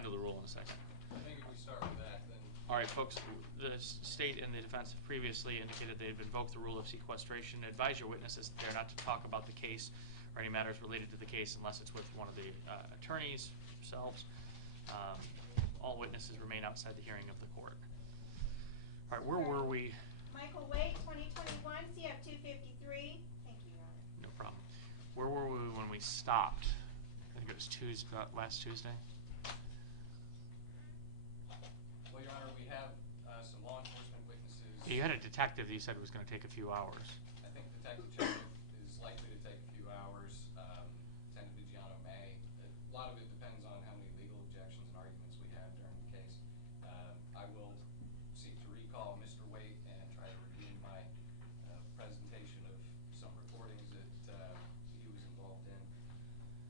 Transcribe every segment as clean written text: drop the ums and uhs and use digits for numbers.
into the rule in a second. I think if we start with that, then. All right, folks, the state and the defense have previously indicated they've invoked the rule of sequestration. Advise your witnesses that they're not to talk about the case or any matters related to the case unless it's with one of the attorneys themselves. All witnesses remain outside the hearing of the court. All right, where were we? Michael Waite, 2021, CF 253. Thank you, Your Honor. No problem. Where were we when we stopped? I think it was Tuesday, last Tuesday. Well, Your Honor, we have some law enforcement witnesses. You had a detective that you said was going to take a few hours. I think Detective Chadwick is likely to take a few hours. Lieutenant Vigiano may. A lot of it depends on how many legal objections and arguments we have during the case. I will seek to recall Mr. Waite and try to review my presentation of some recordings that he was involved in.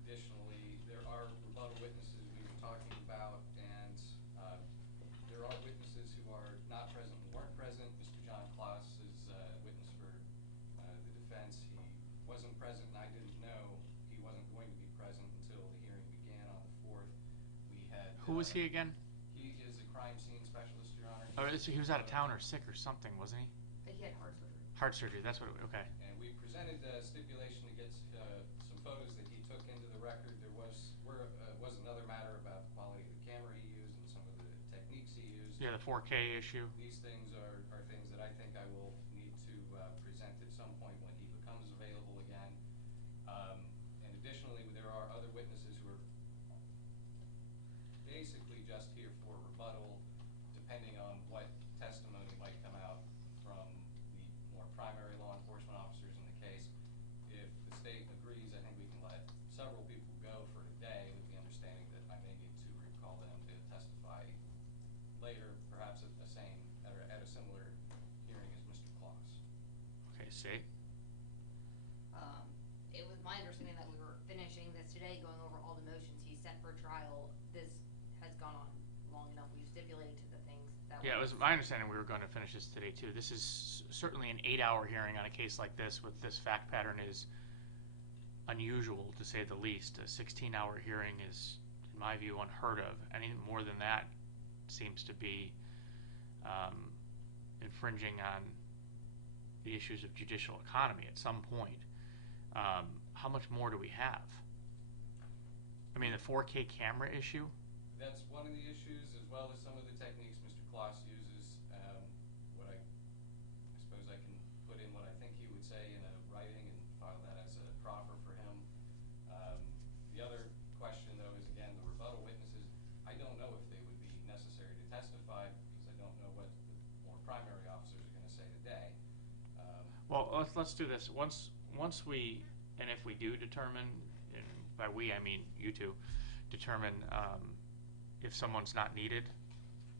Additionally, there are rebuttal witnesses we've been talking about, and there are witnesses who are not present and weren't present. Mr. John Kloss is a witness for the defense. He wasn't present, and I didn't know he wasn't going to be present until the hearing began on the 4th. We had. Who was he again? He is a crime scene specialist, Your Honor. Oh, he was out of town or sick or something, wasn't he? But he had heart surgery. Heart surgery, that's what it was. Okay. And we presented a stipulation to get some photos that he took into the record. There was another matter about the quality of the camera he used and some of the techniques he used. Yeah, the 4K issue. These things are things that I think I will need to present at some point when he becomes available again. And additionally, there are other witnesses who are basically just here for rebuttal, depending on what testimony might come out from the more primary law enforcement officers in the case. If the state agrees, I think we can let several people go for today with the understanding that I may need to recall them to testify later, perhaps at a similar hearing as Mr. Kloss. Okay, see. It was my understanding that we were finishing this today, going over all the motions he's set for trial. This has gone on long enough. We've stipulated to the things that. Yeah, it was my understanding we were going to finish this today too. This is certainly an 8-hour hearing on a case like this with this fact pattern is unusual, to say the least. A 16-hour hearing is, in my view, unheard of. Anything more than that seems to be infringing on the issues of judicial economy at some point. How much more do we have? I mean, the 4K camera issue? That's one of the issues, as well as some of the techniques Mr. Kloss uses. What I suppose I can put in what I think he would say in a writing and file that as a proffer for him. The other question, though, is again the rebuttal witnesses. I don't know if they would be necessary to testify because I don't know what the more primary officers are going to say today. Well, let's do this. Once we, and if we do determine, and by we I mean you two, determine if someone's not needed,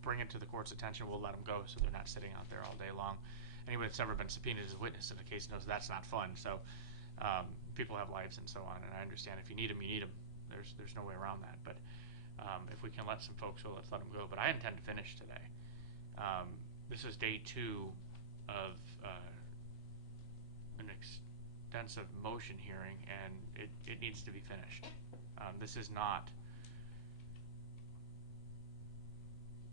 bring it to the court's attention. We'll let them go so they're not sitting out there all day long. Anybody that's ever been subpoenaed as a witness in a case knows that's not fun. So people have lives and so on, and I understand if you need them, you need them. There's no way around that. But if we can let some folks go, let's let them go. But I intend to finish today. This is day 2 of an extensive motion hearing, and it needs to be finished. This is not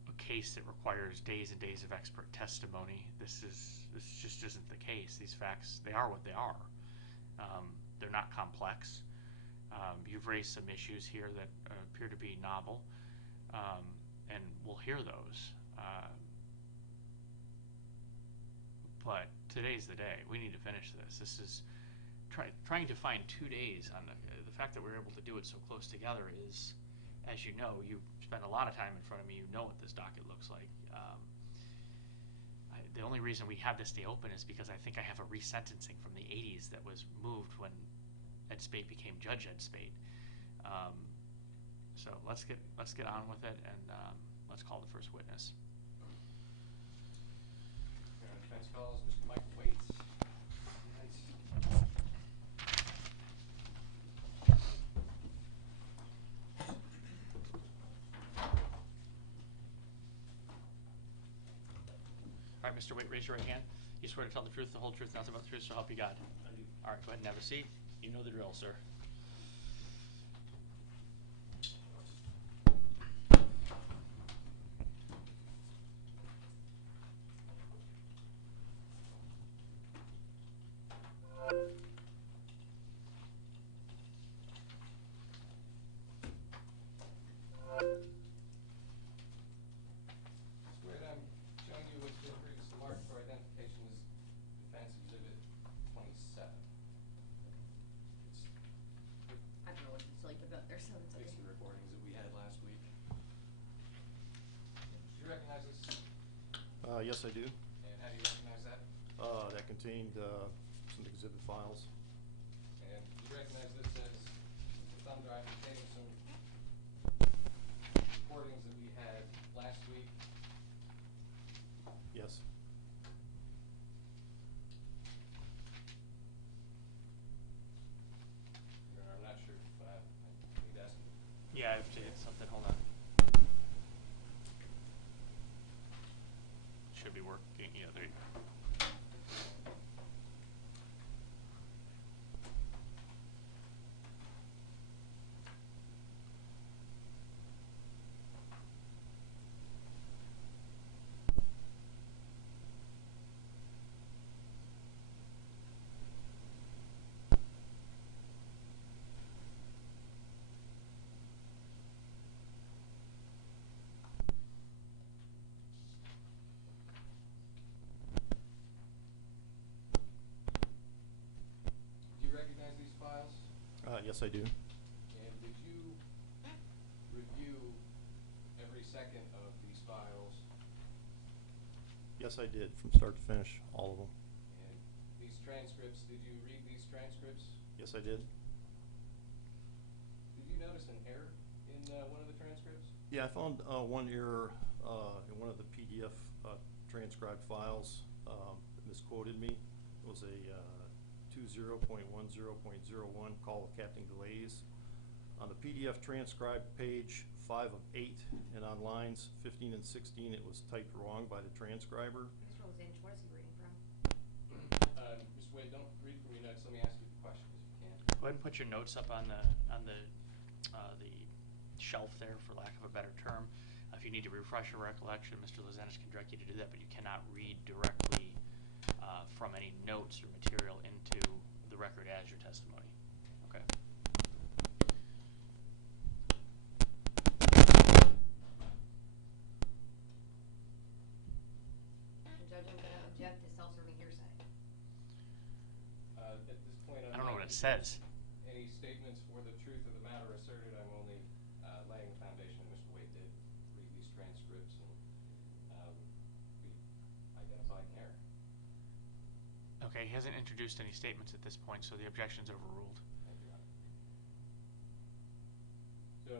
a case that requires days and days of expert testimony. This just isn't the case. These facts, they are what they are. They're not complex. You've raised some issues here that appear to be novel, and we'll hear those. But today's the day. We need to finish this. This is trying to find 2 days on the fact that we're able to do it so close together is, as you know, you spend a lot of time in front of me. You know what this docket looks like. The only reason we have this day open is because I think I have a resentencing from the 80s that was moved when Ed Spate became Judge Ed Spate. So let's get on with it, and let's call the first witness. Defense calls Mr. Michael Waite. All right, Mr. Waite, raise your right hand. You swear to tell the truth, the whole truth, nothing but the truth, so help you God? I do. All right, go ahead and have a seat. You know the drill, sir. Yes, I do. And how do you recognize that? That contained some exhibit files. And you recognize this as the thumb drive containing some recordings that we had last week. Yes. Your Honor, I'm not sure if I need to ask you. Yeah, I have to hit something, hold on. Should be working, yeah, there you go. Do you recognize these files? Yes, I do. And did you review every second of these files? Yes, I did, from start to finish, all of them. And these transcripts, did you read these transcripts? Yes, I did. Did you notice an error in one of the transcripts? Yeah, I found one error in one of the PDF transcribed files that misquoted me. It was a 20.10.01 call of Captain Glaze. On the PDF transcribed page 5 of 8, and on lines 15 and 16, it was typed wrong by the transcriber. Mr. Lozanich, what is he reading from? Mr. Wade, don't read from your notes. Let me ask you the questions if you can. Go ahead and put your notes up on the shelf there, for lack of a better term. If you need to refresh your recollection, Mr. Lozanich can direct you to do that, but you cannot read directly from any notes or material into the record as your testimony. Okay. Judge, I'm gonna object to self-serving hearsay. At this point, I don't know what it says. Any statements for the truth of the matter asserted, I'm only laying the foundation that Mr. Wade did read these transcripts and we identified an error. Okay, he hasn't introduced any statements at this point, so the objection's overruled. Thank you, Your Honor. So,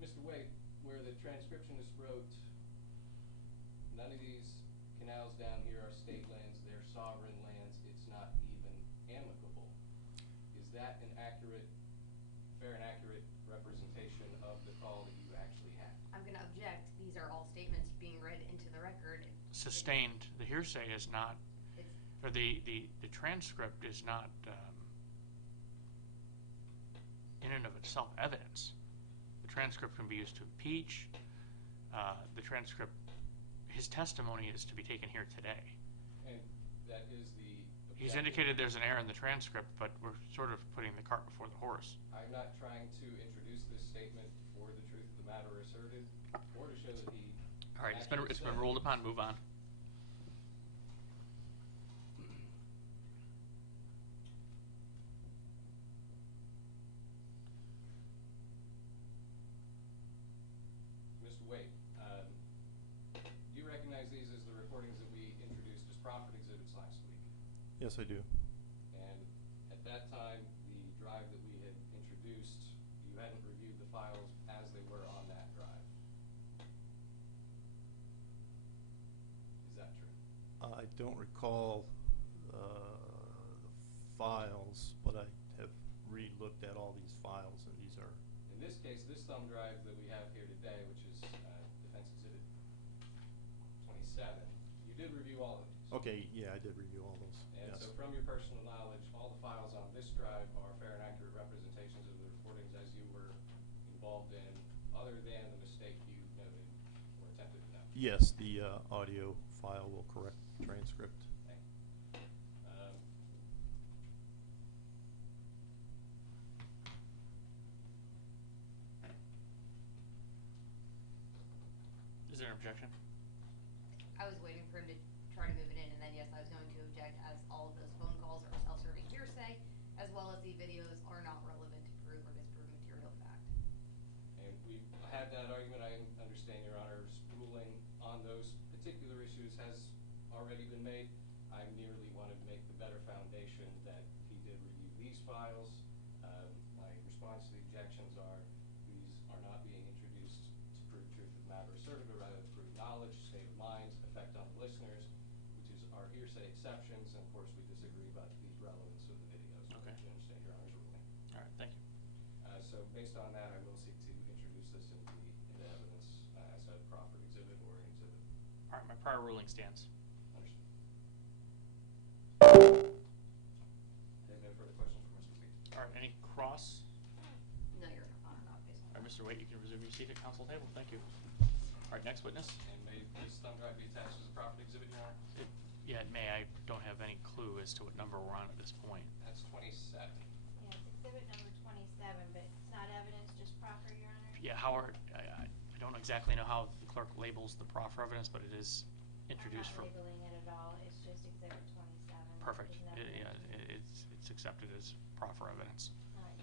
Mr. Wade, where the transcriptionist wrote, none of these canals down here are state lands, they're sovereign lands, it's not even amicable. Is that an accurate, fair and accurate representation of the call that you actually had? I'm gonna object. These are all statements being read into the record. Sustained. The hearsay is not, It's, or the transcript is not in and of itself evidence. The transcript can be used to impeach. The transcript, his testimony is to be taken here today. And that is the He's objective. indicated there's an error in the transcript, but we're sort of putting the cart before the horse. I'm not trying to introduce this statement for the truth of the matter asserted, or to show that he All right, it's actually been said- ruled upon. Move on. Mr. Wade, do you recognize these as the recordings that we introduced as proffered exhibits last week? Yes, I do. And at that time, the drive that we had introduced, you hadn't reviewed the files as they were on that drive. Is that true? I don't recall the files, but I have re-looked at all these files, and these are, In this case, this thumb drive that we have here today, which is Defense Exhibit 27, you did review all of these. okay, yeah, I did review all those, And yes. so from your personal knowledge, all the files on this drive are fair and accurate representations of the recordings as you were involved in, other than the mistake you noted or attempted to note. Yes, the audio file will correct the transcript. Thank you. Is there an objection? I was waiting for him to try to move it in, and then yes, I was going to object as all of those phone calls are self-serving hearsay, as well as the videos are not relevant to prove or disprove material fact. And we've had that argument. I understand Your Honor's ruling on those particular issues has already been made. I merely wanted to make the better foundation that he did review these files. My response to the objections are, these are not being introduced to prove truth of the matter asserted, but rather to prove knowledge, state of mind, effect on the listeners, which is our hearsay exceptions, and of course we disagree about the relevance of the videos. Okay. I understand Your Honor's ruling. All right, thank you. So based on that, I will seek to introduce this into evidence as a proffered exhibit or an exhibit. All right, my prior ruling stands. Understood. Any no further questions for Mr. Speaker? All right, any cross? No, Your Honor, not based on. All right, Mr. Waite, you can resume your seat at council table. Thank you. All right, next witness. And may this thumb drive be attached as a proffered exhibit, Your Honor? Yeah, it may. I don't have any clue as to what number we're on at this point. That's 27. Yeah, it's exhibit number 27, but it's not evidence, just proffer, Your Honor? Yeah, Howard, I don't exactly know how the clerk labels the proffer evidence, but it is introduced for. I'm not labeling it at all, it's just exhibit 27. Perfect. There's nothing- Yeah, it's accepted as proffer evidence. All right.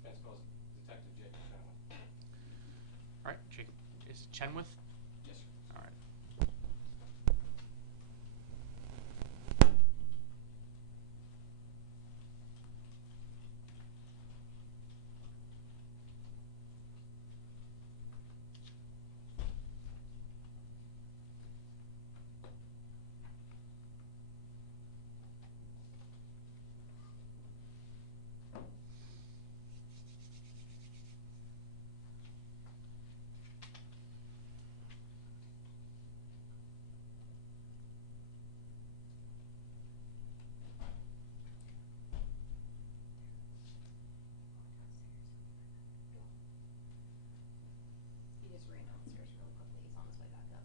Defense calls Detective Jacob Chenoweth. All right, Jacob, is it Chenoweth? Yes, sir. All right. He just ran downstairs really quickly. He's on his way back up.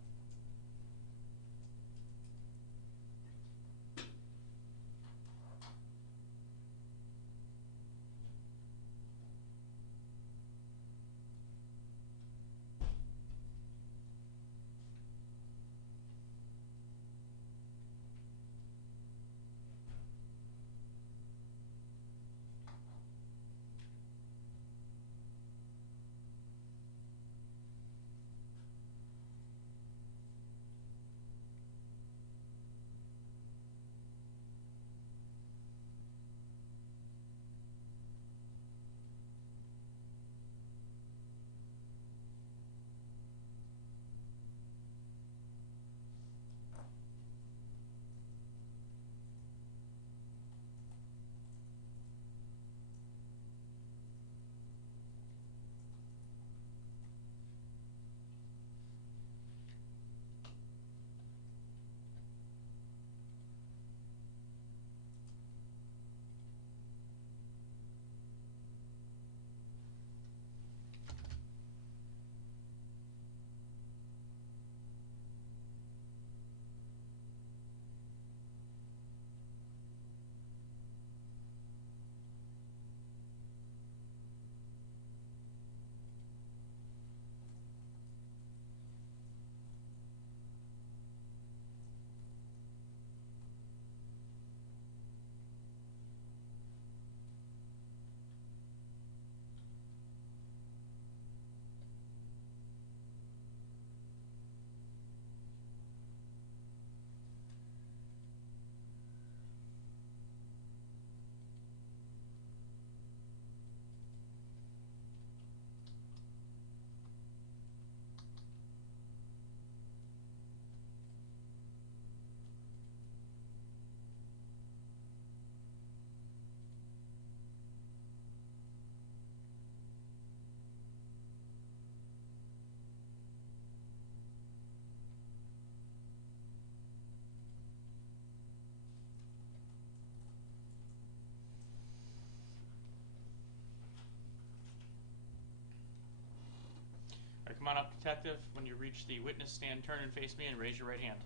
All right, come on up, detective. When you reach the witness stand, turn and face me and raise your right hand.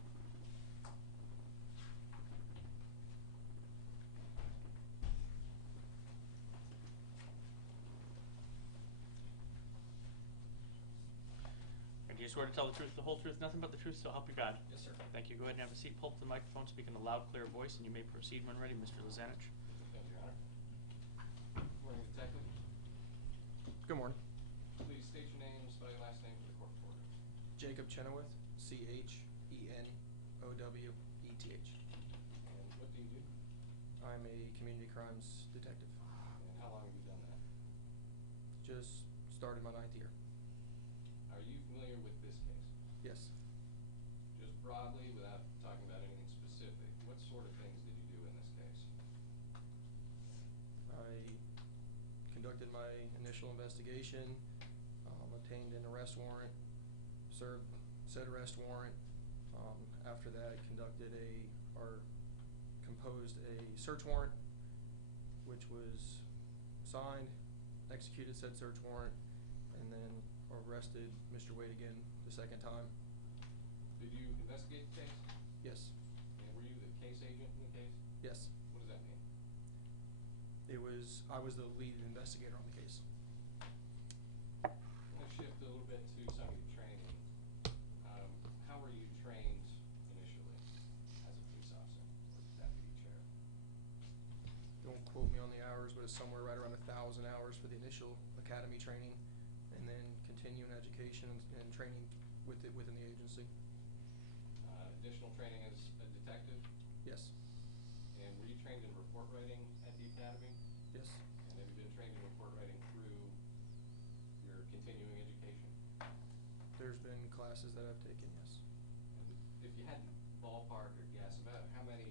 And do you swear to tell the truth, the whole truth, nothing but the truth, so help you God? Yes, sir. Thank you. Go ahead and have a seat. Pull up the microphone, speak in a loud, clear voice, and you may proceed when ready, Mr. Lazanich. Thank you, Your Honor. Good morning, Detective. Good morning. Please state your name, spell your last name for the court reporter. Jacob Chenoweth, Chenoweth. And what do you do? I'm a community crimes detective. And how long have you done that? Just started my 9th year. Are you familiar with this case? Yes. Just broadly, without talking about anything specific, what sort of things did you do in this case? I conducted my initial investigation, obtained an arrest warrant, served said arrest warrant. After that, composed a search warrant, which was signed, executed said search warrant, and then arrested Mr. Wade again the second time. Did you investigate the case? Yes. And were you the case agent in the case? Yes. What does that mean? I was the lead investigator on the case. I'm going to shift a little bit to some of your training. How were you trained initially as a police officer or deputy sheriff? Don't quote me on the hours, but it's somewhere right around 1,000 hours for the initial academy training, and then continuing education and training within the agency. Additional training as a detective? Yes. And were you trained in report writing at the academy? Yes. And have you been trained in report writing through your continuing education? There's been classes that I've taken, yes. And if you had to ballpark or guess, about how many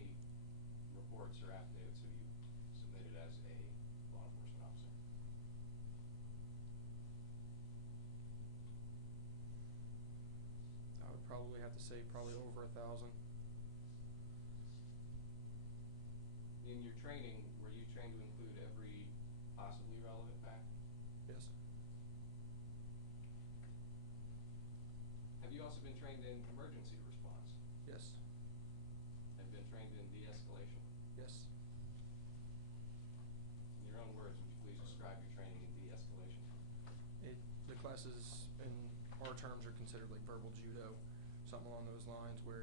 reports or affidavits have you submitted as a law enforcement officer? I would probably have to say probably over 1,000. In your training, were you trained to include every possibly relevant fact? Yes. Have you also been trained in emergency response? Yes. Have you been trained in de-escalation? Yes. In your own words, would you please describe your training in de-escalation? The classes in our terms are considered like verbal judo, something along those lines, where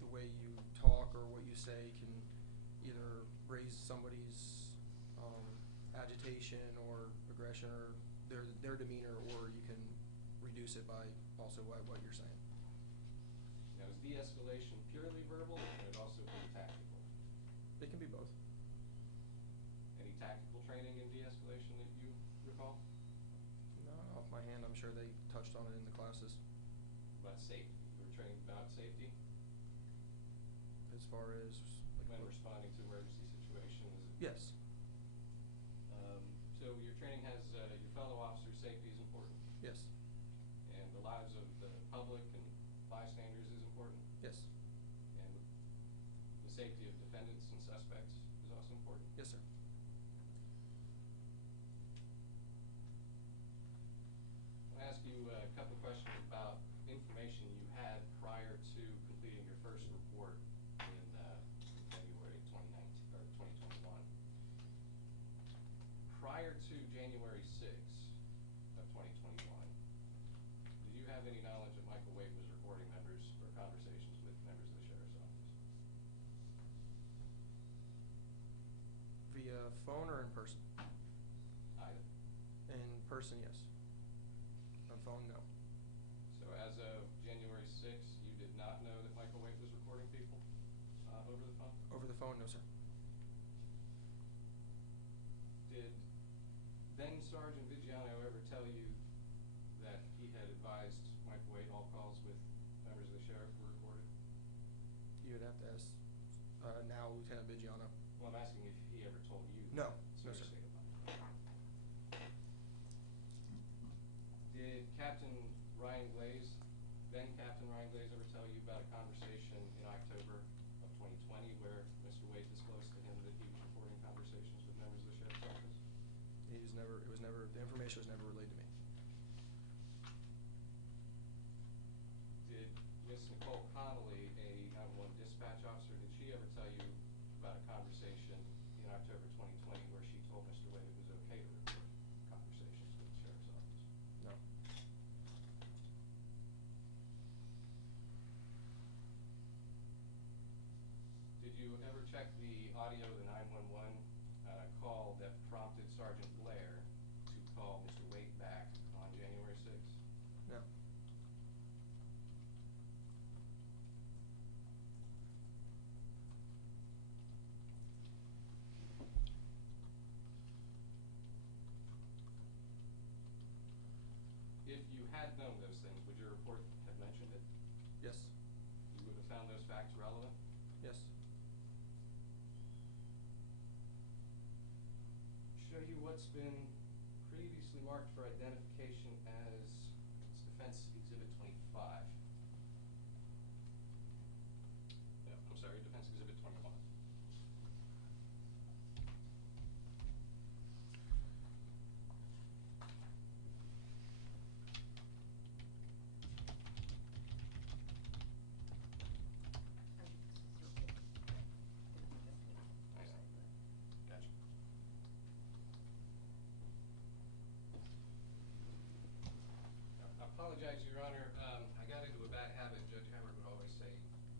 the way you talk or what you say can either raise somebody's agitation or aggression or their demeanor, or you can reduce it by also what you're saying. Now, is de-escalation purely verbal, or can it also be tactical? It can be both. Any tactical training in de-escalation that you recall? Not off my hand, I'm sure they touched on it in the classes. About safety? You were trained about safety? As far as When responding to emergency situations? yes. So your training has your fellow officers' safety is important, Yes. and the lives of the public and bystanders is important, Yes. and the safety of defendants and suspects is also important. Yes, sir. I want to ask you a couple of questions about information you had prior to completing your first report in February 2019 or 2021. Prior to January 6th of 2021, did you have any knowledge that Michael Wade was recording members or conversations with members of the sheriff's office? Via phone or in person? Either. In person, yes. On phone, no. So as of January 6th, you did not know that Michael Wade was recording people over the phone? Over the phone, no, sir. Did then Sergeant Vigiano ever tell you that he had advised Michael Wade all calls with members of the sheriff were recorded? You would have to ask now Lieutenant Vigiano. Well, I'm asking if he ever told you. No, So no, you're sir. state of mind. Did Captain Ryan Glaze, then Captain Ryan Glaze, ever tell you about a conversation in October of 2020 where Mr. Wade disclosed to him that he was recording conversations with members of the sheriff's office? The information was never relayed to me. Did Miss Nicole Connolly, a 911 dispatch officer, did she ever tell you about a conversation in October 2020 where she told Mr. Wade it was okay to record conversations with the sheriff's office? No. Did you ever check the audio of the 911 call that prompted Sergeant Blair to call Mr. Wade back on January 6th? No. Yes. You would have found those facts relevant? Yes. Show you what's been previously marked for identification as Defense Exhibit 25. No, I'm sorry, Defense Exhibit 21. Gotcha. I apologize, Your Honor. I got into a bad habit. Judge Howard would always say,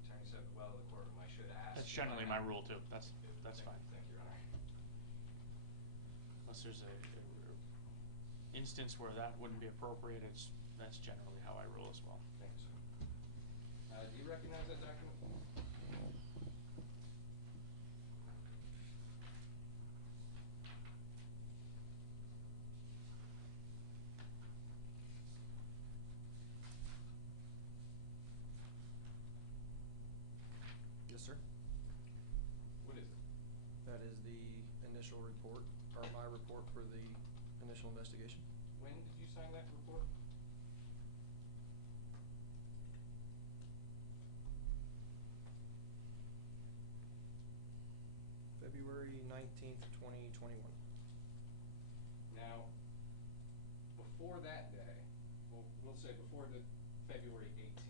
attorneys have the well of the courtroom, I should ask. That's generally my rule too. That's Thank- fine. Thank you, Your Honor. Unless there's a instance where that wouldn't be appropriate, that's generally how I rule as well. Thank you, sir. Do you recognize that document? Yes, sir. What is it? That is the initial report, or my report for the initial investigation. When did you sign that report? February 19th, 2021. Now, before that day, we'll say before the February 18th,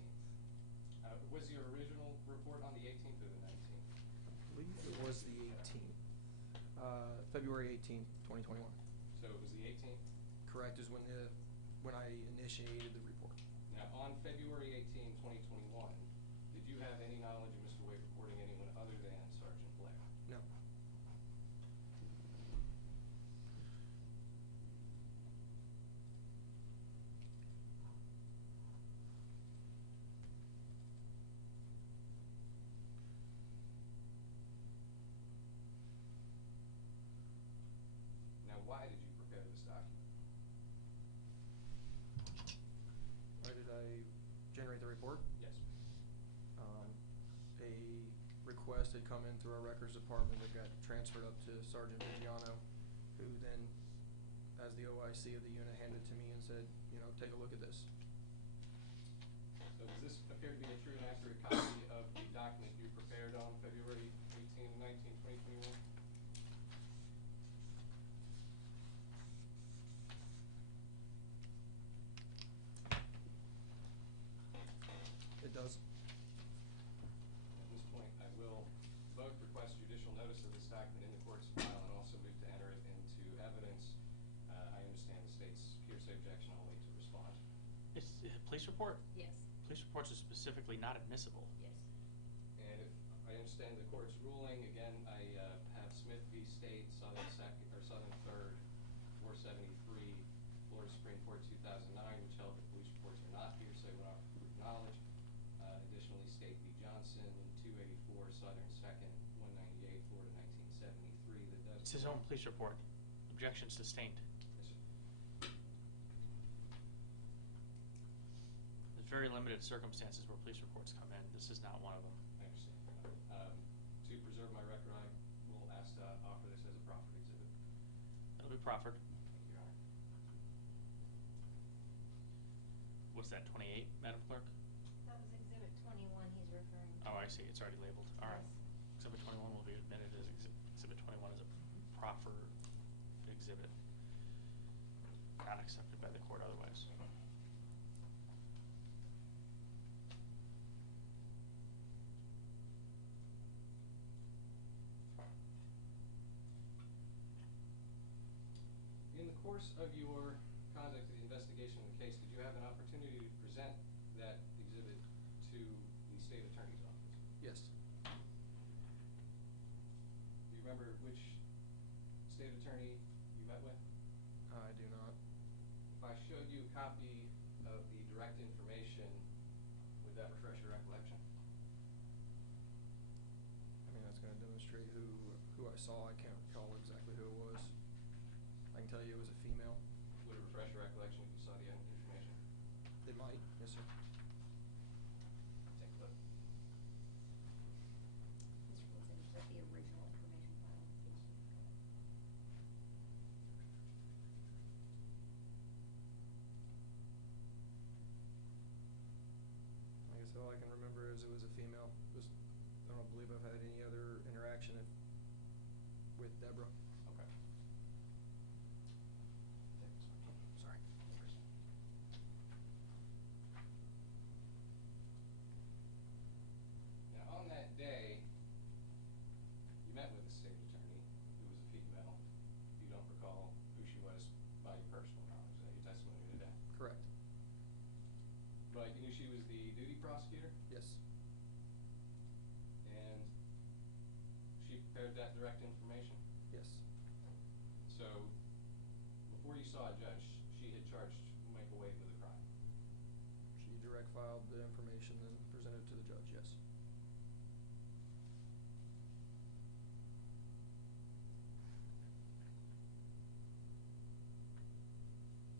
was your original report on the 18th or the 19th? I believe it was the 18th. February 18th, 2021. So it was the 18th? Correct, is when I initiated the report. Now, on February 18, 2021, did you have any knowledge of Mr. Wade reporting anyone other than Sergeant Blair? No. Now, why did you prepare this document? Why did I generate the report? Yes. A request had come in through our records department that got transferred up to Sergeant Vigiano, who then, as the OIC of the unit, handed to me and said, take a look at this. So does this appear to be a true and accurate copy of the document you prepared on February 18 and 19, 2021? It does. At this point, I will both request judicial notice of this document in the court's file and also move to enter it into evidence. I understand the state's hearsay objection. I'll wait to respond. It's a police report. Yes, Police reports are specifically not admissible. yes. And if I understand the court's ruling, again, I have Smith v. State, Southern Second, or Southern Third, 473, Florida Supreme Court 2009, which held that police reports are not hearsay when offered to prove knowledge. Additionally, State v. Johnson, 284, Southern Second, 198, Florida 1973, that does. It's his own police report. Objection sustained. Yes, sir. There's very limited circumstances where police reports come in. This is not one of them. I understand. To preserve my record, I will ask to offer this as a proffered exhibit. It'll be proffered. Thank you, Your Honor. What's that, 28, Madam Clerk? That was exhibit 21 he's referring to. Oh, I see. It's already labeled. All right. Yes. Exhibit 21 will be admitted as exhibit 21 is a proffer exhibit. Not accepted by the court otherwise. In the course of your conduct of the investigation of the case, did you have an opportunity to present that exhibit to the state attorney's office? Yes. Do you remember which state attorney you met with? I do not. If I showed you a copy of the direct information, would that refresh your recollection? I mean, that's going to demonstrate who I saw. I can't recall exactly who it was. I can tell you it was a female. Would it refresh your recollection if you saw the information? It might, yes, sir. don't believe I've had any other interaction with Deborah. Okay. Sorry. Now, on that day, you met with the state attorney, who was a female. You don't recall who she was by your personal knowledge. Is that your testimony today? Correct. But you knew she was the duty prosecutor, Yes. and she prepared that direct information? Yes. So, before you saw a judge, she had charged Michael Wade with a crime? She direct filed the information and presented it to the judge, yes.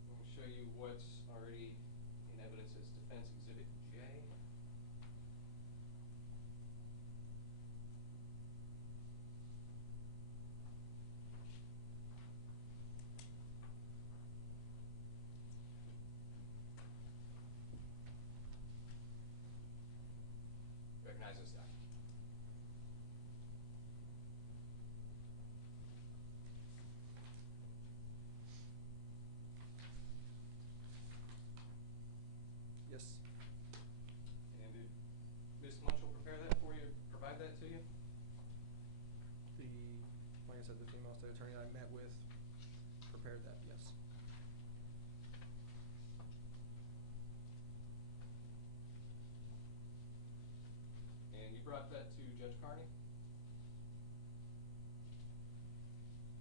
Let me show you what's already in evidence as Defense Exhibit J. Recognize this document. Yes. And did Ms. Munchell prepare that for you, provide that to you? Like I said, the female state attorney I met with prepared that, yes. And you brought that to Judge Carney?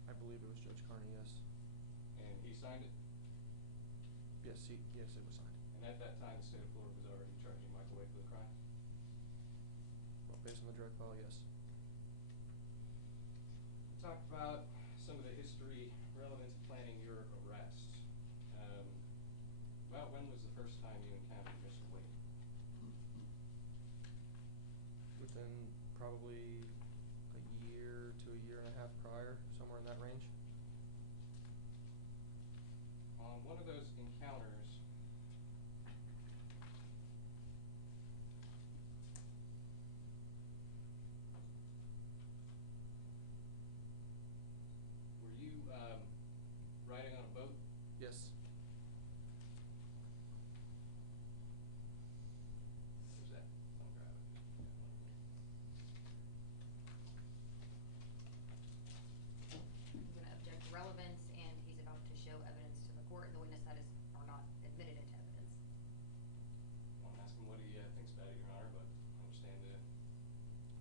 I believe it was Judge Carney, yes. And he signed it? Yes, it was signed. And at that time, the state of Florida was already charging Michael Wade for the crime? Well, based on the direct file, yes. We talked about some of the history relevant to planning your arrest. About when was the first time you encountered Mr. Wade? Within probably a year to a year and a half prior, somewhere in that range. On one of those encounters, were you riding on a boat? Yes. Where's that? I'll grab it. He's gonna object to relevance, and he's about to show evidence to the court, and the witness that are not admitted into evidence. I won't ask him what he thinks about it, Your Honor, but I understand the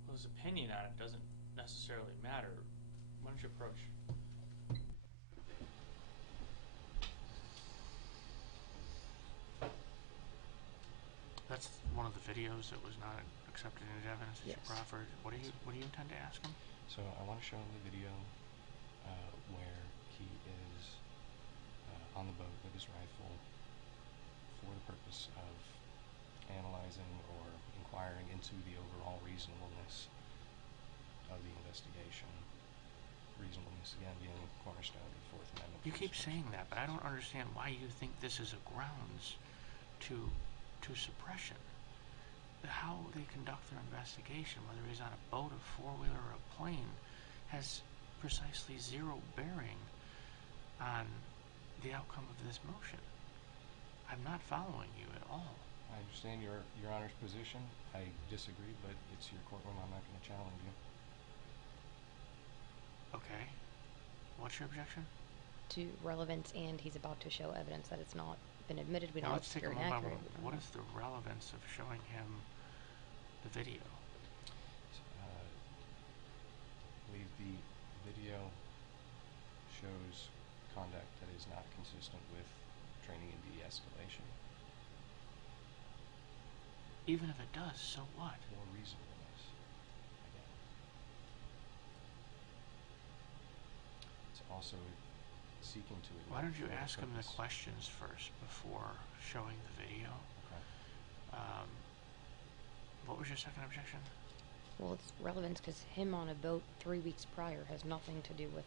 Well, his opinion on it doesn't necessarily matter. Why don't you approach? That's one of the videos that was not accepted into evidence that you Yes. proffered. What do you intend to ask him? So I want to show him the video where he is on the boat with his rifle for the purpose of analyzing or inquiring into the overall reasonableness of the investigation. Reasonableness, again, being a cornerstone of the Fourth Amendment. You keep constitutional saying that, but I don't rights. understand why you think this is a grounds to suppression. How they conduct their investigation, whether he's on a boat, a four-wheeler, or a plane, has precisely zero bearing on the outcome of this motion. I'm not following you at all. I understand your Honor's position. I disagree, but it's your courtroom. I'm not going to challenge you. Okay. What's your objection? To relevance, and he's about to show evidence that it's not been admitted. We Now don't know let's if take it's a true and moment. accurate. We don't What know. is the relevance of showing him the video? I believe the video shows conduct that is not consistent with training in de-escalation Even if it does, so what? or reasonableness. Again, it's also seeking to admit Why don't you for ask him the purpose- questions first before showing the video? Okay. What was your second objection? Well, it's relevance because him on a boat 3 weeks prior has nothing to do with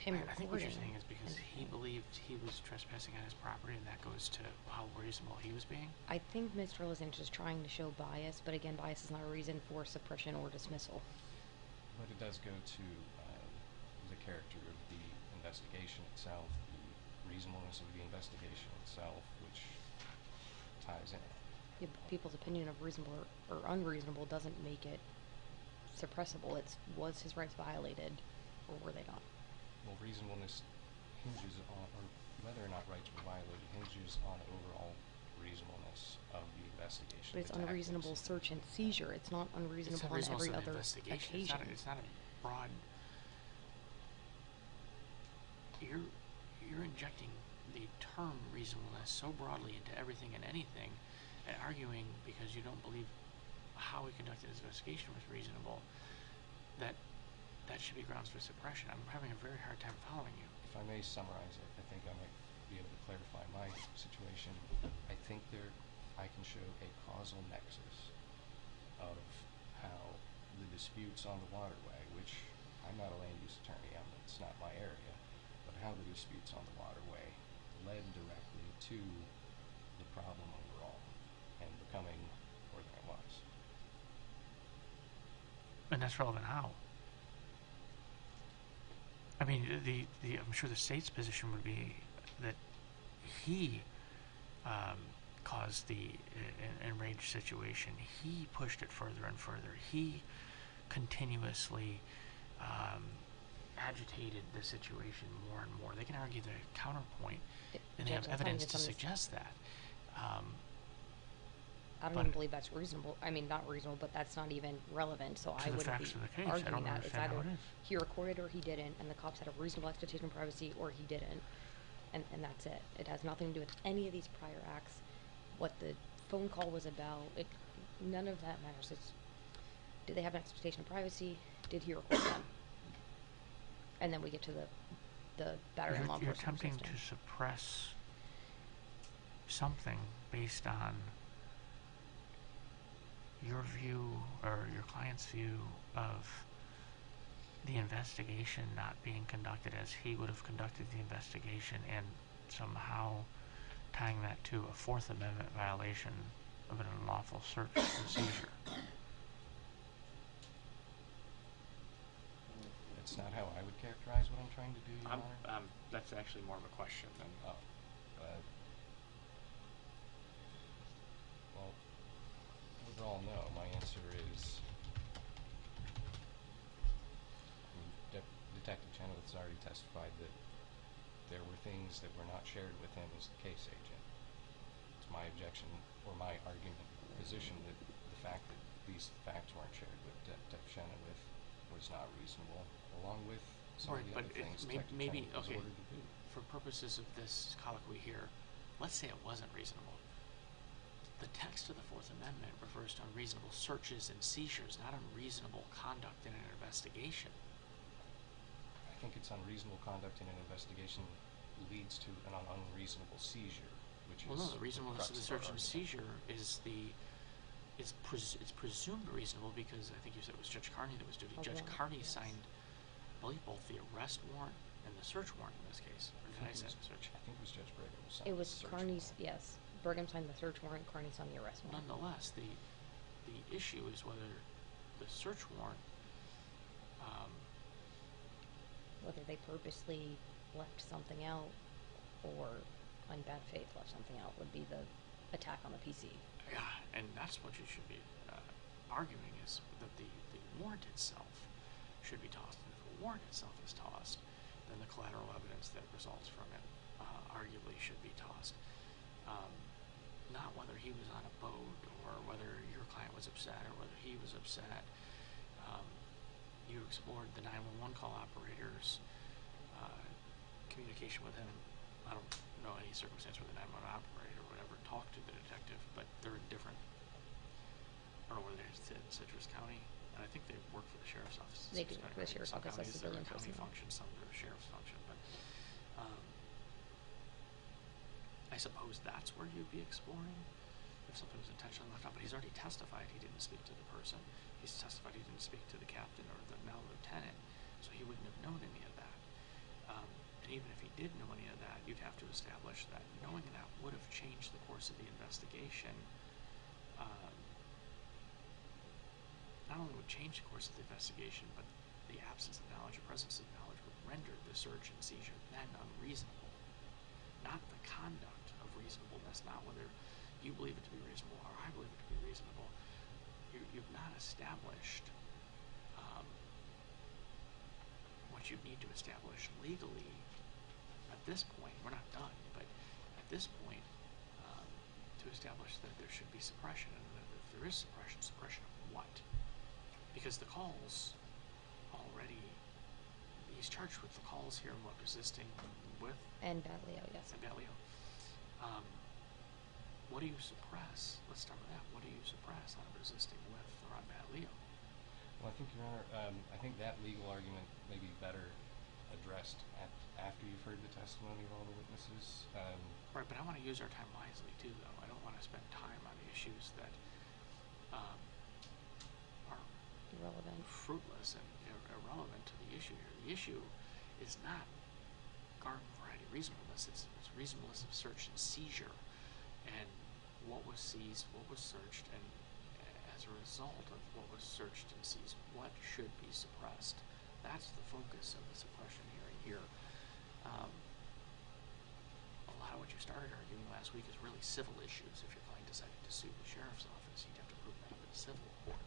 him I think what you're recording saying is because he anything. believed he was was trespassing on his property, and that goes to how reasonable he was being? I think Mr. Lozinch is trying to show bias, but again, bias is not a reason for suppression or dismissal. But it does go to the character of the investigation itself, the reasonableness of the investigation itself, which ties in. Yeah, but people's opinion of reasonable or unreasonable doesn't make it suppressible. It's, was his rights violated, or were they not? Well, reasonableness hinges on, or whether or not rights were violated hinges on overall reasonableness of the investigation. But it's the tactics. unreasonable search and seizure. It's not unreasonable on It's every unreasonable other investigation. occasion. It's not a broad. You're injecting the term reasonableness so broadly into everything and anything, and arguing because you don't believe how he conducted his investigation was reasonable, that should be grounds for suppression. I'm having a very hard time following you. If I may summarize it, I think I might be able to clarify my situation. I think I can show a causal nexus of how the disputes on the waterway, which I'm not a land use attorney, it's not my area, but how the disputes on the waterway led directly to the problem overall and becoming more than it was. And that's relevant how? I mean, I'm sure the state's position would be that he caused the enraged situation. He pushed it further and further. He continuously agitated the situation more and more. They can argue the counterpoint, and they have Judge, I'm telling evidence you to something- suggest that. I don't even believe that's reasonable. I mean, not reasonable, but that's not even relevant. So I To the wouldn't facts be of the case, I arguing don't that. It's understand how either it is. he recorded or he didn't, and the cops had a reasonable expectation of privacy, or he didn't, and that's it. It has nothing to do with any of these prior acts. What the phone call was about, none of that matters. It's, did they have an expectation of privacy? Did he record them? And then we get to the battery on law You're enforcement attempting system. to suppress something based on your view or your client's view of the investigation not being conducted as he would have conducted the investigation, and somehow tying that to a Fourth Amendment violation of an unlawful search and seizure. That's not how I would characterize what I'm trying to do, Your Honor. That's actually more of a question than. Well, overall, no. My answer is, Detective Chenoweth's already testified that there were things that were not shared with him as the case agent. It's my objection, or my argument, position, that the fact that these facts weren't shared with Detective Chenoweth was not reasonable, along with some of the other things Detective maybe Chenoweth was okay. ordered to do. For purposes of this colloquy here, let's say it wasn't reasonable. The text of the Fourth Amendment refers to unreasonable searches and seizures, not unreasonable conduct in an investigation. I think it's unreasonable conduct in an investigation leads to an unreasonable seizure, which Well, is no, the reasonableness of the search and argument. seizure is it's presumed reasonable because I think you said it was Judge Carney that was doing. A Judge warrant, Carney yes. signed, I believe, both the arrest warrant and the search warrant in this case. Or did I say search? I think it was Judge Brigham who signed It was the search Carney's, warrant. yes. Brigham signed the search warrant, Carney signed the arrest warrant. Nonetheless, the issue is whether the search warrant. Whether they purposely left something out or on bad faith left something out would be the attack on the PC. Yeah, and that's what you should be arguing, is that the warrant itself should be tossed. And if the warrant itself is tossed, then the collateral evidence that results from it arguably should be tossed. Not whether he was on a boat or whether your client was upset or whether he was upset. You explored the 911 call operator's communication with him. I don't know any circumstance where the 911 operator or whatever talked to the detective, but they're in different. I don't know whether it's in Citrus County, and I think they work for the sheriff's office. They in do Citrus work for the County, right? sheriff's Some office, that's counties the are building county personnel. function, some are sheriff's function, but I suppose that's where you'd be exploring if something was intentionally left out. But he's already testified he didn't speak to the person. He's testified he didn't speak to the captain or the now lieutenant, so he wouldn't have known any of that. And even if he did know any of that, you'd have to establish would have changed the course of the investigation. Not only would change the course of the investigation, but the absence of knowledge or presence of knowledge would render the search and seizure then unreasonable. Not the conduct of reasonableness, not whether you believe it to be reasonable or I believe it to be reasonable. You've not established what you need to establish legally at this point. We're not done, but at this point, to establish that there should be suppression, and that if there is suppression, suppression of what? Because the calls already, he's charged with the calls here and what, resisting with? And Batleo, yes. And Batleo. What do you suppress? Let's start with that. What do you suppress on resisting with or on Batleo? Well, I think, Your Honor, I think that legal argument may be better addressed after you've heard the testimony of all the witnesses. Right, but I want to use our time wisely too, though. I don't want to spend time on issues that are Irrelevant. fruitless and irrelevant to the issue here. The issue is not garden variety reasonableness. It's reasonableness of search and seizure, and what was seized, what was searched, and as a result of what was searched and seized, what should be suppressed. That's the focus of the suppression hearing here. A lot of what you started arguing last week is really civil issues. If your client decided to sue the sheriff's office, you'd have to prove that up in civil court.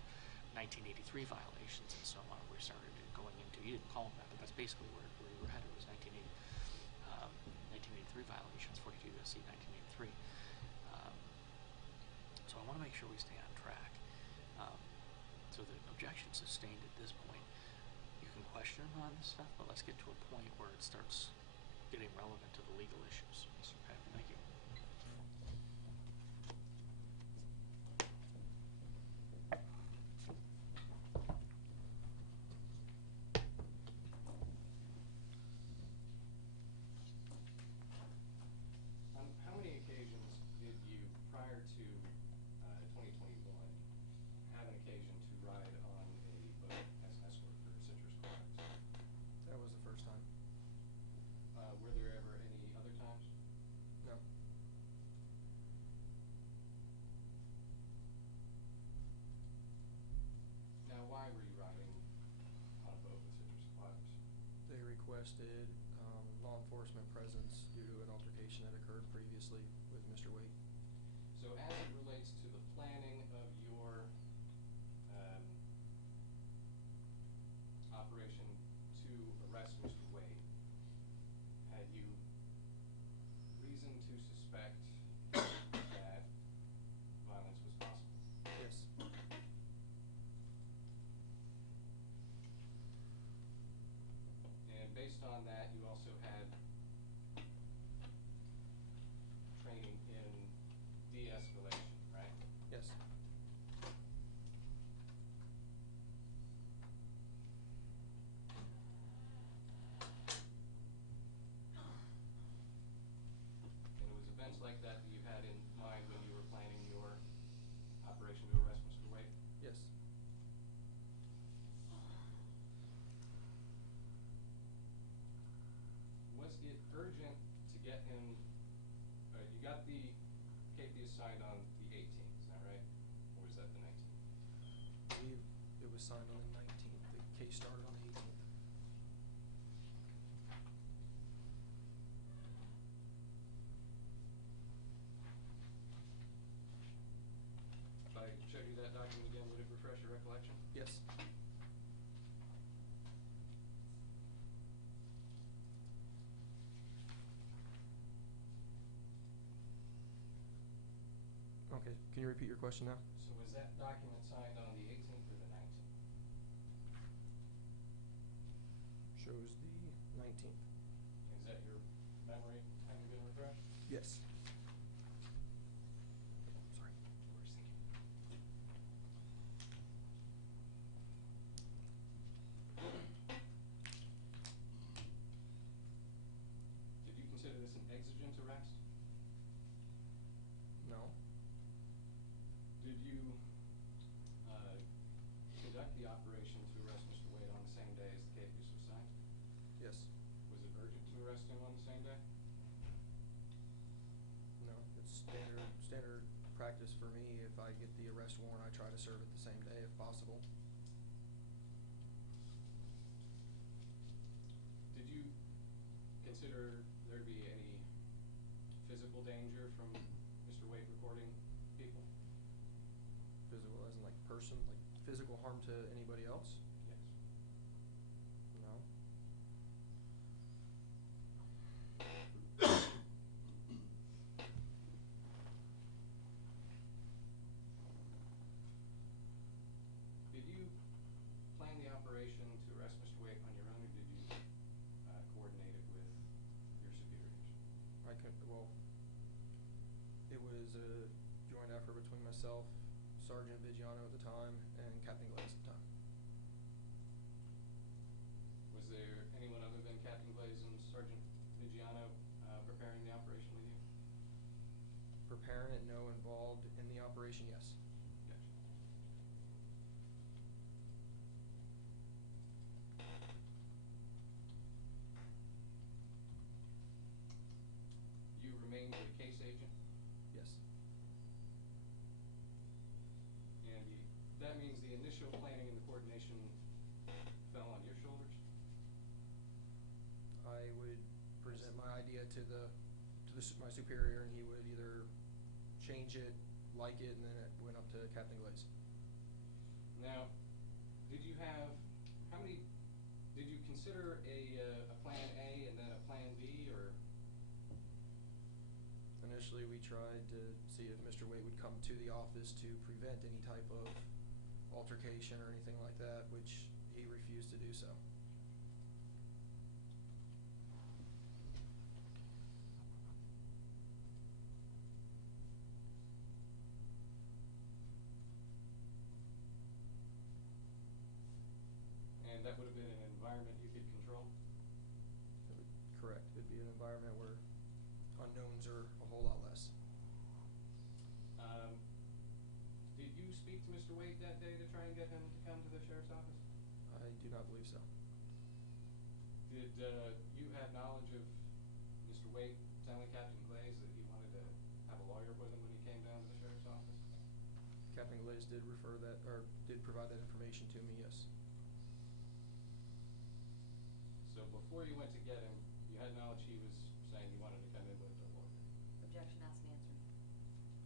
1983 violations and so on. We started going into, you didn't call them that, but that's basically where you were headed, was 1983 violations, 42 U.S.C. 1983. So I want to make sure we stay on track. So the objection sustained at this point. You can question him on this stuff, but let's get to a point where it starts getting relevant to the legal issues. Okay, thank you. On how many occasions did you, prior to 2021, have an occasion to ride on a boat as an escort for citrus crops? That was the first time. Were there ever any other times? No. Now, why were you riding on a boat with citrus suppliers? They requested law enforcement presence due to an altercation that occurred previously with Mr. Wade. So as it relates to the planning of your operation to arrest Mr. Wade, had you reason to suspect that violence was possible? Yes. And based on that, you also had training in de-escalation, right? Yes. And it was events like that that you had in mind when you were planning your operation to arrest Mr. Wade? Yes. Was it urgent to get him, you got the KP assigned on the 18th, is that right? Or was that the 19th? I believe it was signed on the 19th. The case started on the 18th. If I showed you that document again, would it refresh your recollection? Yes. Okay, can you repeat your question now? So was that document signed on the 18th or the 19th? Shows the 19th. Is that your memory having been refreshed? Yes. Sorry. Did you consider this an exigent arrest? No. Did you conduct the operation to arrest Mr. Wade on the same day as the KPS was signed? Yes. Was it urgent to arrest him on the same day? No. It practice for me. If I get the arrest warrant, I try to serve it the same day if possible. Did you consider there be any physical danger from Mr. Wade recording people? Physical as in like person, like physical harm to anybody else? Yes. No. Did you plan the operation to arrest Mr. Wade on your own, or did you coordinate it with your superiors? I could, well, it was a joint effort between myself, Sergeant Vigiano at the time, and Captain Glaze at the time. Was there anyone other than Captain Glaze and Sergeant Vigiano preparing the operation with you? Preparing it, no. Involved in the operation, yes. Gotcha. You remained a case agent, Yes. and that means the initial planning and the coordination fell on your shoulders? I would present my idea to my superior, and he would either change it, like it, and then it went up to Captain Glaze. Now, did you consider a plan A and then a plan B, or? Initially, we tried to see if Mr. Wade would come to the office to prevent any type of altercation or anything like that, which he refused to do so. And that would have been an environment you could control? Correct. It'd be an environment where unknowns are a whole lot less. Did you speak to Mr. Wade that day to try and get him to come to the sheriff's office? I do not believe so. Did you have knowledge of Mr. Wade telling Captain Glaze that he wanted to have a lawyer with him when he came down to the sheriff's office? Captain Glaze did did provide that information to me, yes. So before you went to get him, you had knowledge he was saying he wanted to come in with a lawyer? Objection asked and answered.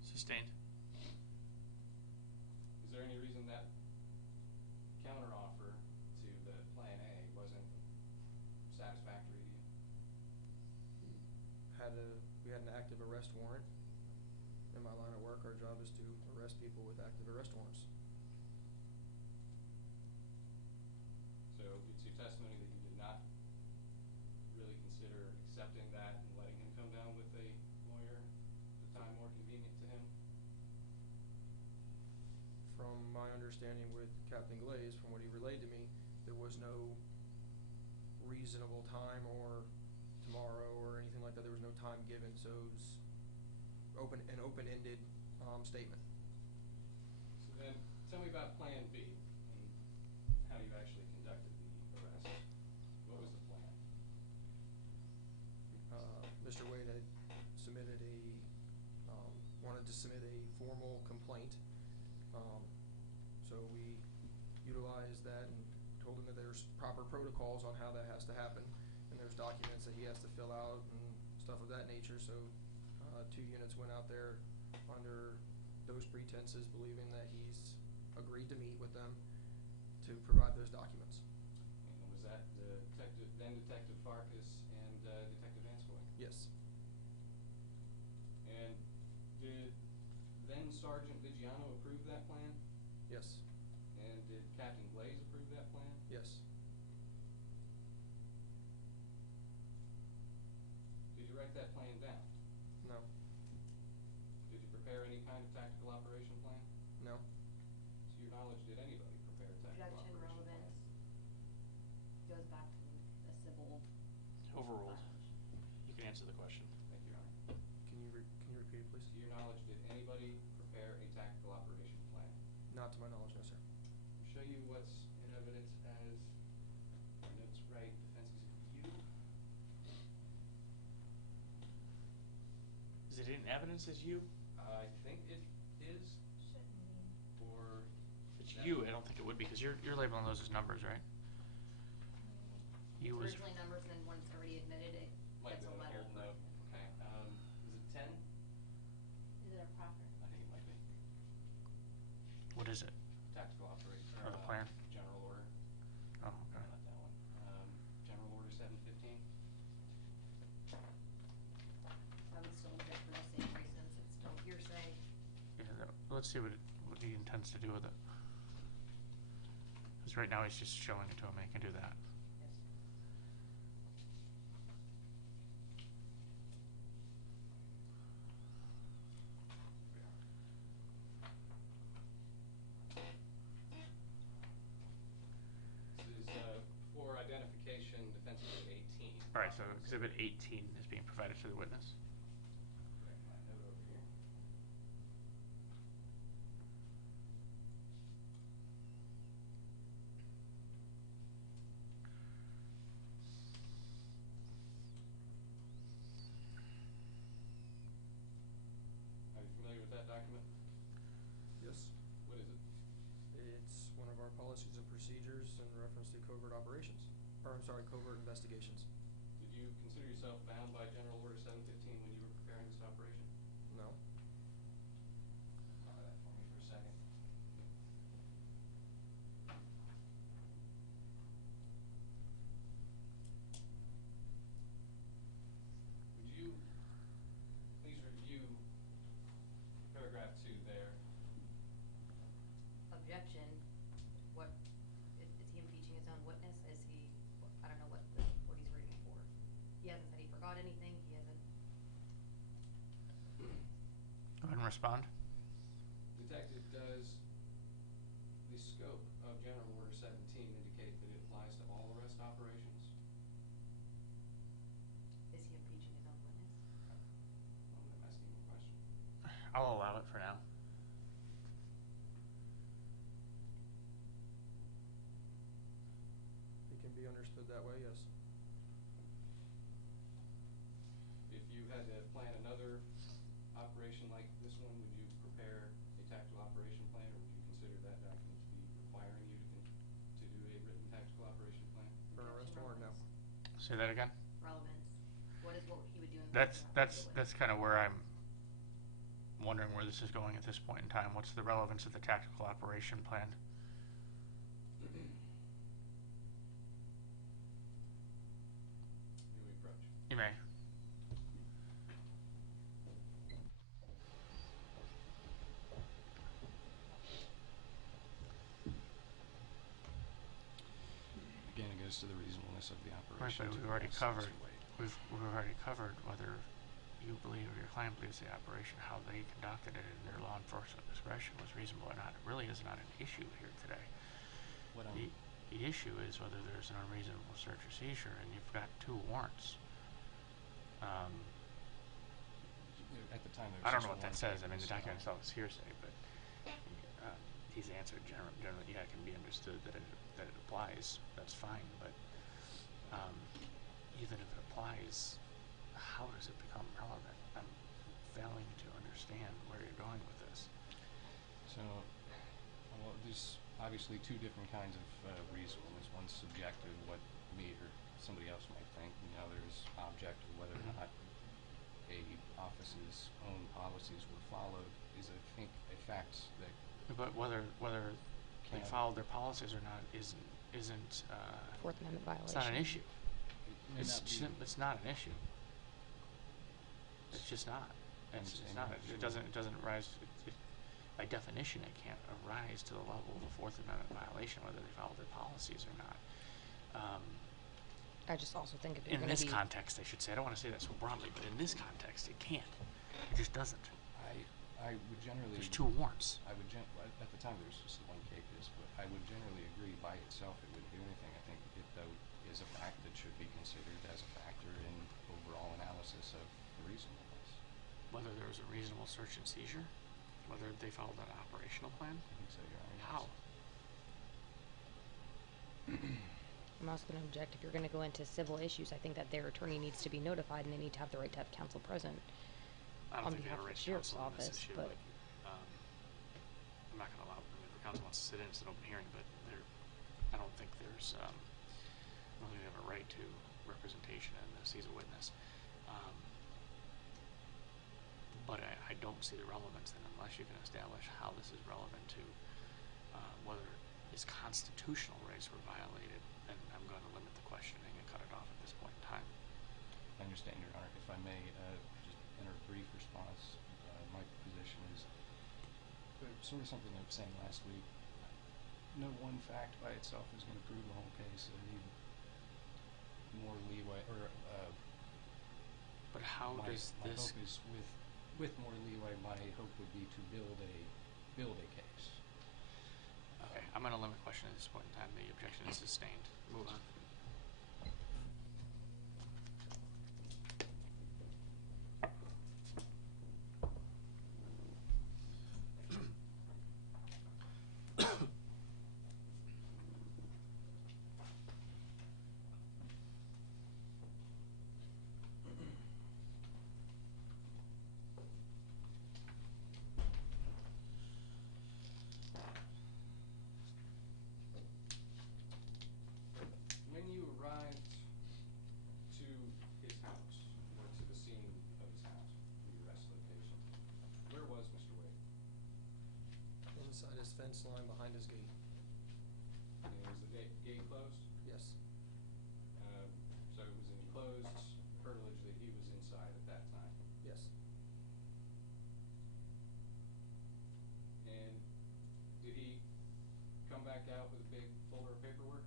Sustained. Is there any reason that counteroffer to the plan A wasn't satisfactory to you? We had an active arrest warrant. In my line of work, our job is to arrest people with active arrest warrants. So it's your testimony that you did not really consider accepting that and letting him come down with a lawyer at the time more convenient to him? From my understanding with Captain Glaze, from what he relayed to me, there was no reasonable time or tomorrow or anything like that. There was no time given, so it was an open-ended statement. So then, tell me about Plan B and how you actually conducted the arrest. What was the plan? Mr. Wade had submitted wanted to submit a formal complaint. So we utilized that and told him that there's proper protocols on how that has to happen. And there's documents that he has to fill out and stuff of that nature. So 2 units went out there under those pretenses, believing that he's agreed to meet with them to provide those documents. And was that Detective Farkas and Detective Vanscoy? Yes. And did then Sergeant Vigiano approve that plan? Yes. And did Captain Glaze approve that plan? Yes. Did you write that plan down? No. Did you prepare any kind of tactical operation plan? No. To your knowledge, did anybody prepare a tactical Objection, operation relevant. plan? Goes back to the civil. Overruled. You can answer the question. Thank you, Your Honor. Can you repeat it, please? To your knowledge, did anybody prepare a tactical operation plan? Not to my knowledge, no, sir. I'll show you what's in evidence as our notes right, defense exhibit U. Is it in evidence as you? I think it is, Shouldn't be. or? It's that- you, I don't think it would be, because you're labeling those as numbers, right? You was, Originally numbers, and then when it's already admitted, it Might gets be a an letter. old note, okay, is it 10? Is it a proper? I think it might be. what is it? Tactical operation, Oh, the plan? general order, Oh, okay. not that one. General order 715. I would still object for the same reasons, it's still hearsay. Yeah, let's see what he intends to do with it. Because right now he's just showing it to him, he can do that. Yes. This is, for identification, defense exhibit 18. Alright, so exhibit 18 is being provided to the witness. Correct my note over here. Are you familiar with that document? Yes. What is it? It's one of our policies and procedures in reference to covert operations, or I'm sorry, covert investigations. Did you consider yourself bound by General Order 715 when you were preparing this operation? No. Follow that for me for a second. Would you please review paragraph 2 there? Objection, what, is he impeaching his own witness? Is he, I don't know what he's reading for. He hasn't said he forgot anything, he hasn't. Go ahead and respond. Detective, does the scope of General Order 17 indicate that it applies to all arrest operations? Is he impeaching his own witness? I'm asking you a question. I'll allow it for now. It can be understood that way, yes. If you had to plan another operation like this one, would you prepare a tactical operation plan, or would you consider that document to be requiring you to do a written tactical operation plan? For an arrest Objection, warrant, no. relevance. Say that again? Relevance, what is what he would do in. That's case of that's kind of where I'm wondering where this is going at this point in time. What's the relevance of the tactical operation plan? May we approach? You may. Again, it goes to the reasonableness of the Right, operation. but to we've already assess covered, weight. we've already covered whether you believe or your client believes the operation, how they conducted it in their law enforcement discretion was reasonable or not. It really is not an issue here today. What The issue is whether there's an unreasonable search or seizure, and you've got 2 warrants. At the time, there was I don't just know what one that says. I case, mean, the document itself is hearsay, but he's answered generally, yeah, it can be understood that it applies. That's fine, but even if it applies, how does it become relevant? I'm failing to understand where you're going with this. So, well, there's obviously 2 different kinds of reasonableness. One's subjective, what me or somebody else might think, and the other is objective, whether or not a office's own policies were followed is, I think, a fact that But whether they Can- followed their policies or not isn't Fourth Amendment violation. it's not an issue. may It's not be. it's not an issue. It's just not. I'm It's saying not. not It sure. doesn't rise. By definition, it can't arise to the level of a Fourth Amendment violation, whether they follow their policies or not. I just also think if you're In gonna this be. context, I should say. I don't want to say that so broadly, but in this context, it can't. It just doesn't. I would generally. There's 2 warrants. I would at the time there was just the one CAPIS, but I would generally agree by itself it wouldn't do anything. I think it though is a fact that should be considered as a factor in overall analysis of the reasonableness. Whether there was a reasonable search and seizure, whether they followed that operational plan. I think so, Your Honor. How? I'm also gonna object if you're gonna go into civil issues, I think that their attorney needs to be notified and they need to have the right to have counsel present. I don't On think they have a behalf of right the to sheriff's counsel on this office, issue, but- I'm not gonna allow, I mean, if the council wants to sit in, it's an open hearing, but I don't think there's, I don't think we have a right to representation in this, he's a witness. But I don't see the relevance in it unless you can establish how this is relevant to, whether his constitutional rights were violated, then I'm gonna limit the questioning and cut it off at this point in time. I understand, Your Honor. If I may, just enter a brief response. My position is sort of something I was saying last week. No one fact by itself is going to prove the whole case. I need more leeway, or But how my does my this, hope is with more leeway. My hope would be to build a case. okay, I'm gonna limit question at this point in time, the objection is sustained, move on. When you arrived to his house, or to the scene of his house, the arrest location, where was Mr. Wade? Inside his fence line behind his gate. And was the gate closed? Yes. So it was enclosed curtilage that he was inside at that time. Yes. And did he come back out with a big folder of paperwork?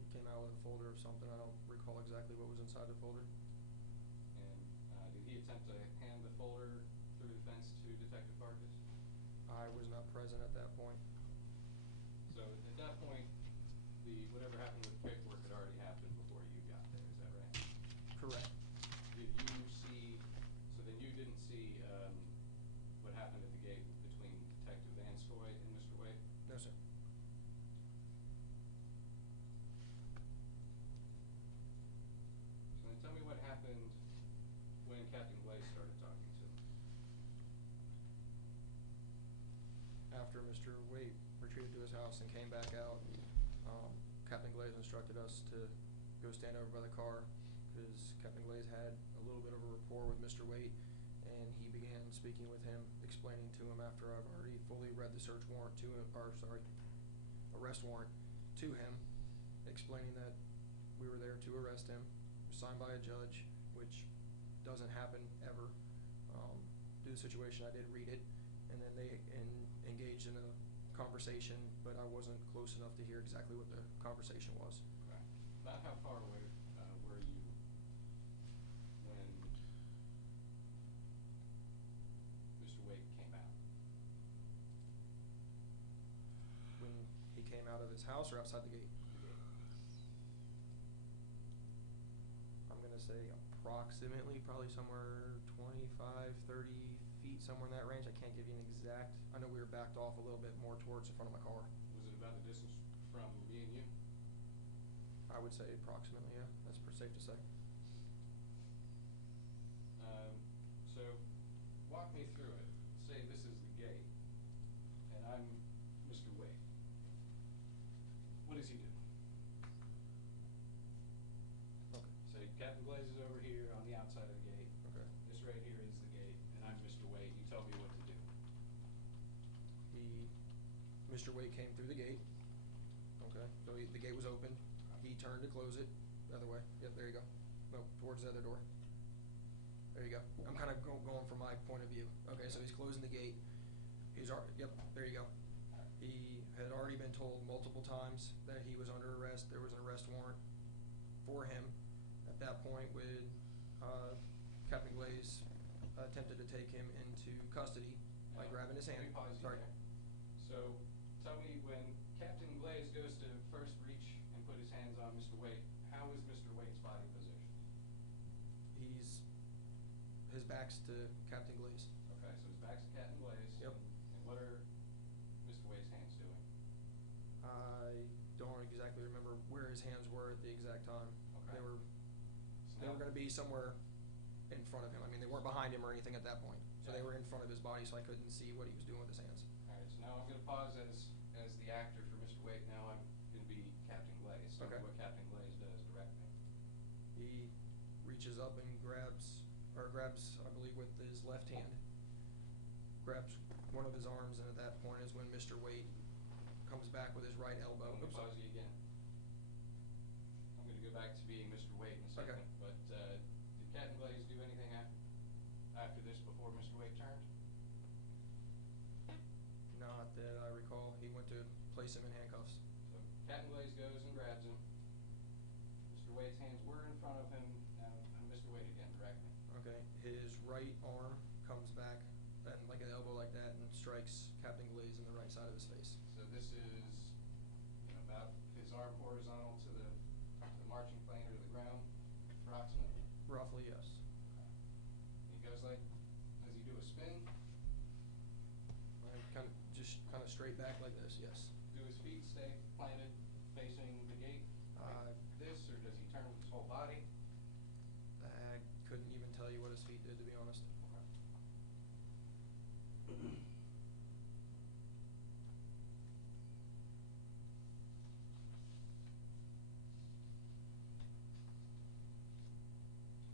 He came out with a folder of something. I don't recall exactly what was inside the folder. And did he attempt to hand the folder through the fence to Detective Farkas? I was not present at that point. So at that point, whatever happened with the paperwork had already happened before you got there, is that right? Correct. Did you see, so then you didn't see what happened at the gate between Detective Vanskoy and Mr. Wade? No, sir. So then tell me what happened when Captain Glaze started talking to him. After Mr. Waite retreated to his house and came back out, Captain Glaze instructed us to go stand over by the car because Captain Glaze had a little bit of a rapport with Mr. Waite, and he began speaking with him, explaining to him after I've already fully read the search warrant to him, arrest warrant to him, explaining that we were there to arrest him, signed by a judge, which doesn't happen ever. Due to the situation, I did read it, and then they engaged in a conversation, but I wasn't close enough to hear exactly what the conversation was. Okay. About how far away were you when Mr. Wade came out? When he came out of his house or outside the gate? The gate. I'm gonna say approximately probably somewhere 25, 30 feet, somewhere in that range. I can't give you an exact. I know we were backed off a little bit more towards the front of my car. Was it about the distance from me and you? I would say approximately, yeah. That's safe to say. So walk me through it. Say this is the gate, and I'm Mr. Wade. What does he do? Okay. Say Captain Glaze is over here on the outside of the gate. Okay. This right here is the gate, and I'm Mr. Wade. You tell me what to do. Mr. Wade came through the gate. Okay. So the gate was open. He turned to close it the other way. Yep, there you go. No, towards the other door. There you go. I'm kind of going from my point of view. Okay, so he's closing the gate. He's already, yep, there you go. He had already been told multiple times that he was under arrest. There was an arrest warrant for him. At that point, when Captain Glaze attempted to take him into custody by grabbing his hand. Let me pause you Sorry. there. So tell me, when Captain Glaze goes to first reach and put his hands on Mr. Wade, how is Mr. Wade's body positioned? His back's to Captain Glaze. Okay, so his back's to Captain Glaze. Yep. And what are Mr. Wade's hands doing? I don't exactly remember where his hands were at the exact time. Okay. They were So going to be somewhere in front of him. I mean, they weren't behind him or anything at that point. So they Yeah. were in front of his body, so I couldn't see what he was doing with his hands. Alright, so now I'm gonna pause as the actor for Mr. Wade. Now I'm gonna be Captain Glaze. So Okay. what Captain Glaze does, direct me. He reaches up and grabs, I believe with his left hand, grabs one of his arms, and at that point is when Mr. Wade comes back with his right elbow. I'm gonna Oops. pause you again. I'm gonna go back to being Mr. Wade in a second. Okay. But, did Captain Glaze do anything after this before Mr. Wade turned? Not that I recall. He went to place him in handcuffs. So Captain Glaze goes and grabs him. Mr. Wade's hands were in front of him. Now I'm Mr. Wade again, direct me. Okay. His right arm comes back and like an elbow like that and strikes Captain Glaze in the right side of his face. So this is, about his arm horizontal to the marching plane or the ground, approximately. Roughly, yes. He goes like, does he do a spin? Kind of straight back like this, yes. Do his feet stay planted facing the gate like this, or does he turn with his whole body? I couldn't even tell you what his feet did, to be honest.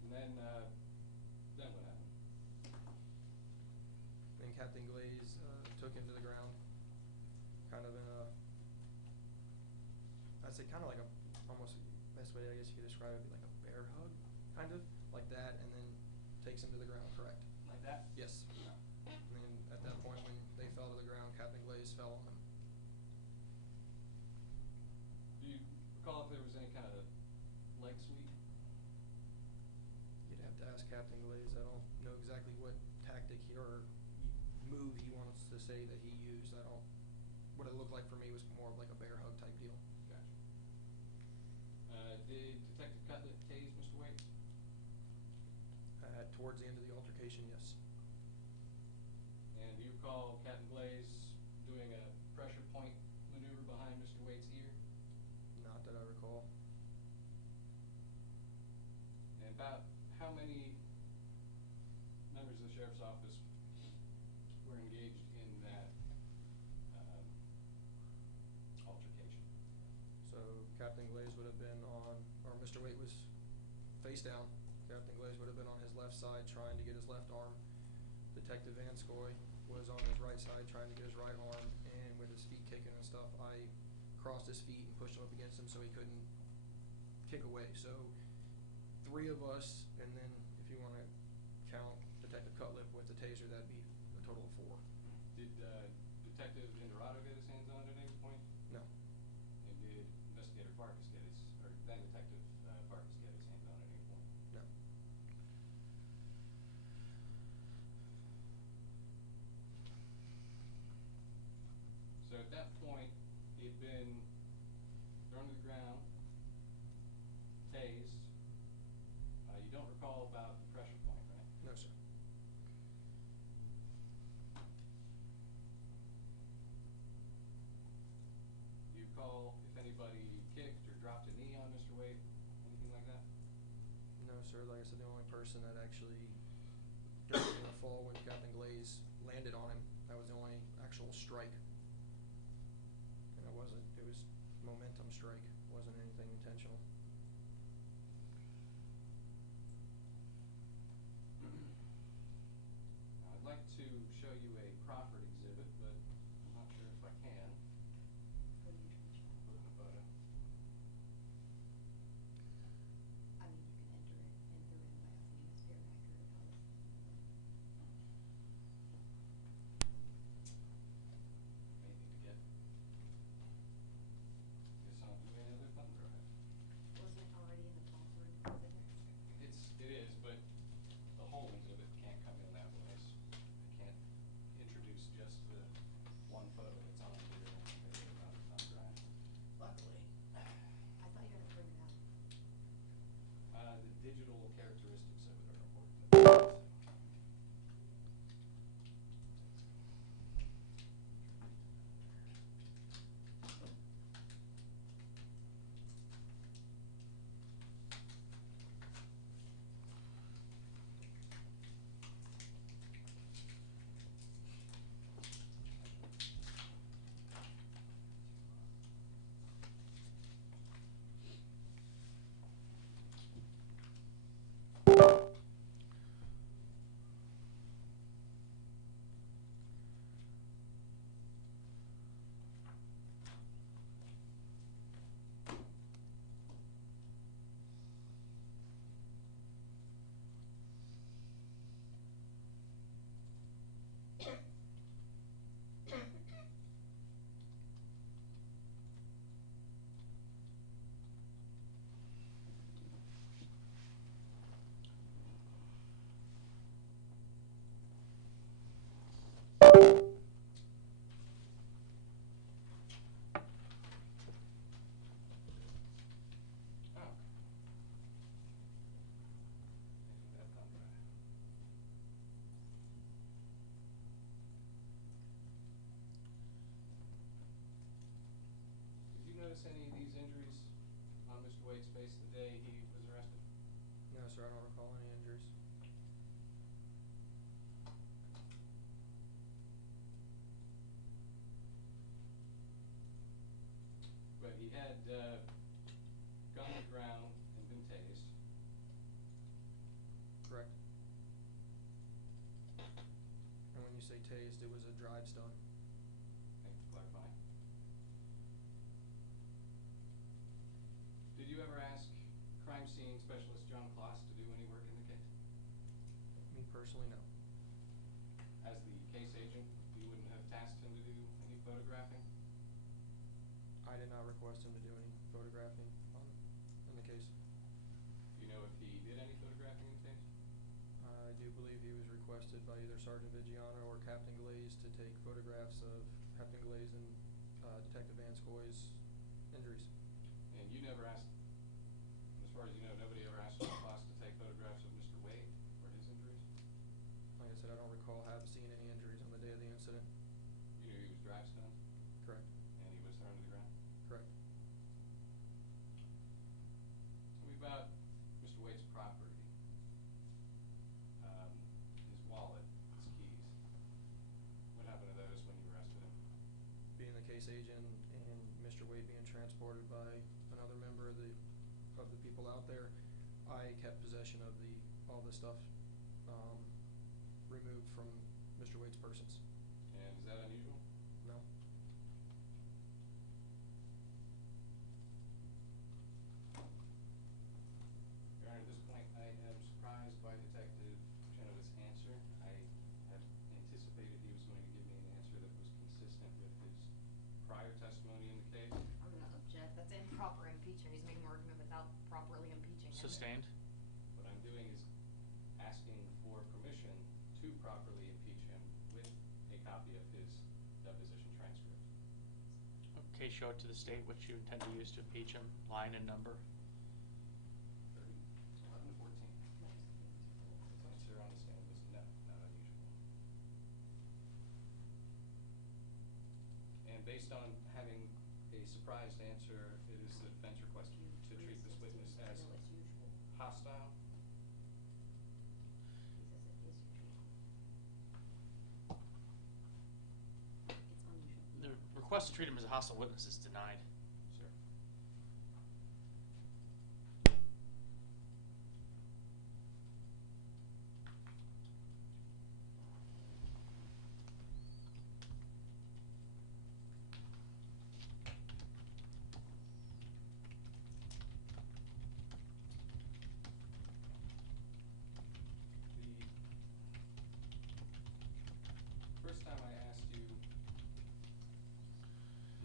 And then what happened? Then Captain Glaze took him to the ground, kind of in a, I'd say kind of like a, almost best way I guess you could describe it would be like a bear hug, kind of like that, and then takes him to the ground. Correct? Like that? Yes. And then at that point, when they fell to the ground, Captain Glaze fell on him. Do you recall if there was any kind of leg sweep? You'd have to ask Captain Glaze. I don't know exactly what tactic or move he wants to say that he used. I don't. What it looked like for me was more of like a bear hug type deal. Gotcha. Did Detective Cutlet tase Mr. Wade? Towards the end of the altercation, yes. And do you recall Captain Glaze doing a pressure point maneuver behind Mr. Wade's ear? Not that I recall. And about how many members of the sheriff's office were engaged in that altercation? So Captain Glaze would have been on, or Mr. Wade was face down. Captain Glaze would have been on his left side trying to get his left arm. Detective Vanscoy was on his right side trying to get his right arm, and with his feet kicking and stuff, I crossed his feet and pushed him up against him so he couldn't kick away. So 3 of us, and then if you want to count Detective Cutlip with the taser, that'd be a total of 4. Did Detective Indorado get his hands on it at any point? No. And did Investigator Farkas get his, or then Detective Farkas get his hands on it at any point? No. So at that point, he had been thrown to the ground, tased. You don't recall about the pressure point, right? No, sir. Do you recall if anybody kicked or dropped a knee on Mr. Wade? Anything like that? No, sir. Like I said, the only person that actually during the fall when Captain Glaze landed on him, that was the only actual strike. And it was momentum strike. It wasn't anything intentional. Now, I'd like to show you a Crawford exhibit, but I'm not sure if I can. Put in a photo. I mean, you can enter in by asking us fair and accurate policy. May need to get onto another thumb drive. Wasn't it already in the Crawford exhibit? It is, but the whole exhibit can't come in that way. I can't introduce just the one photo that's on here and maybe it's on the thumb drive. Luckily. I thought you were gonna print it out. The digital characteristics of it are important. Waite's face the day he was arrested? No, sir, I don't recall any injuries. But he had gone to the ground and been tased. Correct. And when you say tased, it was a drive stun. Thank you for clarifying. Did you ever ask crime scene specialist John Kloss to do any work in the case? Me personally, no. As the case agent, you wouldn't have tasked him to do any photographing? I did not request him to do any photographing in the case. Do you know if he did any photographing in the case? I do believe he was requested by either Sergeant Vigiano or Captain Glaze to take photographs of Captain Glaze and Detective Vanscoy's injuries. And you never asked, as far as you know, nobody ever asked John Kloss to take photographs of Mr. Wade or his injuries? Like I said, I don't recall having seen any injuries on the day of the incident. You knew he was drive stunned Correct. and he was thrown to the ground? Correct. Tell me about Mr. Wade's property, his wallet, his keys. What happened to those when you arrested him? Being the case agent and Mr. Wade being transported by another member of the people out there, I kept possession of all the stuff removed from Mr. Wade's persons. And is that unusual? No. Your Honor, at this point, I am surprised by Detective Chenoweth's answer. I had anticipated he was going to give me an answer that was consistent with his prior testimony in the case. I'm gonna object. That's improper impeachment. He's making an argument without properly impeaching him. Sustained? What I'm doing is asking for permission to properly impeach him with a copy of his deposition transcript. Okay, show it to the state which you intend to use to impeach him, line and number. 11 to 14. His answer on the stand was no, not unusual. And based on having a surprised answer, it is the defense request to treat this witness as No, it's usual. hostile. He says it is usual. It's unusual. The request to treat him as a hostile witness is denied. Sir. The first time I asked you,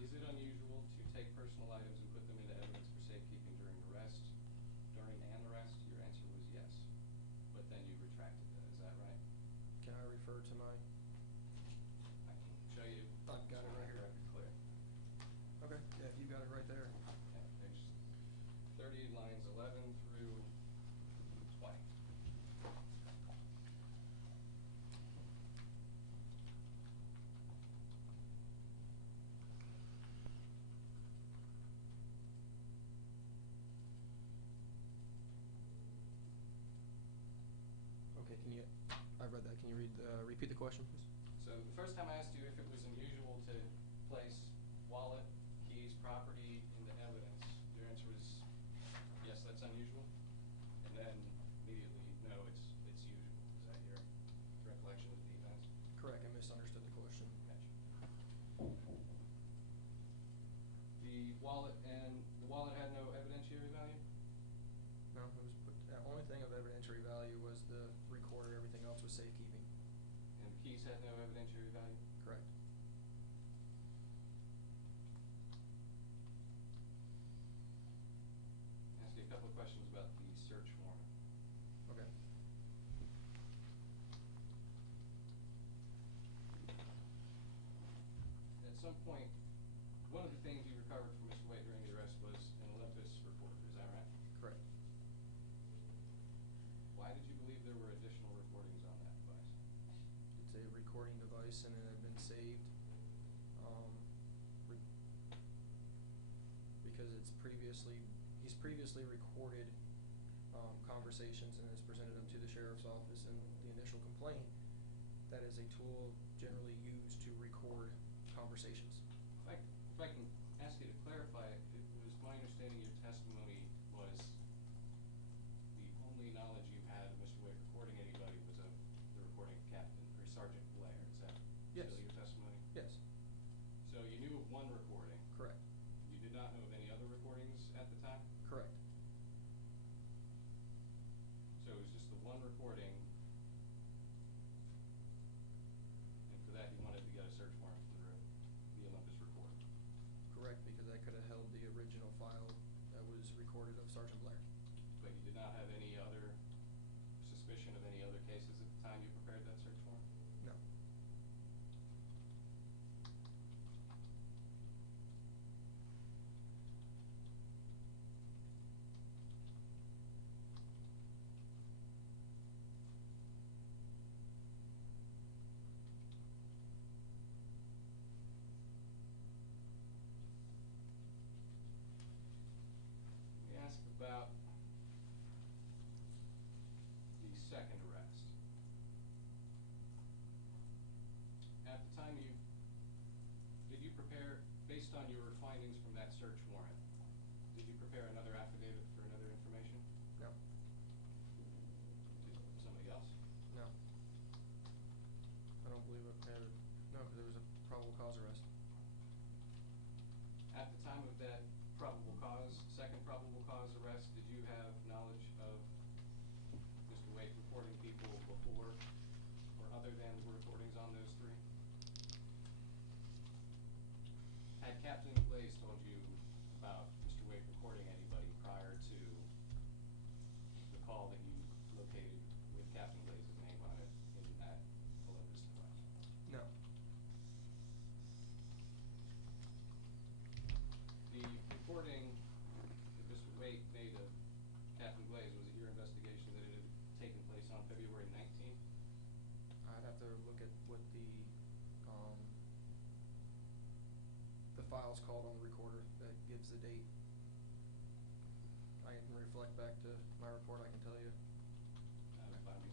is it unusual to take personal items and put them into evidence for safekeeping during an arrest, your answer was yes. But then you retracted that, is that right? Can I refer to my? I can show you. I've got it right here. Record clear. Okay. Yeah, you got it right there. Yeah, page 30, lines 11 through 20. Okay. I read that. Can you repeat the question, please? So the first time I asked you if it was unusual to place wallet, keys, property into evidence, your answer was yes, that's unusual. And then immediately, no, it's usual. Is that your recollection of the events? Correct. I misunderstood the question. Gotcha. The wallet had no evidentiary value? No, it was the only thing of evidentiary value was the recorder. Everything else was safekeeping. And the keys had no evidentiary value? Correct. Ask you a couple of questions about the search warrant. Okay. At some point, one of the things you recovered from Mr. Wade during the arrest was an Olympus recorder, is that right? Correct. Why did you believe there were additional recordings on that device? It's a recording device and it had been saved because it's previously, he he's previously recorded conversations and has presented them to the sheriff's office in the initial complaint. That is a tool generally used to record conversations. If I can ask you to clarify, it was my understanding your testimony was the only knowledge you had of Mr. Wade recording anybody was of the recording of Captain or Sergeant Blair. Is that Yes. still your testimony? Yes, So you knew of one recording. correct, You did not know of any other recordings at the time? correct. So it was just the one recording, and for that you wanted to get a search warrant for the Olympus recording. Correct, because I could have held the original file that was recorded of Sergeant Blair. But you did not have any other suspicion of any other cases at the time you prepared that search warrant? No. Let me ask about the second arrest. At the time did you prepare, based on your findings from that search warrant, did you prepare another affidavit for another information? No. Did somebody else? No. I don't believe it had, no, because there was a probable cause arrest. At the time of that second probable cause arrest, did you have knowledge of Mr. Wade reporting people before or other than the recordings on those three? Had Captain Glaze told you about Mr. Wade recording anybody prior to the call that you located with Captain Glaze's name on it in that Olympus device? No. The recording that Mr. Wade made of Captain Glaze, was it your investigation that it had taken place on February 19th? I'd have to look at what the file's called on the recorder that gives the date. I can reflect back to my report, I can tell you. Fine.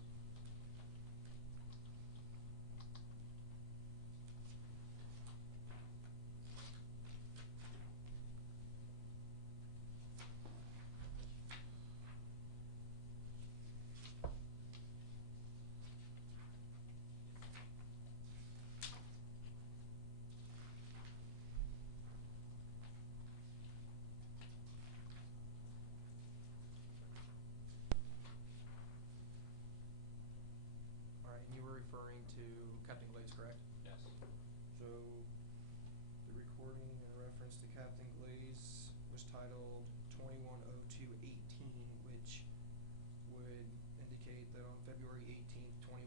Alright, and you were referring to Captain Glaze, correct? Yes. So, the recording in reference to Captain Glaze was titled 210218, which would indicate that on February 18th, 21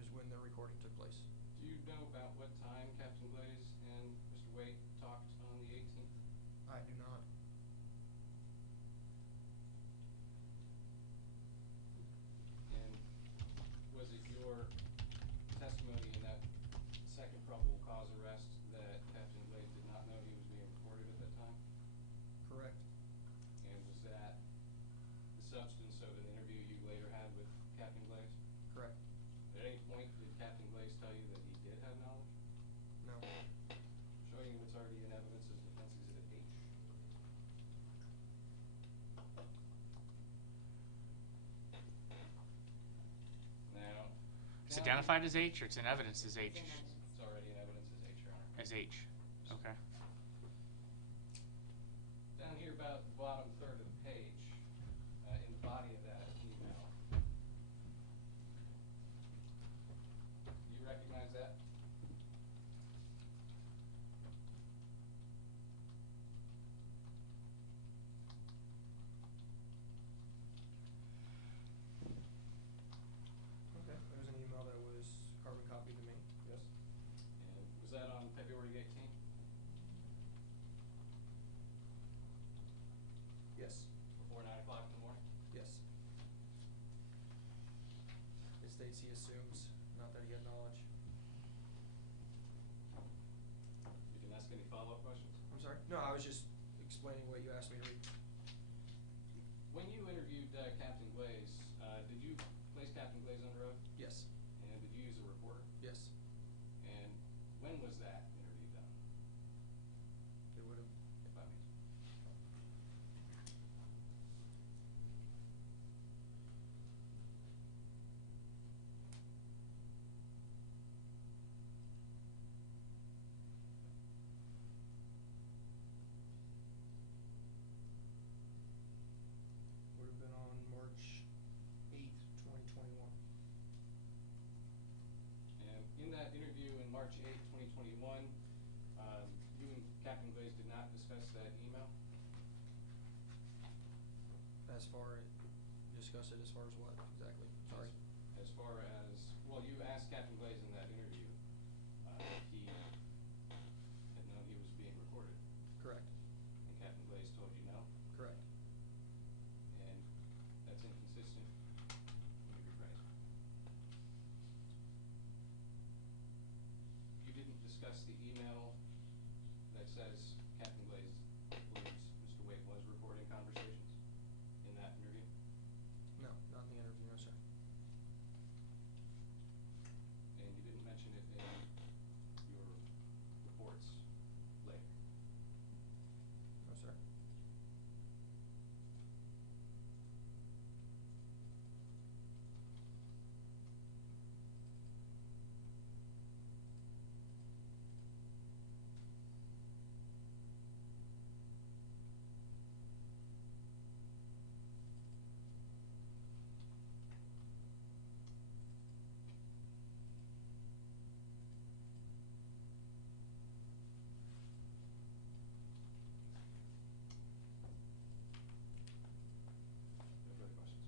is when the recording took place. Do you know about what time Captain Glaze and Mr. Wade talked on the 18th? I do not. And was it your testimony in that second probable cause arrest that Captain Glaze did not know he was being recorded at that time? Correct. And was that the substance of an interview you later had with Captain Glaze? Correct. At any point did Captain Glaze tell you that he did have knowledge? No. Showing you what's already in evidence as Defense Exhibit H. Now. It's identified as H, or it's in evidence as H? It's already in evidence as H, Your Honor. As H, okay. Down here about the bottom third of the page, in the body of that email. Do you recognize that? Okay, there was an email that was carbon copied to me. Yes. And was that on February 18th? Yes. Before 9 o'clock in the morning? Yes. It states he assumes, not that he had knowledge. You can ask any follow-up questions? I'm sorry? No, I was just explaining what you asked me to read. When you interviewed Captain Glaze, did you place Captain Glaze under oath? Yes. And did you use a reporter? Yes. And when was that interview done, It would have. if I may? Would have been on March 8th, 2021. And in that interview in March 8, 2021, you and Captain Glaze did not discuss that email? As far as, discuss it as far as what exactly? Sorry. As far as, well, you asked Captain Glaze in that interview if he had known he was being recorded, Correct. and Captain Glaze told you no, Correct. and that's inconsistent. Let me rephrase. You didn't discuss the email that says Captain Glaze believes Mr. Waite was recording conversations in that interview? No, not in the interview, no, sir. And you didn't mention it in your reports later? No, sir. No further questions?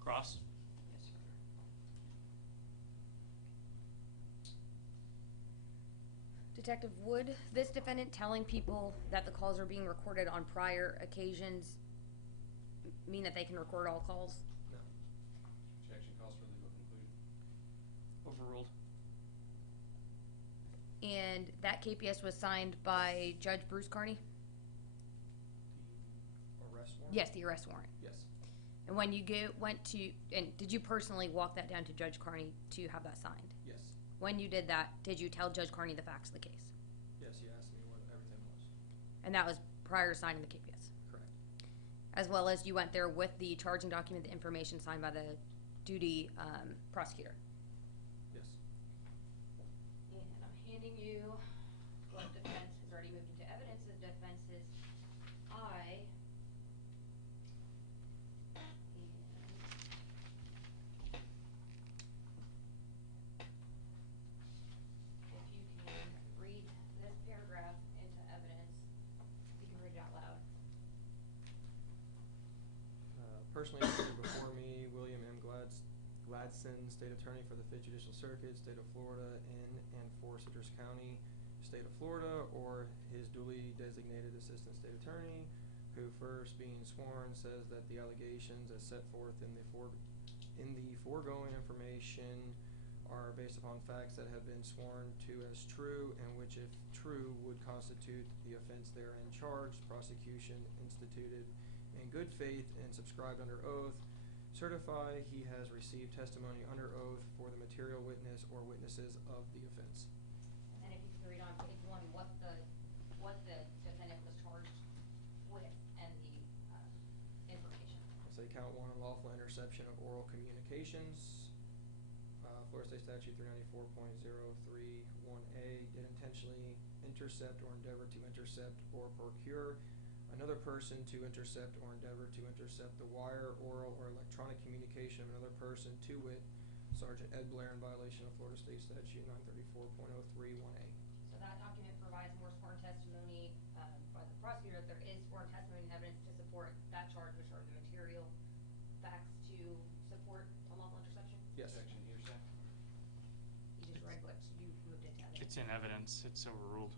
Cross? Yes, sir. Detective, would this defendant telling people that the calls are being recorded on prior occasions mean that they can record all calls? No. Objection calls for legal conclusion. Overruled. And that KPS was signed by Judge Bruce Carney? The arrest warrant? Yes, the arrest warrant. Yes. And when you went to, and did you personally walk that down to Judge Carney to have that signed? Yes. When you did that, did you tell Judge Carney the facts of the case? Yes, he asked me what everything was. And that was prior to signing the KPS? Correct. As well as you went there with the charging document, the information signed by the duty prosecutor? Yes. And I'm handing you what defense has already moved into evidence. The defense is I. And if you can read this paragraph into evidence, you can read it out loud. Personally appointed before me, William M. Gladson, State Attorney for the Fifth Judicial Circuit, State of Florida, in and for Citrus County, State of Florida, or his duly designated Assistant State Attorney, who first being sworn says that the allegations as set forth in the foregoing information are based upon facts that have been sworn to as true, and which, if true, would constitute the offense therein charged, prosecution instituted in good faith and subscribed under oath, certify he has received testimony under oath for the material witness or witnesses of the offense. And then if you can read on page 1 what the defendant was charged with and the information. I'll say count 1, unlawful interception of oral communications. Florida State Statute 394.031A, did intentionally intercept or endeavor to intercept or procure another person to intercept or endeavor to intercept the wire, oral, or electronic communication of another person, to wit, Sergeant Ed Blair, in violation of Florida State Statute 934.031A. So that document provides more sworn testimony by the prosecutor that there is sworn testimony and evidence to support that charge, which are the material facts to support unlawful interception? Yes. Objection, hearsay. You just read what you moved into evidence. It's in evidence. It's overruled.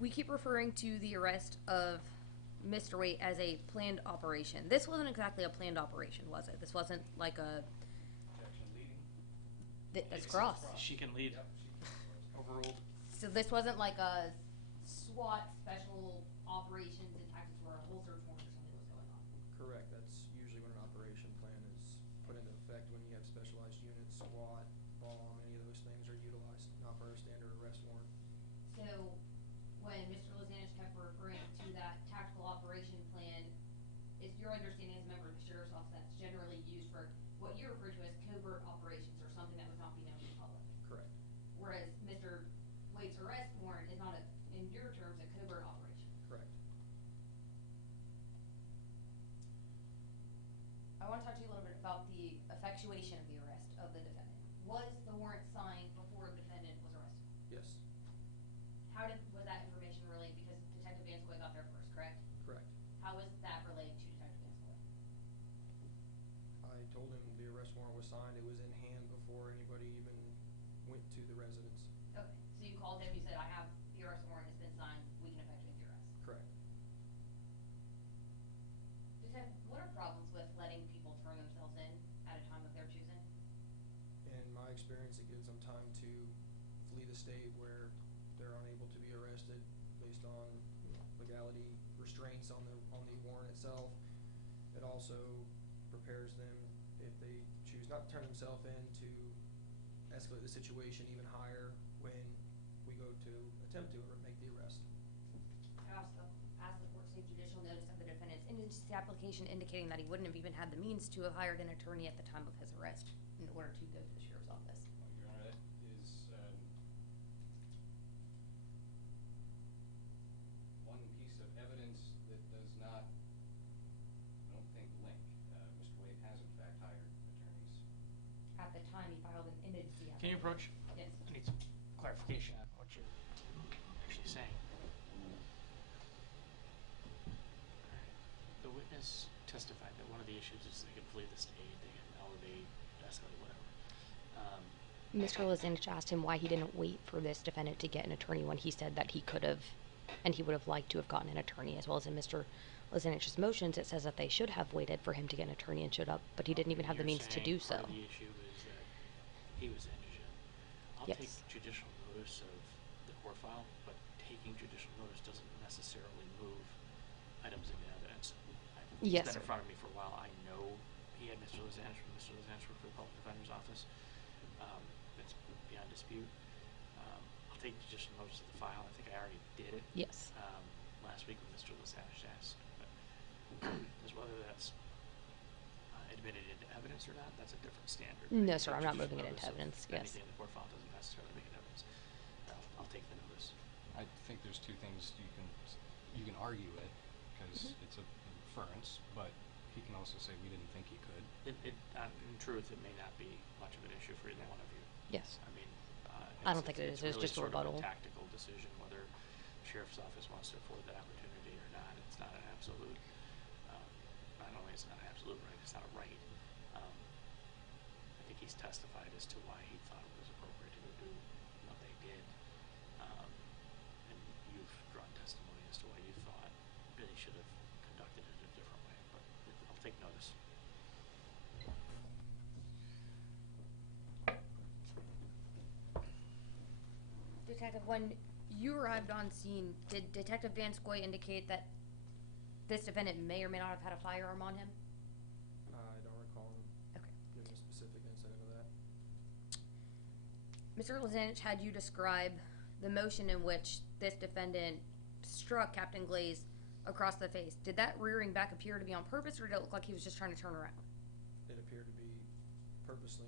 We keep referring to the arrest of Mr. Waite as a planned operation. This wasn't exactly a planned operation, was it? This wasn't like a... Objection, leading. That's cross. She can lead. Yep, she can. overruled. So this wasn't like a SWAT special operations and tactics where a whole search warrant or something was going on. Correct, that's usually when an operation plan is put into effect, when you have specialized units, SWAT, bomb, any of those things are utilized, not for a standard arrest warrant. So when Mr. Lozanich kept referring to that tactical operation plan, is your understanding as a member of the sheriff's office that's generally used for what you refer to as covert operations or something that would not be known to the public? Correct. Whereas Mr. Waite's arrest warrant is not a, in your terms, a covert operation. Correct. I want to talk to you a little bit about the effectuation of the arrest of the defendant. Was the warrant signed before the defendant was arrested? Yes, Was that information relayed, because Detective Vanscoy got there first, correct? correct. How was that relayed to Detective Vanscoy? I told him the arrest warrant was signed, it was in hand before anybody even went to the residence. Okay, so you called him, you said, I have, the arrest warrant has been signed, we can effectuate the arrest. Correct. Detective, what are problems with letting people turn themselves in at a time of their choosing? In my experience, it gives them time to flee the state where they're unable to be arrested based on, legality restraints on the warrant itself. It also prepares them, if they choose not to turn themselves in, to escalate the situation even higher when we go to attempt to make the arrest. I also asked the court to take judicial notice of the defendant's indigency application indicating that he wouldn't have even had the means to have hired an attorney at the time of his arrest in order to go to the sheriff's office. Your Honor, that is one piece of evidence that does not, I don't think, link. Mr. Wade has in fact hired attorneys. At the time he filed an indigency application. Can you approach? Yes. I need some clarification on what you're actually saying. The witness testified that one of the issues is they can flee the state, they can elevate, escalate, whatever. Mr. Lozanich asked him why he didn't wait for this defendant to get an attorney when he said that he could have, and he would have liked to have gotten an attorney, as well as in Mr. Lozanich's motions, it says that they should have waited for him to get an attorney and showed up, but he didn't even have the You're means to do saying so. part of the issue is that he was indigent. I'll Yes. take judicial notice of the court file, but taking judicial notice doesn't necessarily move items into evidence. He's Yes, been sir. in front of me for a while. I know he had Mr. Lozanich from Mr. Lozanich worked for the Public Defender's Office. That's beyond dispute. I'll take judicial notice of the file. I think I already did it. Yes. Last week when Mr. Lozanich asked. But as whether that's admitted into evidence or not, that's a different standard. No, Take sir, I'm not judicial moving it notice into of evidence, yes. Anything in the court file doesn't necessarily make it evidence. I'll take the notice. I think there's two things you can argue it, because it's a inference, but he can also say we didn't think he could. In truth, it may not be much of an issue for either one of you. Yes. I mean, I don't think it is. It's really just a sort of rebuttal. tactical decision whether the sheriff's office wants to afford that opportunity or not. It's not an absolute. Not only is it not an absolute right, it's not a right. I think he's testified as to why he thought it was appropriate to go do what they did, and you've drawn testimony as to why you thought that he should have conducted it a different way. But I'll take notice. Detective, when you arrived on scene, did Detective Vanscoy indicate that this defendant may or may not have had a firearm on him? I don't recall him Okay. giving a specific incident of that. Mr. Lozanich had you describe the motion in which this defendant struck Captain Glaze across the face. Did that rearing back appear to be on purpose, or did it look like he was just trying to turn around? It appeared to be purposely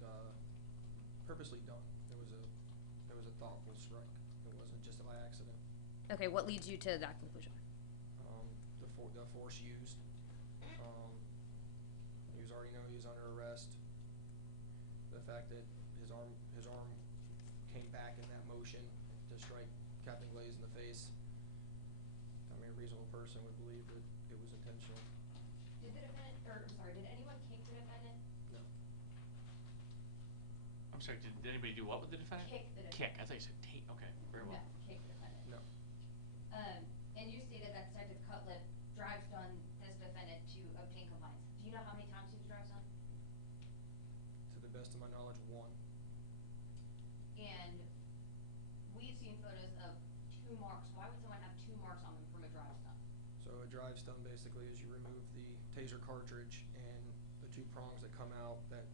done. It was a thoughtful strike. It wasn't just by accident. Okay, what leads you to that conclusion? The force used. He was already know he was under arrest. The fact that his arm came back in that motion to strike Captain Glaze in the face. I mean, a reasonable person would believe that it was intentional. Did anyone kick the defendant? No. I'm sorry. Did anybody do what with the defendant? Kick the defendant. Kick. I thought you said take. Okay. Very well. No, kick the defendant. No. And you stated that Detective Cutlet drive stunned this defendant to obtain compliance. Do you know how many times he was drive stunned? To the best of my knowledge, one. And seen photos of 2 marks. Why would someone have 2 marks on them from a drive stun? So a drive stun basically is you remove the taser cartridge and the 2 prongs that come out that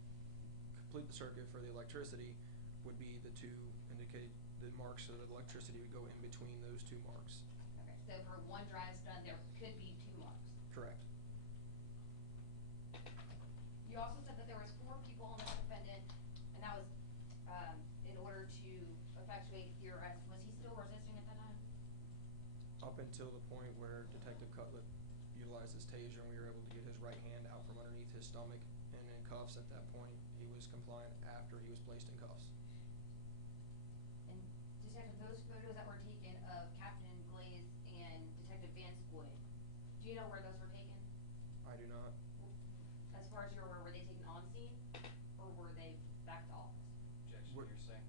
complete the circuit for the electricity would be the 2 indicate the marks, so the electricity would go in between those 2 marks. Okay, so for 1 drive stun, there could be 2 marks. Correct. You also said that there was 4 people on the defendant, and that was in order to effectuate your arrest. Was he still resisting at that time? Up until the point where Detective Cutlet utilized his taser and we were able to get his right hand out from underneath his stomach and in cuffs at that point, he was compliant after he was placed in cuffs. And Detective, those photos that were taken of Captain Glaze and Detective Vanscoy, do you know where those were taken? I do not. As far as you're aware, were they taken on scene, or were they back to office? Objection, What- hearsay.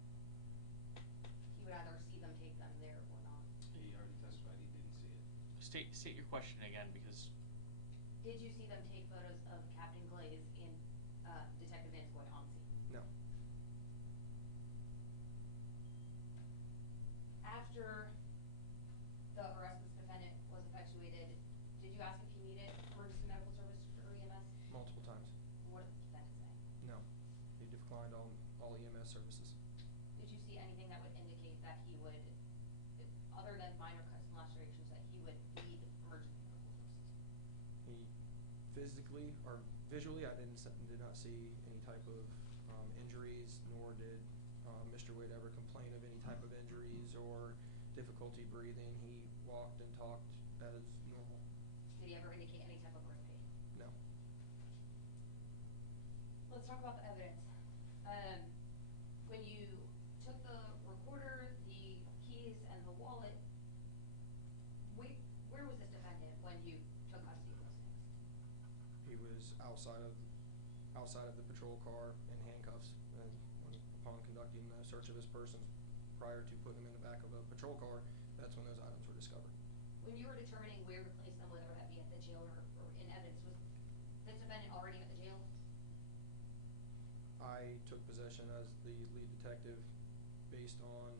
He would either see them take them there or not. He already testified he didn't see it. State your question again, because Did you see them take photos of Captain Glaze and Detective Vanscoy on scene? No. After the arrest of this defendant was effectuated, did you ask if he needed emergency medical service or EMS? Multiple times. What did the defendant say? No. He declined all EMS services. Did you see anything that would indicate that he would, other than minor cuts and lacerations, that he would need emergency medical services? He physically or visually, I did not see any type of injuries, nor did Mr. Wade ever complain of any type of injuries or difficulty breathing. He walked and talked as normal. Did he ever indicate any type of wrist pain? No. Let's talk about the evidence. When you took the recorder, the keys, and the wallet, where was this defendant when you took custody of those things? He was outside of the patrol car in handcuffs, and upon conducting a search of his person prior to putting him in the back of a patrol car, that's when those items were discovered. When you were determining where to place them, whether that be at the jail or in evidence, was this defendant already at the jail? I took possession as the lead detective based on,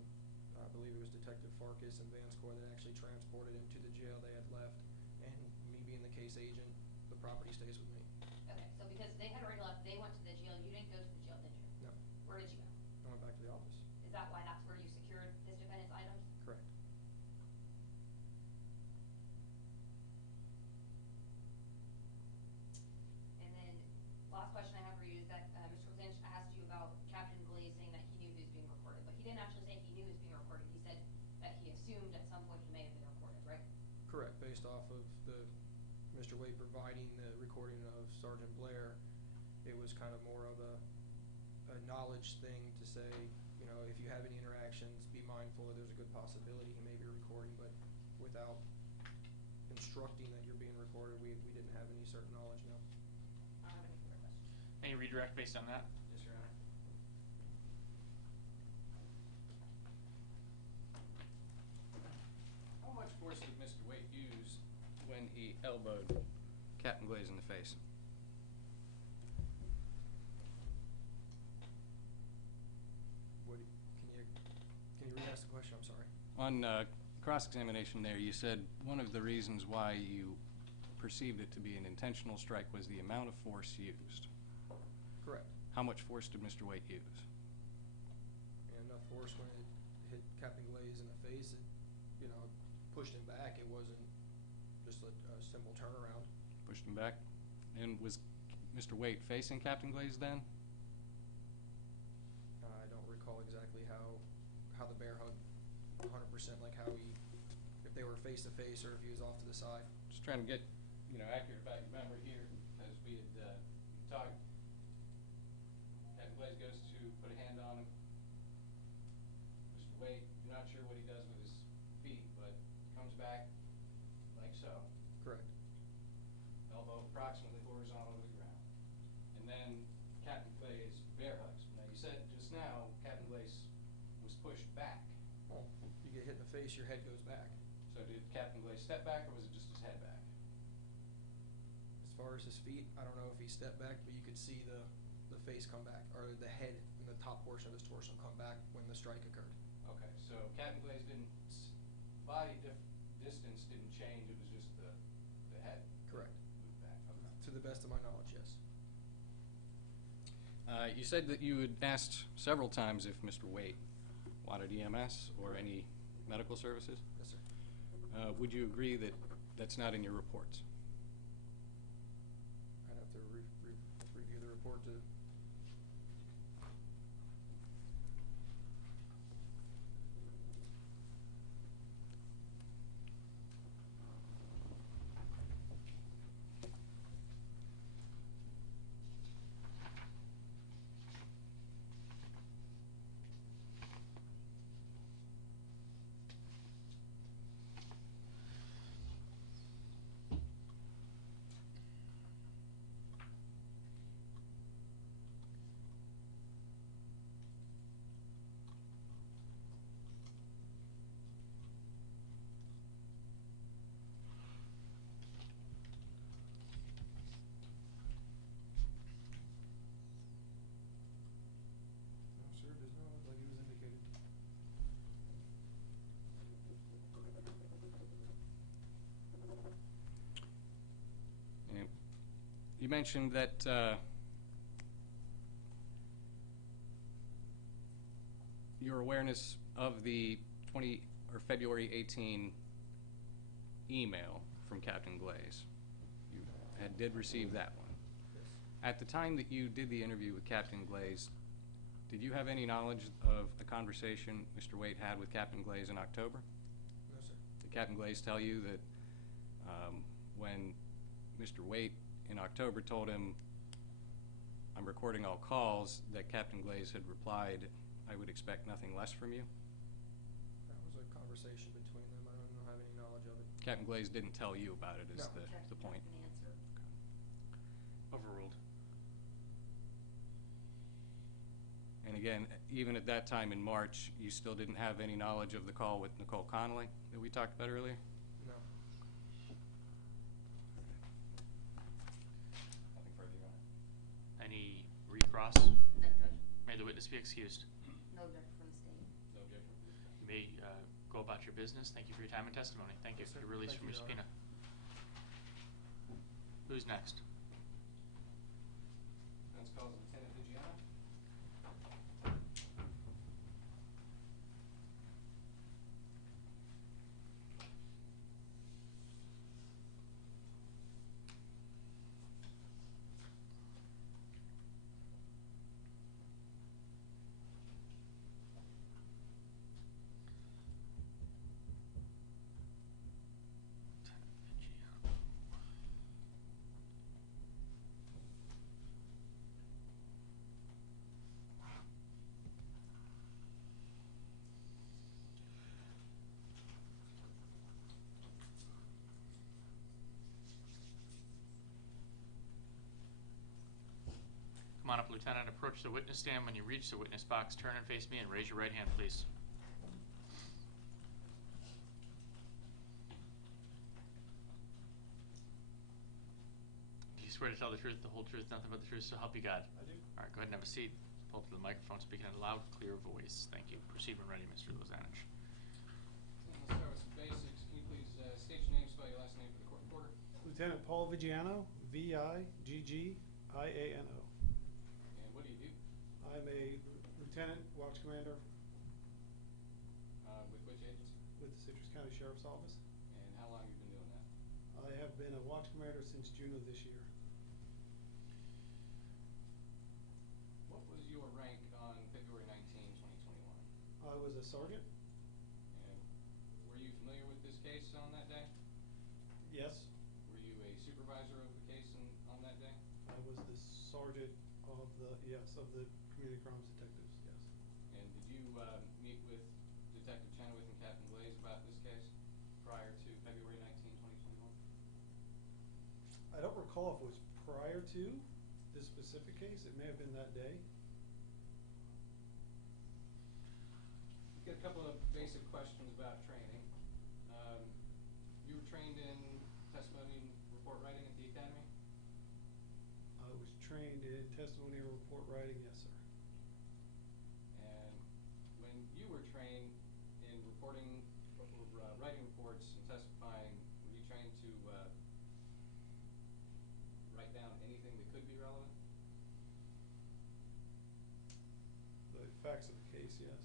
I believe it was Detective Farkas and Vanscoy that actually transported him to the jail they had left, and me being the case agent, the property stays with me. Okay, so because they had already left, they went to the jail, you didn't go to the jail, did you? No, Where did you go? I went back to the office. Is that why that's where you secured this defendant's items? Correct. And then, last question I have for you is that Mr. Lynch asked you about Captain Glaze saying that he knew he was being recorded, but he didn't actually say he knew he was being recorded. He said that he assumed at some point he may have been recorded, right? Correct, based off of Mr. Wade providing the recording of Sergeant Blair, it was kind of more of a knowledge thing to say, you know, if you have any interactions, be mindful that there's a good possibility he may be recording, but without instructing that you're being recorded, we didn't have any certain knowledge, no. I don't have any further questions. any redirect based on that? Yes, Your Honor. How much force did Mr. Waite use when he elbowed Captain Glaze in the face? Can you re-ask the question? I'm sorry. On cross-examination there, you said one of the reasons why you perceived it to be an intentional strike was the amount of force used. Correct. How much force did Mr. Waite use? And enough force when it hit Captain Glaze in the face, it, you know, pushed him back. It wasn't just a simple turnaround. Pushed him back? And was Mr. Waite facing Captain Glaze then? I don't recall exactly how the bear hug 100%, like how if they were face to face or if he was off to the side. Just trying to get, accurate about your memory here, as we had talked. Captain Glaze goes to put a hand on him. Mr. Waite, you're not sure what he does with his feet, but comes back like so. Correct. Elbow approximately horizontal to the ground. And then Captain Glaze bear hugs. Now, you said just now Captain Glaze was pushed back. Well, you get hit in the face, your head goes back. So did Captain Glaze step back, or was it just his head back? As far as his feet, I don't know if he stepped back, but you could see the face come back, or the head and the top portion of his torso come back when the strike occurred. Okay, so Captain Glaze didn't, body distance didn't change, it was just the head? Correct. Moved back, okay. To the best of my knowledge, yes. You said that you had asked several times if Mr. Waite wanted EMS or any medical services. Yes, sir. Would you agree that that's not in your reports? I'd have to review the report to. No, sir, does not look like he was indicated. And you mentioned that your awareness of the February 18 email from Captain Glaze. You did receive that one. Yes. At the time that you did the interview with Captain Glaze, did you have any knowledge of a conversation Mr. Waite had with Captain Glaze in October? No, sir. Did Captain Glaze tell you that when Mr. Waite in October told him, "I'm recording all calls," that Captain Glaze had replied, "I would expect nothing less from you"? That was a conversation between them. I don't have any knowledge of it. Captain Glaze didn't tell you about it, is No. the point. An answer. Overruled. And again, even at that time in March, you still didn't have any knowledge of the call with Nicole Connolly that we talked about earlier? No. Nothing further, Your Honor. Any recross? No objection. May the witness be excused. No objection from the state. No objection. You may go about your business. Thank you for your time and testimony. Thank you. Yes, sir. You're released Thank from your you, Your subpoena. Who's next? Defense calls Lieutenant Vigiano. Come on up, Lieutenant. Approach the witness stand. When you reach the witness box, turn and face me and raise your right hand, please. Do you swear to tell the truth, the whole truth, nothing but the truth, so help you God? I do. All right, go ahead and have a seat. Pull up to the microphone, speaking in a loud, clear voice. Thank you. Proceed when ready, Mr. Lozanich. Let's start with some basics. Can you please state your name, spell your last name for the court reporter? Lieutenant Paul Vigiano, Vigigiano. And what do you do? I'm a lieutenant watch commander With which agency? with the Citrus County Sheriff's Office. And how long have you been doing that? I have been a watch commander since June of this year. What was your rank on February 19, 2021? I was a sergeant. And were you familiar with this case on that day? Yes, Were you a supervisor of the case on that day? I was the sergeant of the community crimes detectives, yes. And did you meet with Detective Chenoweth and Captain Glaze about this case prior to February 19, 2021? I don't recall if it was prior to this specific case. It may have been that day. Got a couple of basic questions about training. You were trained in testimony and report writing at the academy? I was trained in testimony and report writing, yes, sir. And when you were trained, writing reports and testifying, were you trained to write down anything that could be relevant? The facts of the case, yes.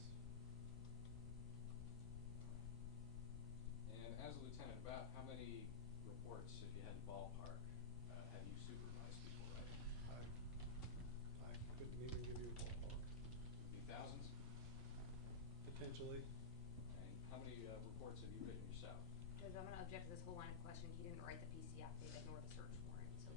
And as a lieutenant, about how many reports, if you had to ballpark, have you supervised before writing? I couldn't even give you a ballpark. Would be thousands? Potentially. And how many reports have you written yourself? Judge, I'm gonna object to this whole line of questioning. He didn't write the PC affidavit nor the search warrant, so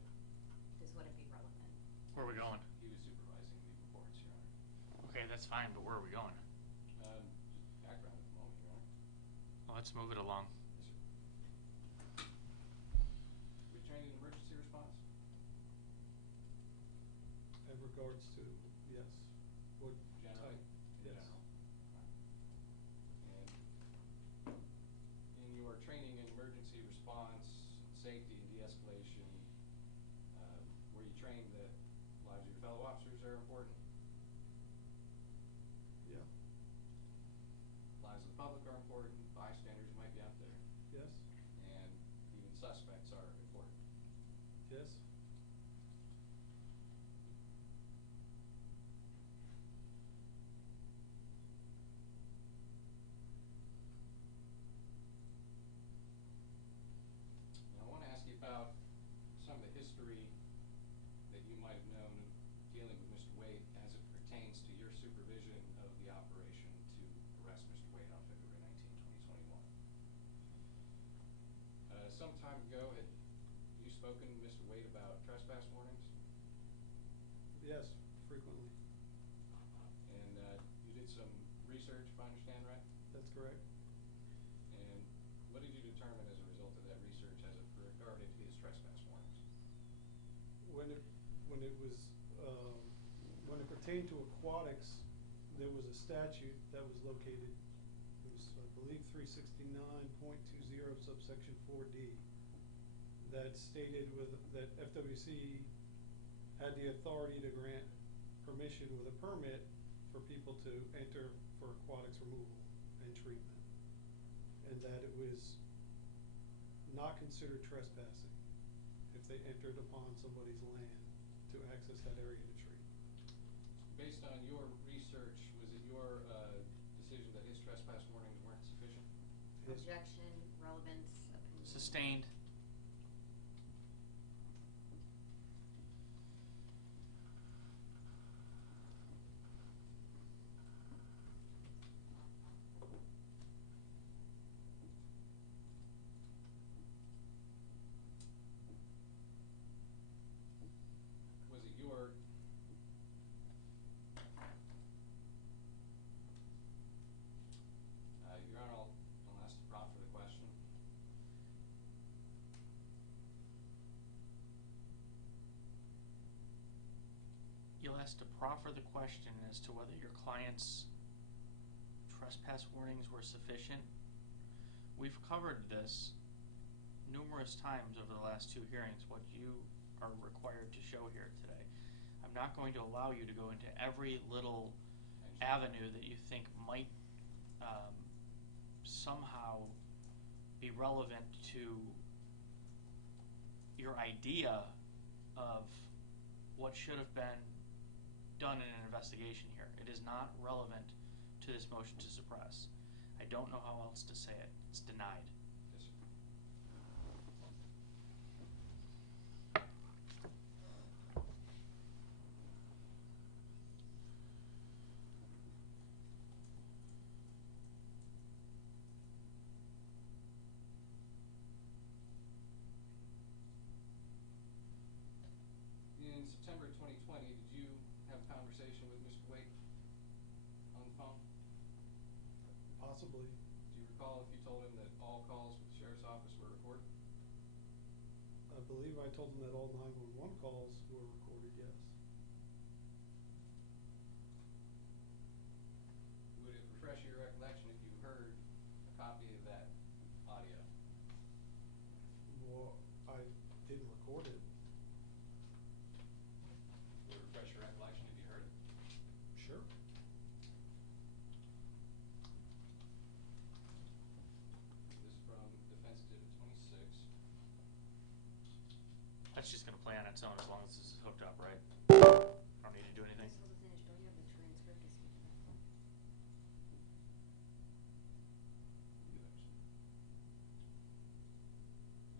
this wouldn't be relevant. Where are we going? He was supervising the reports, Your Honor. Okay, that's fine, but where are we going? Just background at the moment, Your Honor. Well, let's move it along. Yes, sir. We trained in emergency response? In regards to, yes. What Generally? type? In Yes. general. And in your training in emergency response, safety and de-escalation, were you trained that lives of your fellow officers are important? Yeah. Lives of the public are important, bystanders might be out there, Yes. and even suspects are important. Yes. Now, I want to ask you about some of the history that you might have known dealing with Mr. Wade as it pertains to your supervision of the operation to arrest Mr. Wade on February 19, 2021. Some time ago, had you spoken to Mr. Wade about trespass warnings? Yes, frequently. And you did some research, if I understand right? That's correct. And what did you determine as a result of that research as it regarded his trespass warnings? When it was, when it pertained to aquatics, there was a statute that was located, it was, I believe, 369.20 subsection 4D, that stated that FWC had the authority to grant permission with a permit for people to enter for aquatics removal and treatment, and that it was not considered trespassing if they entered upon somebody's land to access that area to treat. Based on your research, was it your decision that his trespass warnings weren't sufficient? His- Objection, relevance, opinion. Sustained. Was it your Your Honor, I'll ask to proffer the question. You'll ask to proffer the question as to whether your client's trespass warnings were sufficient. We've covered this numerous times over the last two hearings, what you are required to show here today. I'm not going to allow you to go into every little avenue that you think might somehow be relevant to your idea of what should have been done in an investigation here. It is not relevant to this motion to suppress. I don't know how else to say it. It's denied. Yes, sir. In September 2020, did you have a conversation with Mr. Wade on the phone? Possibly. Do you recall if you told him that all calls with the sheriff's office were recorded? I believe I told them that all 911 calls were recorded, yes. Would it refresh your recollection if you heard a copy of that audio? Well, I didn't record it. Would it refresh your recollection if you heard it? Sure. play on its own as long as it's hooked up, right? Don't need to do anything? Mr. Lozanich, don't you have the transcript to speak to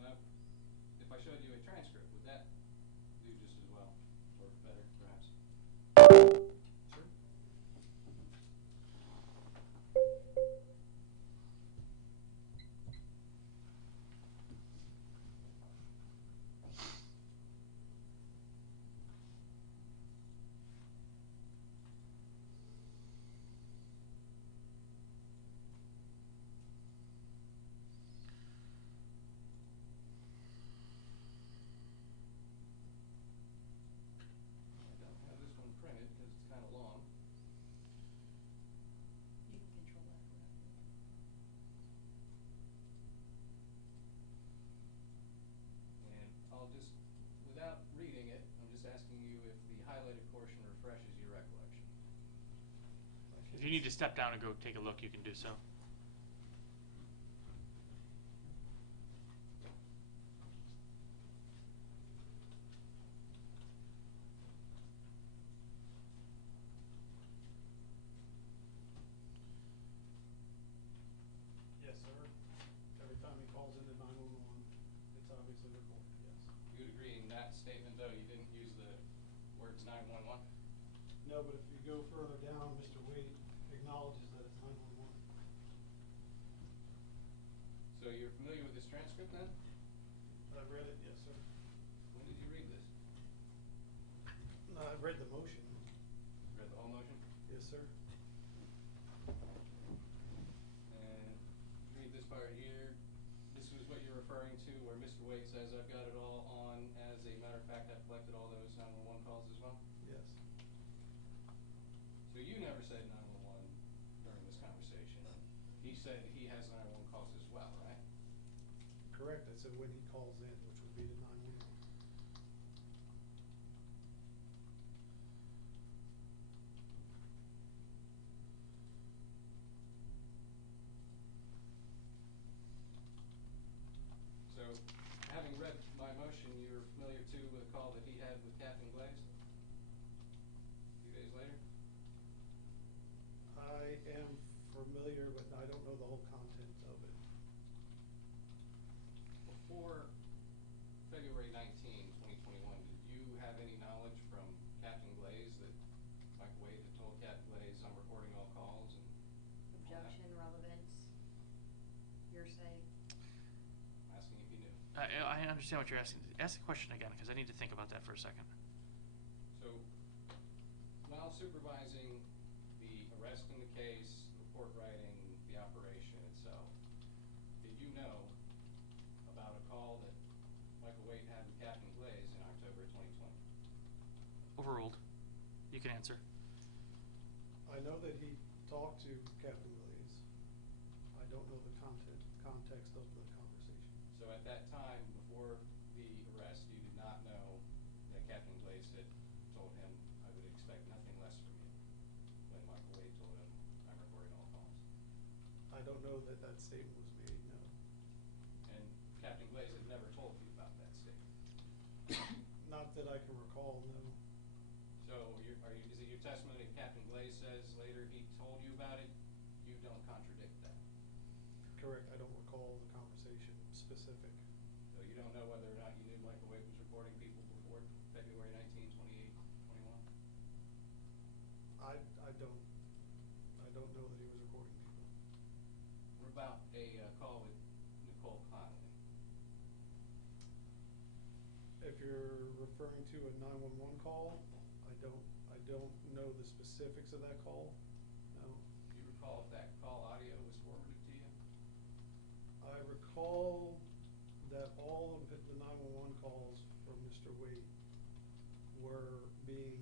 that point? If I showed you a transcript, would that do just as well, or better, perhaps? Sure. I don't have this one printed because it's kind of long. You can control that wherever you want. And I'll just, without reading it, I'm just asking you if the highlighted portion refreshes your recollection. If you need to step down and go take a look, you can do so. Yes, sir. Every time he calls into 911, it's obviously recorded, yes. You would agree in that statement, though, you didn't use the words 911? No, but if you go further down, Mr. Wade acknowledges that it's 911. So you're familiar with this transcript then? I read it, yes, sir. When did you read this? No, I read the motion. Read the whole motion? Yes, sir. And read this part here. This was what you're referring to where Mr. Wade says, I've got it all on. As a matter of fact, I've collected all those 911 calls as well. Yes. So you never said 911 during this conversation. He said he has 911 calls as well, right? Correct. I said when he calls in, which would be the 911. So, having read my motion, you're familiar too with a call that he had with Captain Glaze? A few days later? I am familiar, but I don't know the whole content of it. Before February 19, 2021, did you have any knowledge from Captain Glaze that Mike Wade had told Captain Glaze, I'm recording all calls and all that? Objection, relevance, hearsay. I'm asking if you knew. I understand what you're asking. Ask the question again, because I need to think about that for a second. So, while supervising the arrest in the case, report writing, the operation itself, did you know about a call that Michael Wade had with Captain Glaze in October 2020? Overruled. You can answer. I know that he talked to Captain Glaze. I don't know the context of the conversation. So at that time, before the arrest, you did not know that Captain Glaze had told him, I would expect nothing less from you, when Michael Wade told him, I'm recording all calls. I don't know that that statement was made, no. And Captain Glaze had never told you about that statement. Not that I can recall, no. So is it your testimony if Captain Glaze says later he told you about it, you don't contradict that? Correct, I don't recall the conversation specific. So you don't know whether or not you knew Michael Wade was recording people before February 19, 2021? I don't know that he was recording people. What about a call with Nicole Connolly? If you're referring to a 911 call, I don't know the specifics of that call, no. Do you recall if that call audio was forwarded to you? I recall that all of the 911 calls from Mr. Wade were being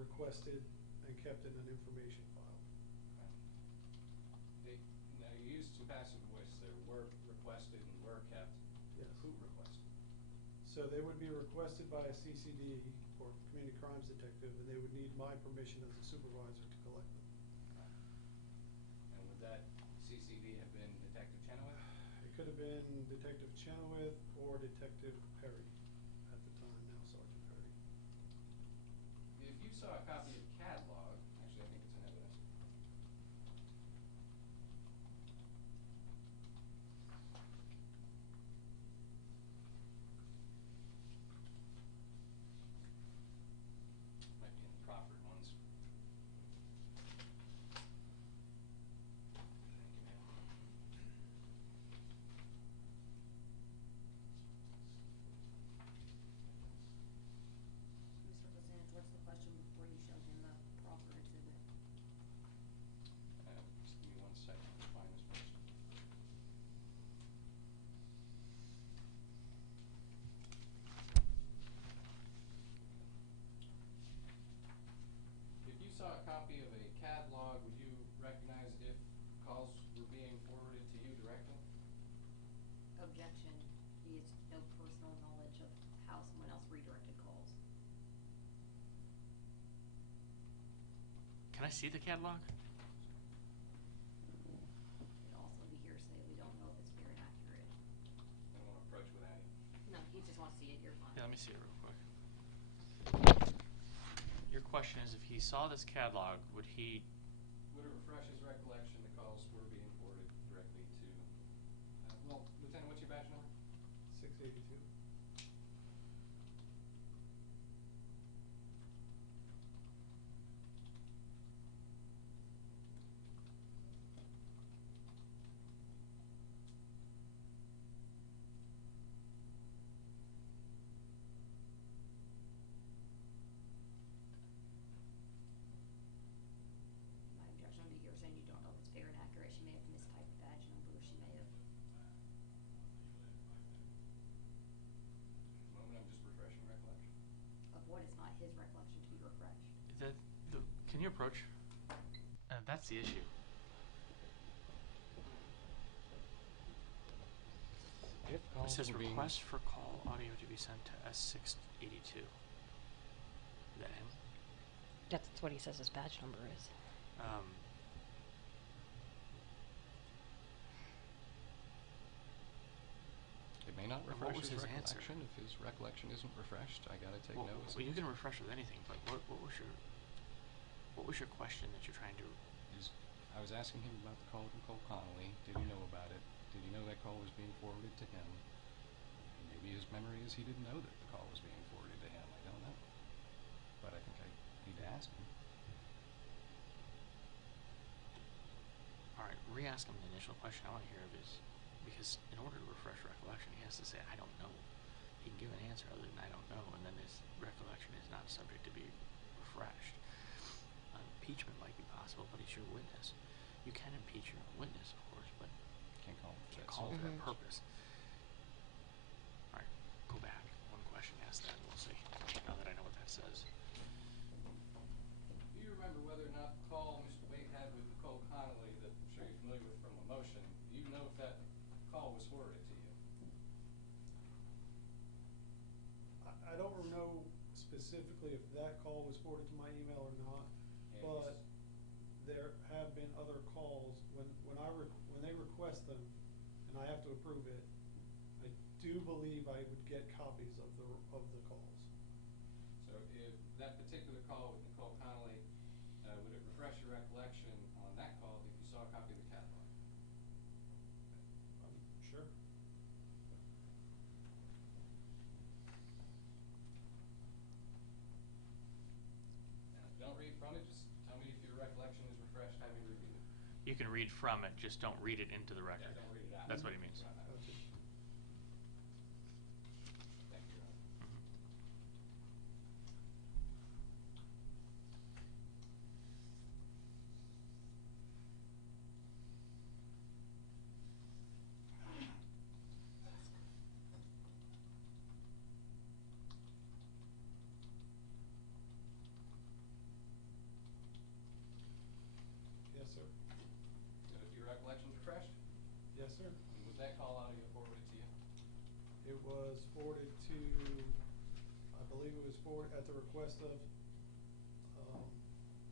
requested and kept in an information file. Okay. Now, you used some passive voice there, were requested and were kept. Yes. Who requested? So they would be requested by a CCD or community crimes detective, and they would need my permission as a supervisor to collect them. And would that CCD have been Detective Chenoweth? It could could have been Detective Chenoweth or Detective Perry at the time, now Sergeant Perry. If you saw a copy of CAD log, actually, I think it's in evidence. Might be in the proffered ones. Mr. Lisanich, what's the question before you showed him the proper exhibit? Just give me 1 second to find this first. If you saw a copy of a CAD log, would you recognize if calls were being forwarded to you directly? Objection. He has no personal knowledge of how someone else redirected calls. Can I see the catalog? It'd also be hearsay. We don't know if it's fair and accurate. I don't want to approach without you. No, he just wants to see it. You're fine. Yeah, let me see it real quick. Your question is, if he saw this catalog, would he? Would it refresh his recollection the calls were being forwarded directly to, well, Lieutenant, what's your badge number? 682. My objection would be you're saying you don't know if it's fair and accurate. She may have mistyped the badge number. She may have. At the moment, I'm just refreshing recollection. Of what is not his recollection to be refreshed. Can you approach? That's the issue. If It calls says were being request for call audio to be sent to S682. Is that him? That's what he says his badge number is. It may not And what refresh was his his answer? recollection. If his recollection isn't refreshed, I gotta take notice. Well, you can refresh with anything, but what was your question that you're trying to? I was asking him about the call from Cole Connolly. Did he know about it? Did he know that call was being forwarded to him? Maybe his memory is he didn't know that the call was being forwarded to him. I don't know. But I think I need to ask him. All right, re-ask him the initial question. I want to hear of his, because in order to refresh recollection, he has to say, "I don't know." He can give an answer other than "I don't know," and then his recollection is not subject to be refreshed. Impeachment might be possible, but he's your witness. You can impeach your witness, of course, but Can't call him for can't that call sole for that purpose. purpose. All right, go back. One question, ask that, and we'll see. Now that I know what that says. Do you remember whether or not the call Mr. Wade had with Nicole Connolly that I'm sure you're familiar with from the motion, do you know if that call was forwarded to you? I don't know specifically if that call was forwarded to my email or not, And but there have been other calls when they request them, and I have to approve it. I do believe I would get copies of the calls. So if that particular call with Nicole Connolly, would it refresh your recollection on that call if you saw a copy of the catalog? Sure. Now, don't read from it, just tell me if your recollection is refreshed, having reviewed it. You can read from it, just don't read it into the record. Yeah, don't read it out. That's what he means. Right. Gotcha. Thank you, Your Honor. Mhm. Yes, sir. So if your recollection's refreshed, Yes, sir. was that call audio forwarded to you? It was forwarded to, I believe it was forwarded at the request of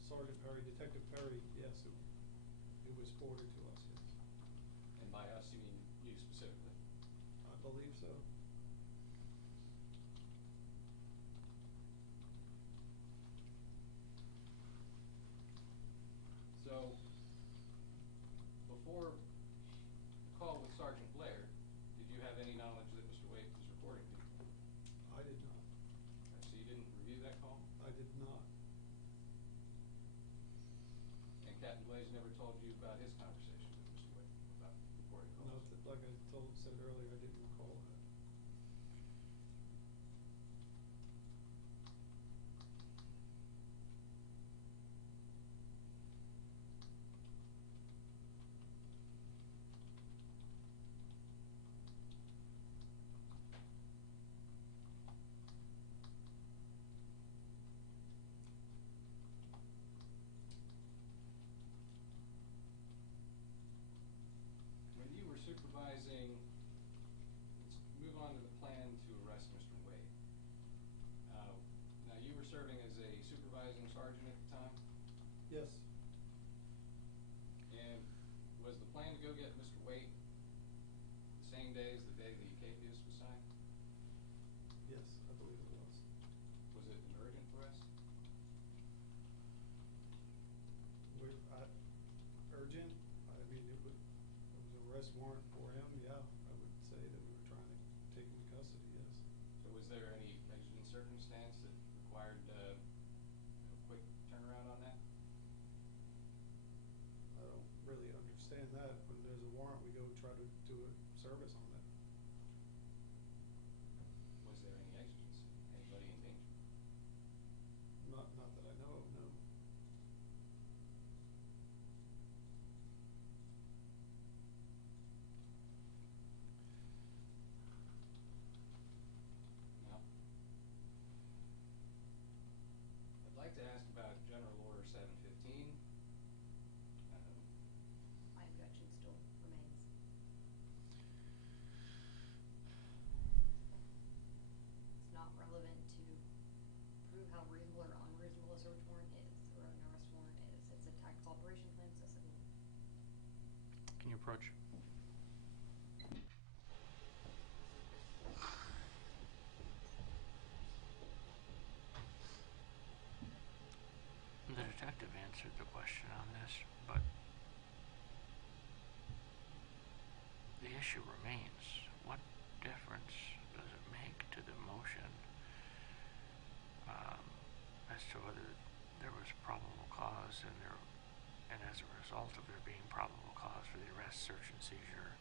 Sergeant Perry, Detective Perry. Yes, it was forwarded to us, yes. And by us, you mean you specifically? believe so. So, before the call with Sergeant Blair, did you have any knowledge that Mr. Waite was recording people? I did not. So you didn't review that call? I did not. And Captain Blaze never told you about his conversation with Mr. Waite about recording No, calls? like I said earlier, I didn't recall that. When you were supervising, let's move on to the plan to arrest Mr. Wade. Now, you were serving as a supervising sergeant at the time, Yes, and was the plan to go get Mr. Wade the same day as the day the Capias was signed? yes, I believe it was. Was it an urgent arrest? Urgent, I mean, it was an arrest warrant for him, yeah, I would say that we were trying to take him into custody, yes. So was there any exigent circumstance that required a quick turnaround on that? I don't really understand that. When there's a warrant, we go try to do a service on it. Was there any exigency? Anybody in danger? Not that I know of, no. No. I'd like to ask about General Order 715. My objection still remains. It's not relevant to prove how reasonable or unreasonable a search warrant is, or an arrest warrant is. It's a tactical operation plan, so simple. Can you approach? The detective answered the question on this, but the issue remains. What difference does it make to the motion as to whether there was probable cause and as a result of there being probable cause for the arrest, search, and seizure?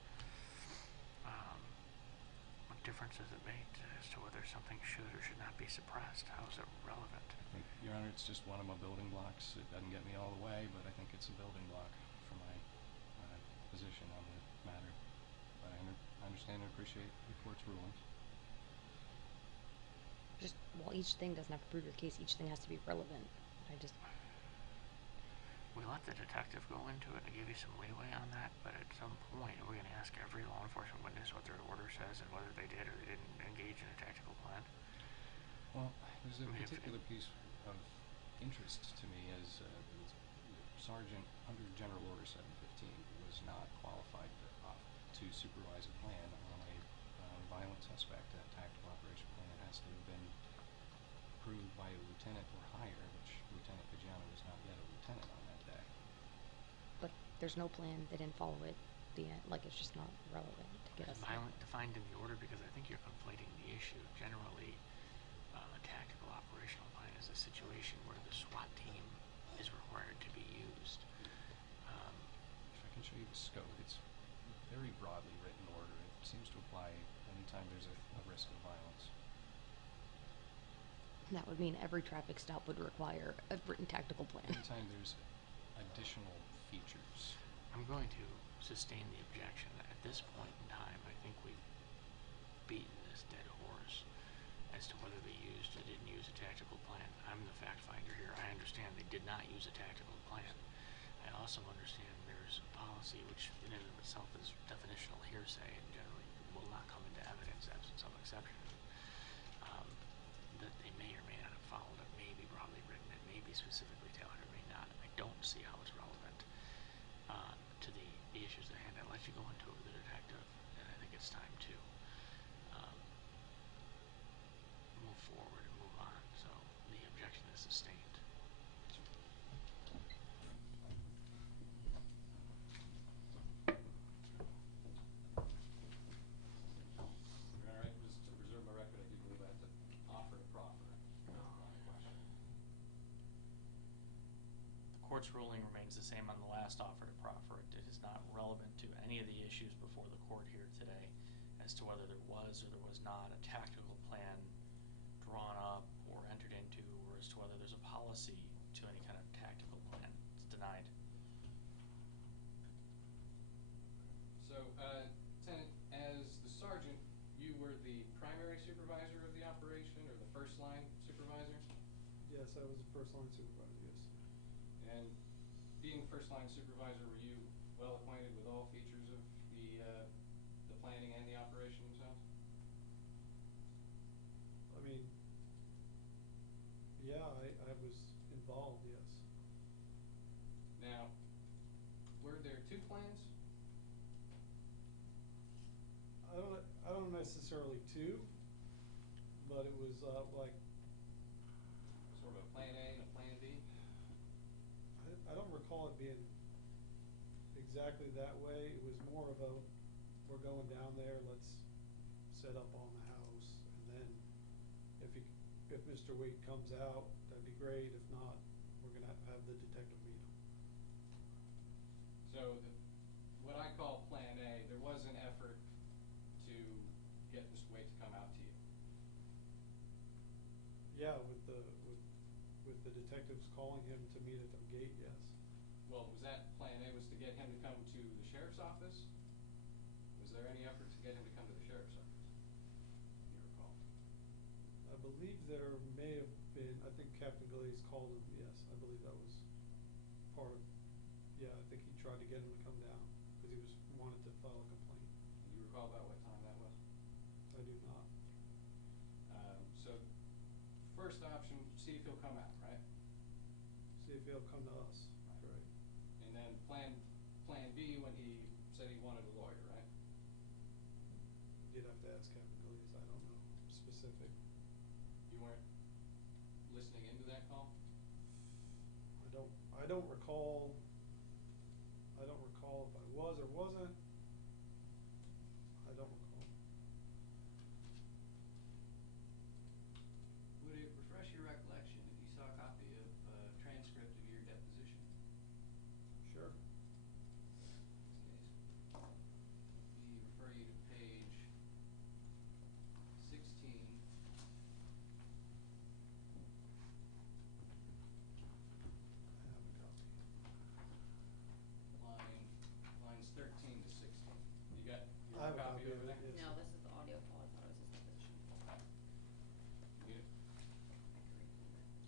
What difference does it make as to whether something should or should not be suppressed? How is it relevant? I think, Your Honor, it's just one of my building blocks. It doesn't get me all the way, but I think it's a building block for my position on the matter. But I understand and appreciate the court's rulings. Just, while each thing doesn't have to prove your case, each thing has to be relevant. We let the detective go into it and give you some leeway on that, but at some point, we're going to ask every law enforcement witness what their order says and whether they did or they didn't engage in a tactical plan. Well, there's a I mean, particular piece of interest to me as Sergeant under General Order 715 was not qualified to supervise a plan on a violent suspect. That tactical operation plan has to have been approved by a lieutenant or higher, which Lieutenant Paggiano was not yet a lieutenant on that day. But there's no plan, they didn't follow it, it's just not relevant to get us Is violent defined in the order? Because I think you're conflating the issue. Generally, a tactical operational plan is a situation where the SWAT team is required to be used. If I can show you the scope, it's a very broadly written order. It seems to apply anytime there's a risk of violence. That would mean every traffic stop would require a written tactical plan. Anytime there's additional features. I'm going to sustain the objection. At this point in time, I think we've beaten this dead horse as to whether they used or didn't use a tactical plan. I'm the fact finder here. I understand they did not use a tactical plan. I also understand there's a policy which in and of itself is definitional hearsay and generally will not come into evidence absent some exception. That they may or may not have followed. It may be broadly written. It may be specifically tailored. It may not. I don't see how it's relevant to the issues at hand. I'll let you go into it with the detective, and I think it's time to. court's ruling remains the same on the last offer to proffer. It is not relevant to any of the issues before the court here today as to whether there was or there was not a tactical plan drawn up or entered into, or as to whether there's a policy to any kind of tactical plan. It's denied. So, Lieutenant, as the sergeant, you were the primary supervisor of the operation, or the first line supervisor? Yes, I was the first line supervisor, yes. And being first line supervisor, were you well acquainted with all features of the planning and the operation themselves? I mean, yeah, I was involved, yes. Now, were there two plans? I don't necessarily two, but it was, like, Sort of a plan A and a plan B? I don't recall it being exactly that way. It was more of a, we're going down there, let's set up on the house, and then if Mr. Waite comes out, that'd be great. If not, we're gonna have the detective meet him. So what I call plan A, there was an effort to get Mr. Waite to come out to you. Yeah, with the detectives calling him to meet at the gate, yes. Well, was that plan A was to get him to come to the sheriff's office? Was there any effort to get him to come to the sheriff's office? Do you recall? I believe there may have been, I think Captain Glaze called him, yes, I believe that was part of, yeah, I think he tried to get him to come down, because he wanted to file a complaint. Do you recall about what time that was? I do not. So, first option, see if he'll come out, right? See if he'll come to us, Right. right? And then plan B, when he said he wanted a lawyer, right? You'd have to ask Captain Glaze, I don't know specific. You weren't listening into that call? I don't recall if I was or wasn't. I don't recall. Would it refresh your recollection if you saw a copy of a transcript of your deposition? Sure. In this case, we refer you to page 16. I have a copy. Lines 13 to 16. You got I have a copy over of it, there? yes. No, this is the audio file. I thought it was his deposition. You need it?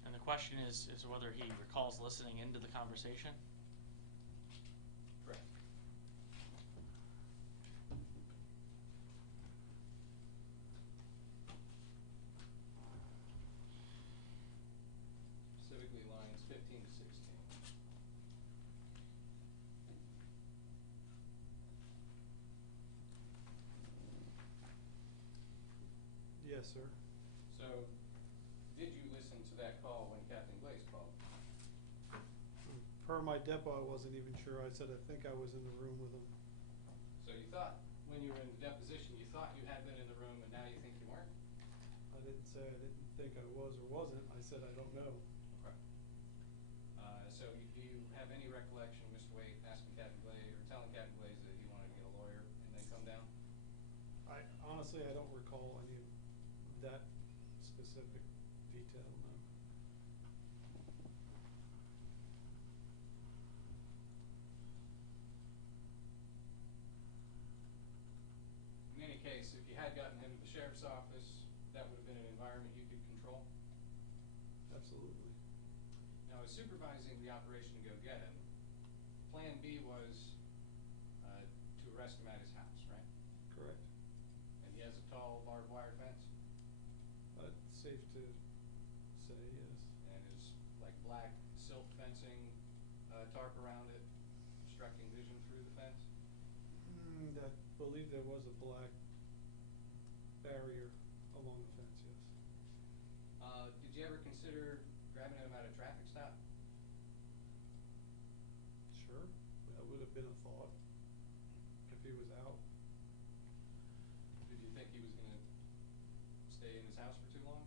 And the question is whether he recalls listening into the conversation? Correct. Specifically lines 15 to 16. Yes, sir. So, did you listen to that call when Captain Glaze called? Per my depot, I wasn't even sure. I said I think I was in the room with him. So you thought, when you were in the deposition, you thought you had been in the room, and now you think you weren't? I didn't say I didn't think I was or wasn't. I said I don't know. Okay. So do you have any recollection of Mr. Waite asking Captain Glaze, or telling Captain Glaze that he wanted to get a lawyer and then come down? I honestly, I don't recall any of that specific detail, no. In any case, if you had gotten him to the sheriff's office, that would have been an environment you could control? Absolutely. Now, as supervising the operation to go get him, Plan B was to arrest him at his house, right? Correct. And he has a tall barbed wire fence, Safe to say, yes. and is like black silk fencing, tarp around it, obstructing vision through the fence? I believe there was a black barrier along the fence, yes. Did you ever consider grabbing him at a traffic stop? Sure, that would have been a thought if he was out. Did you think he was gonna stay in his house for too long?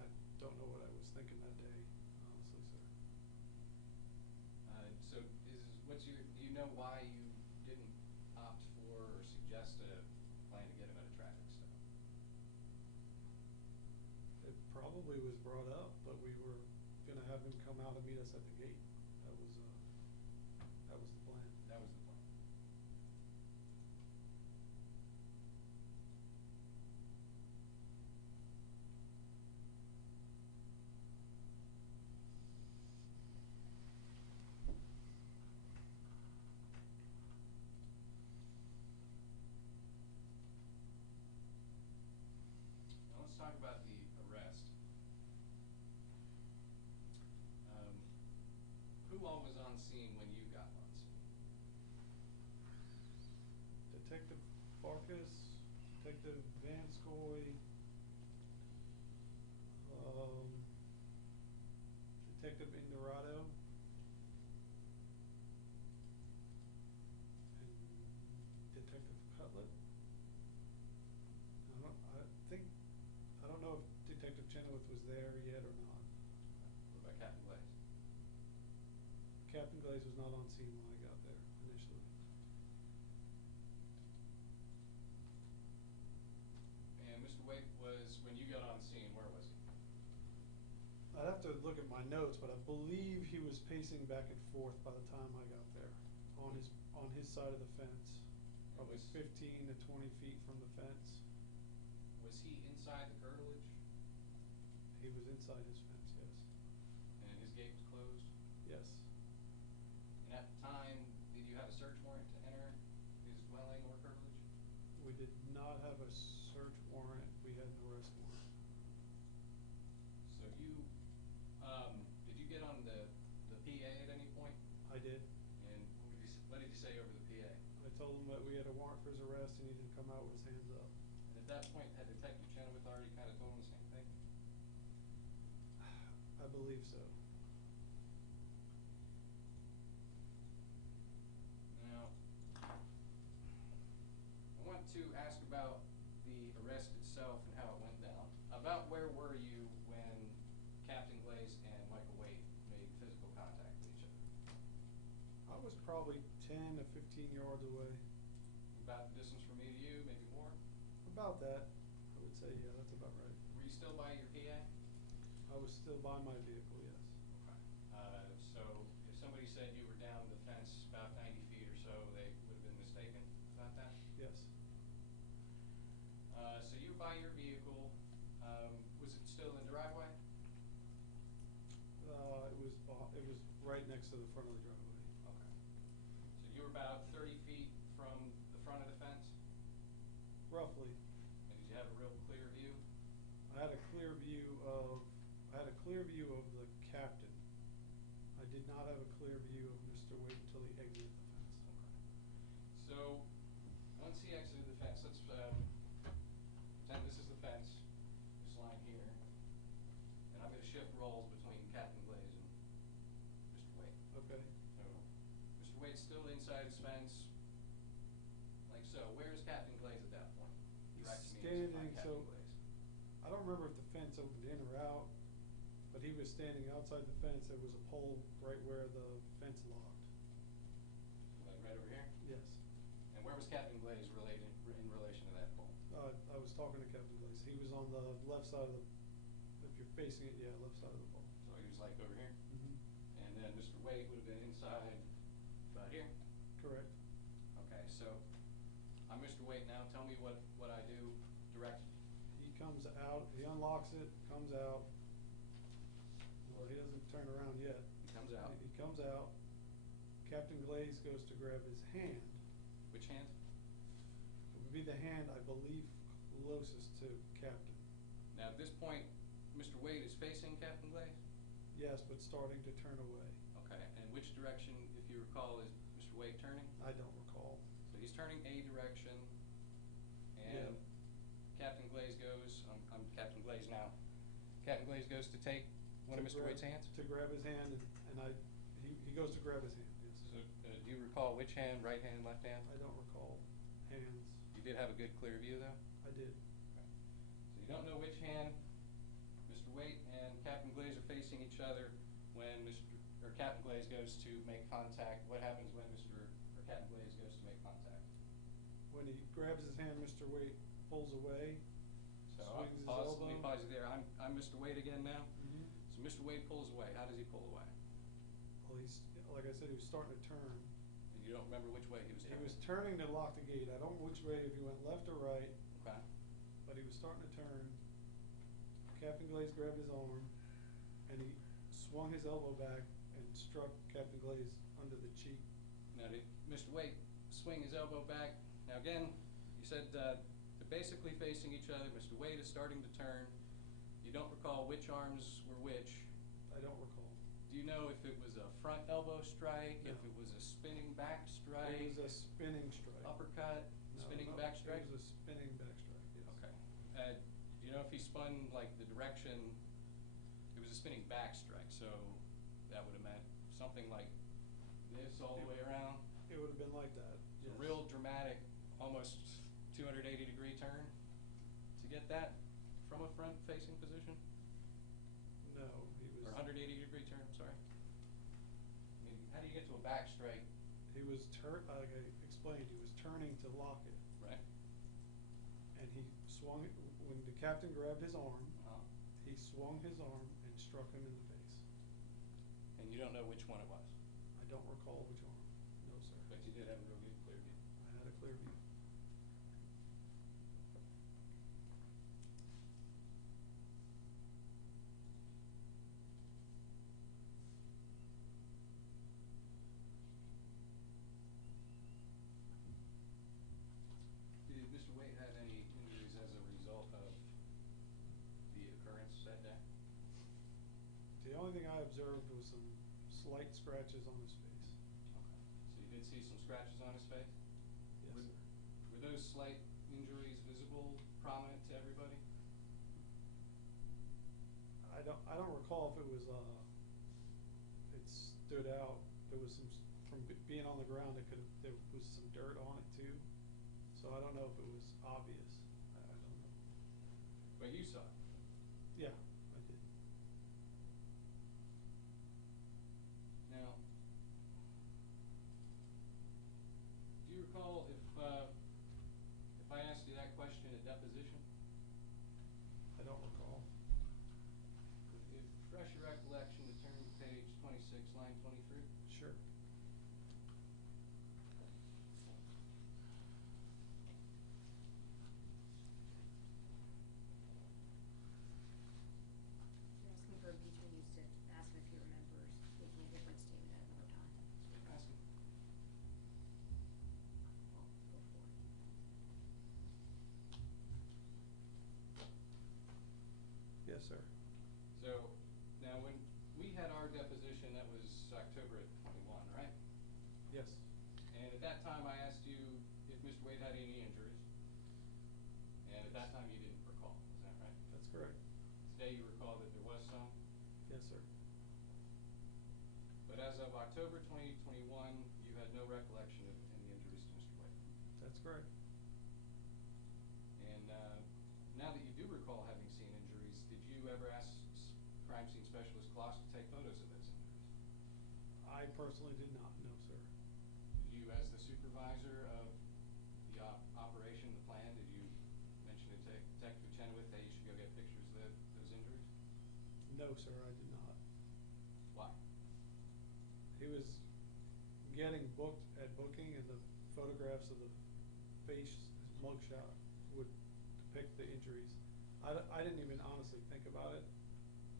I don't know what I was thinking that day, honestly, sir. do you know why you didn't opt for or suggest a plan to get him at a traffic stop? It probably was brought up, but we were gonna have him come out and meet us at the gate. That was the plan. That was the plan. Now let's talk about the arrest. Who all was on scene when you got on scene? Detective Farkas, Detective Vanscoy, Detective Indorado, and Detective Cutlet. I don't know if Detective Chenoweth was there yet or not. What about Captain Glaze? Captain Glaze was not on scene when I got there initially. And Mr. Waite was, when you got on scene, where was he? I'd have to look at my notes, but I believe he was pacing back and forth by the time I got there, on his side of the fence, probably was- 15 to 20 feet from the fence. Was he inside the curtilage He was inside his fence, yes. and his gate was closed? Yes. And at the time, did you have a search warrant to enter his dwelling or curtilage? We did not have a search warrant, we had an arrest warrant. So you, did you get on the PA at any point? I did. And what did you say over the PA? I told him that we had a warrant for his arrest and he didn't come out with his hands up. And at that point, had Detective Chenoweth already kind of told him the same thing? I believe so. Now, I want to ask about the arrest itself and how it went down. About where were you when Captain Glaze and Michael Waite made physical contact with each other? I was probably 10 to 15 yards away. About the distance from me to you, maybe more? About that, I would say, yeah, that's about right. Were you still by your PA? I was still by my vehicle, yes. Okay. So if somebody said you were down the fence about 90 feet or so, they would have been mistaken about that? Yes. So you by your vehicle, was it still in the driveway? It was right next to the front of the driveway. Okay. So you were about 30 feet from the front of the fence? Roughly. And did you have a real clear view? I had a clear view of the captain. I did not have a clear view of Mr. Waite until he exited the fence. Okay. So once he exited the fence, let's pretend this is the fence, this line here, and I'm going to shift roles between Captain Glaze and Mr. Waite. Okay. So Mr. Waite's still inside his fence, like so. Where's Captain Glaze at that point? He's Direct me to standing, find Captain so Glaze. I don't remember if the fence opened in or out, but he was standing outside the fence. There was a pole right where the fence locked. Like right over here? Yes. And where was Captain Glaze in relation to that pole? I was talking to Captain Glaze. He was on the left side of the, if you're facing it, yeah, left side of the pole. So he was like over here? Mm-hmm. And then Mr. Waite would have been inside about here? Correct. Okay, so I'm Mr. Waite now. Tell me what I do directly. He comes out, he unlocks it, comes out. Well, he doesn't turn around yet. He comes out. He comes out. Captain Glaze goes to grab his hand. Which hand? It would be the hand, I believe, closest to Captain. Now, at this point, Mr. Waite is facing Captain Glaze? Yes, but starting to turn away. Okay, and which direction, if you recall, is Mr. Waite turning? I don't recall. So he's turning a direction, and Captain Glaze goes, I'm Captain Glaze now. Captain Glaze goes to take one of Mr. Waite's hands? To grab his hand, and he goes to grab his hand, yes. So, do you recall which hand, right hand, left hand? I don't recall hands. You did have a good clear view, though? I did. Okay. So you don't know which hand Mr. Waite and Captain Glaze are facing each other when Captain Glaze goes to make contact, what happens when Mr. or Captain Glaze goes to make contact? When he grabs his hand, Mr. Waite pulls away, So swings his let elbow. me pause you there. I'm Mr. Wade again now. Mhm. So Mr. Wade pulls away. How does he pull away? Well, he's, like I said, he was starting to turn. And you don't remember which way he was He turning? was turning to lock the gate. I don't know which way, if he went left or right, Okay. but he was starting to turn. Captain Glaze grabbed his arm, and he swung his elbow back and struck Captain Glaze under the cheek. Now, did Mr. Wade swing his elbow back? Now, again, you said they're basically facing each other. Mr. Wade is starting to turn. You don't recall which arms were which. I don't recall. Do you know if it was a front elbow strike, if No. it was a spinning back strike, It was a spinning strike. uppercut, No, spinning no, back strike? It was a spinning back strike, yes. Okay. Do you know if he spun like the direction? It was a spinning back strike, so that would have meant something like this all the way around. It would have been like that, It's yes. a real dramatic, almost 280-degree turn to get that from a front-facing position, No, he was. or 180-degree turn. I'm sorry. I mean, how do you get to a back strike, He was like I explained, he was turning to lock it, right? and he swung it, when the captain grabbed his arm, Uh-huh. he swung his arm and struck him in the face. And you don't know which one it was, I don't recall which arm, no, sir. but you did have a real good clear view. I had a clear view. Did Mr. Waite have any injuries as a result of the occurrence that day? The only thing I observed was some slight scratches on his face. Okay. So you did see some scratches on his face? Yes, Would- sir. Were those slight injuries visible, prominent to everybody? I don't recall if it was, it stood out. There was some, from being on the ground, there was some dirt on it too. So I don't know if it was obvious. I don't know. But you saw it. Yeah, I did. Now, do you recall if I asked you that question at deposition? I don't recall. Refresh your recollection to turn to page 26, line 23. Sure. You're asking for Beechman used to ask him if he remembers making a different statement at another time. Ask him. Well, before. Yes, sir. So, now when we had our deposition, that was October of 21, right? Yes. And at that time, I asked you if Mr. Wade had any injuries. And at that time, you didn't recall, is that right? That's correct. Today, you recall that there was some. Yes, sir. But as of October 2021, you had no recollection of any injuries to Mr. Wade. That's correct. And now that you do recall having seen injuries, did you ever ask crime scene specialist Kloss to take photos of those injuries? I personally did not, no, sir. Did you, as the supervisor of the operation, the plan, did you mention to Detective Chenoweth, hey, you should go get pictures of those injuries? No, sir, I did not. Why? He was getting booked at booking, and the photographs of the face, his mugshot, would depict the injuries. I didn't even honestly think about it.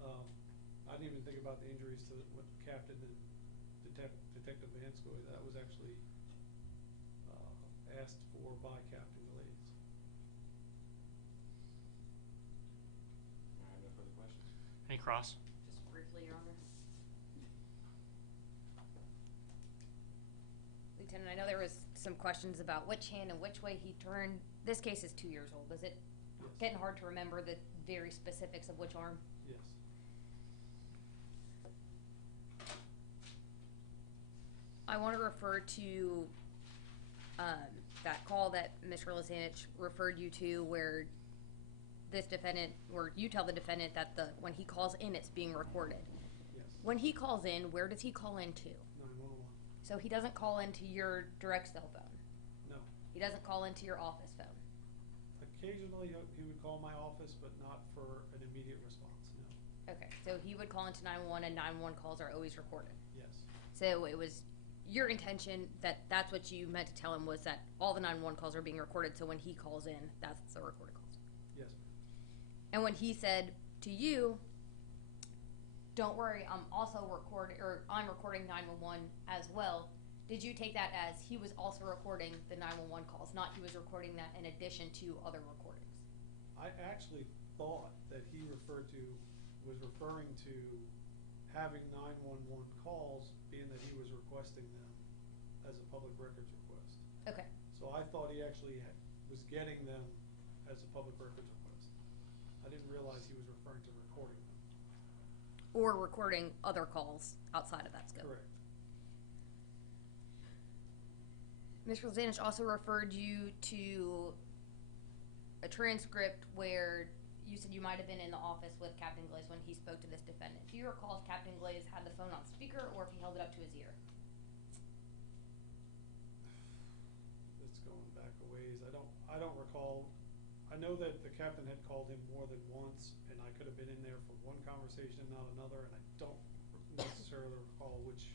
I didn't even think about the injuries to what Captain and Detective Vanscoy. That was actually asked for by Captain Glaze. I have no further questions. Any cross? Just briefly, Your Honor. Lieutenant, I know there was some questions about which hand and which way he turned. This case is 2 years old. Is it Yes. getting hard to remember the very specifics of which arm? Yes. I want to refer to that call that Mr. Lisanich referred you to, where this defendant, or you tell the defendant that when he calls in, it's being recorded. Yes. When he calls in, where does he call into? 911. So he doesn't call into your direct cell phone. No. He doesn't call into your office phone. Occasionally, he would call my office, but not for an immediate response, no. Okay, so he would call into 911 and 911 calls are always recorded. Yes. So it was your intention that's what you meant to tell him, was that all the 911 calls are being recorded, so when he calls in, that's the recorded calls. Yes. And when he said to you, don't worry, I'm recording 911 as well, did you take that as he was also recording the 911 calls, not he was recording that in addition to other recordings? I actually thought that he was referring to having 911 calls, being that he was requesting them as a public records request. Okay. So I thought he actually was getting them as a public records request. I didn't realize he was referring to recording them. Or recording other calls outside of that scope. Correct. Mr. Lazanich also referred you to a transcript where you said you might have been in the office with Captain Glaze when he spoke to this defendant. Do you recall if Captain Glaze had the phone on speaker or if he held it up to his ear? It's going back a ways. I don't recall. I know that the captain had called him more than once, and I could have been in there for one conversation and not another, and I don't necessarily recall which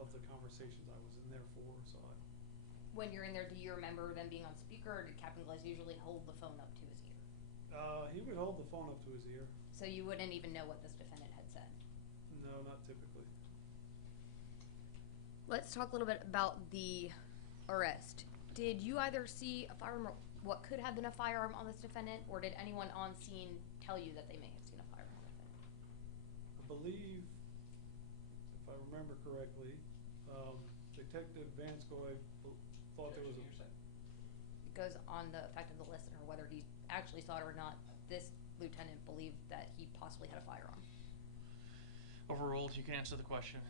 of the conversations I was in there for, so When you're in there, do you remember them being on speaker, or did Captain Glaze usually hold the phone up to his ear? he would hold the phone up to his ear. So you wouldn't even know what this defendant had said? No, not typically. Let's talk a little bit about the arrest. Did you either see a firearm, or what could have been a firearm on this defendant, or did anyone on scene tell you that they may have seen a firearm on the defendant? I believe, if I remember correctly, Detective Vanscoy thought there was a... It goes on the effect of the listener, whether he actually saw it or not. This lieutenant believed that he possibly had a firearm. Overruled, you can answer the question.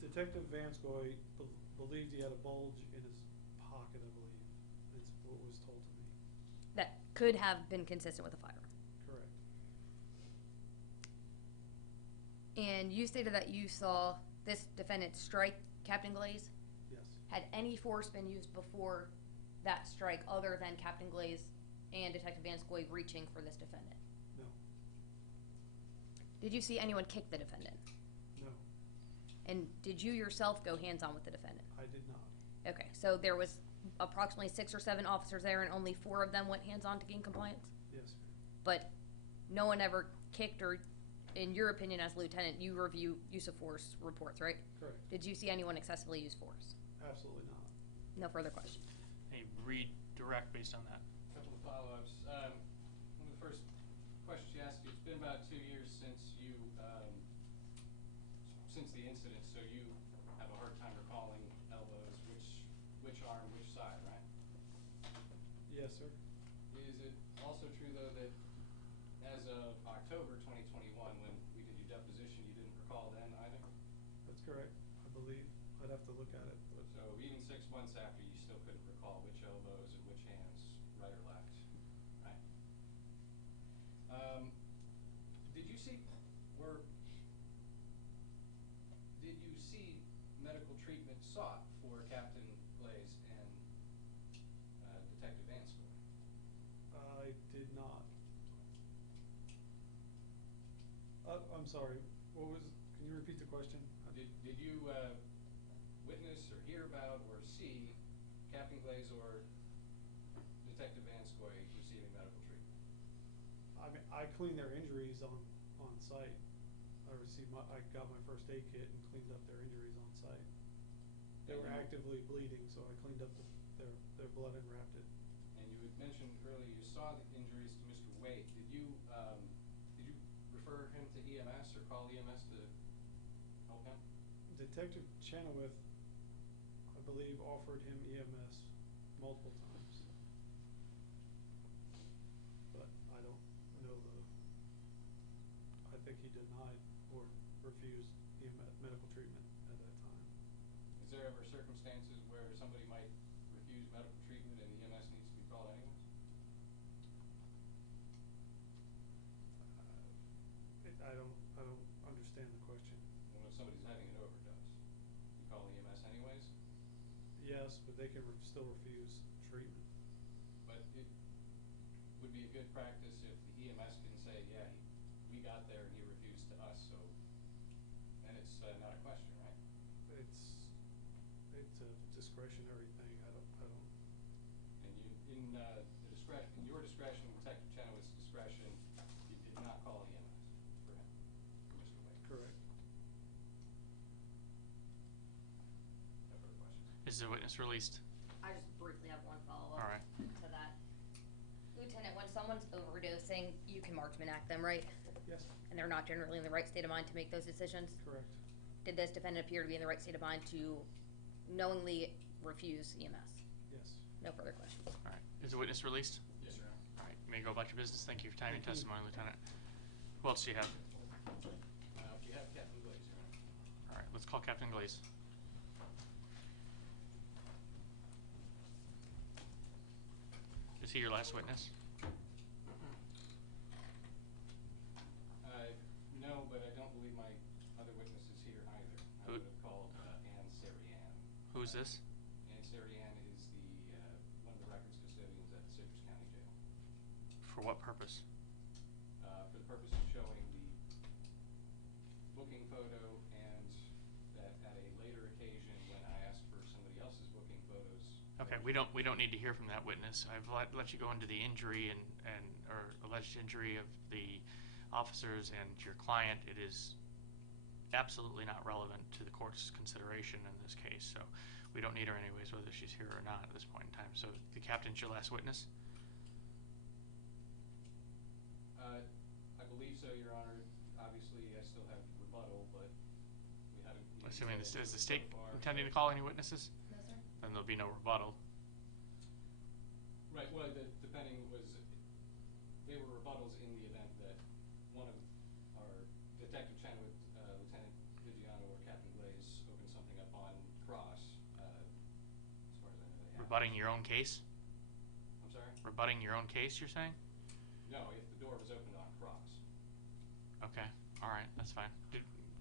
Detective Vanscoy believed he had a bulge in his pocket, I believe, is what was told to me. That could have been consistent with a firearm. Correct. And you stated that you saw this defendant strike Captain Glaze? Yes. Had any force been used before that strike other than Captain Glaze and Detective Vanscoy reaching for this defendant? No. Did you see anyone kick the defendant? No. And did you yourself go hands-on with the defendant? I did not. Okay, so there was approximately 6 or 7 officers there and only 4 of them went hands-on to gain compliance? Yes. But no one ever kicked, or in your opinion as lieutenant, you review use of force reports, right? Correct. Did you see anyone excessively use force? Absolutely not. No further questions. Hey, redirect based on that. Couple of follow-ups. One of the first questions you asked, it's been about 2 years since the incident, so you have a hard time recalling elbows, which arm, which side, right? Yes, sir. Is it also true, though, that as of October 2021, when we did your deposition, you didn't recall then either? That's correct, I believe. I'd have to look at it, but So even 6 months after, you still couldn't recall which elbows and which hands, right or left, right? Did you see medical treatment sought for Captain Glaze and Detective Vanscoy? I did not. I'm sorry. Can you repeat the question? Did you witness or hear about or see Captain Glaze or Detective Vanscoy receiving medical treatment? I mean, I cleaned their injuries on site. I got my first aid kit and cleaned up their injuries on site. They were actively bleeding, so I cleaned up their blood and wrapped it. And you had mentioned earlier you saw the injuries to Mr. Waite. Did you refer him to EMS or call EMS to help him? Detective Chenoweth, I believe, offered him EMS multiple times. But I don't know I think he denied or refused medical treatment at that time. Is there ever circumstances where somebody might refuse medical treatment and EMS needs to be called anyways? I don't anyways? Yes, but they can still refuse treatment. But it would be a good practice if the EMS can say, yeah, we got there and he refused to us, so then it's not a question, right? It's a discretionary thing. I don't. And you, in the discretion, in your discretion, Detective Chenoweth's discretion, you did not call EMS for him, for Mr. Wade. Correct. No further questions. Is the witness released? I just briefly have one follow-up All right. to that. Lieutenant, when someone's overdosing, you can Marksman Act them, right? Yes. And they're not generally in the right state of mind to make those decisions? Correct. Did this defendant appear to be in the right state of mind to knowingly refuse EMS? Yes. No further questions. All right. Is the witness released? Yes, Your Honor. All right. You may go about your business. Thank you for your time and Thank you. testimony, Lieutenant. Who else do you have? You have Captain Glaze, Your Honor. All right. Let's call Captain Glaze. Is he your last witness? No, but I don't believe my other witness is here either. I Who- would have called Ann Sarian. Who's this? Ann Sarian is the one of the records custodians at the Citrus County Jail. For what purpose? For the purpose of showing the booking photo, and that at a later occasion when I asked for somebody else's booking photos. Okay, we don't need to hear from that witness. I've let you go into the injury and or alleged injury of the officers and your client. It is absolutely not relevant to the court's consideration in this case, so we don't need her anyways, whether she's here or not at this point in time. So the captain's your last witness? I believe so, Your Honor. Obviously, I still have rebuttal, but we haven't. Assuming is the so state far. intending to call any witnesses? No, sir. Then there'll be no rebuttal. Right, well, depending was, they were rebuttals in the event that one of our Detective Chenoweth, Lieutenant Vigiano, or Captain Glaze opened something up on Cross, as far as I know they have. Rebutting your own case? I'm sorry? Rebutting your own case, you're saying? No, if the door was opened on Cross. Okay, all right, that's fine.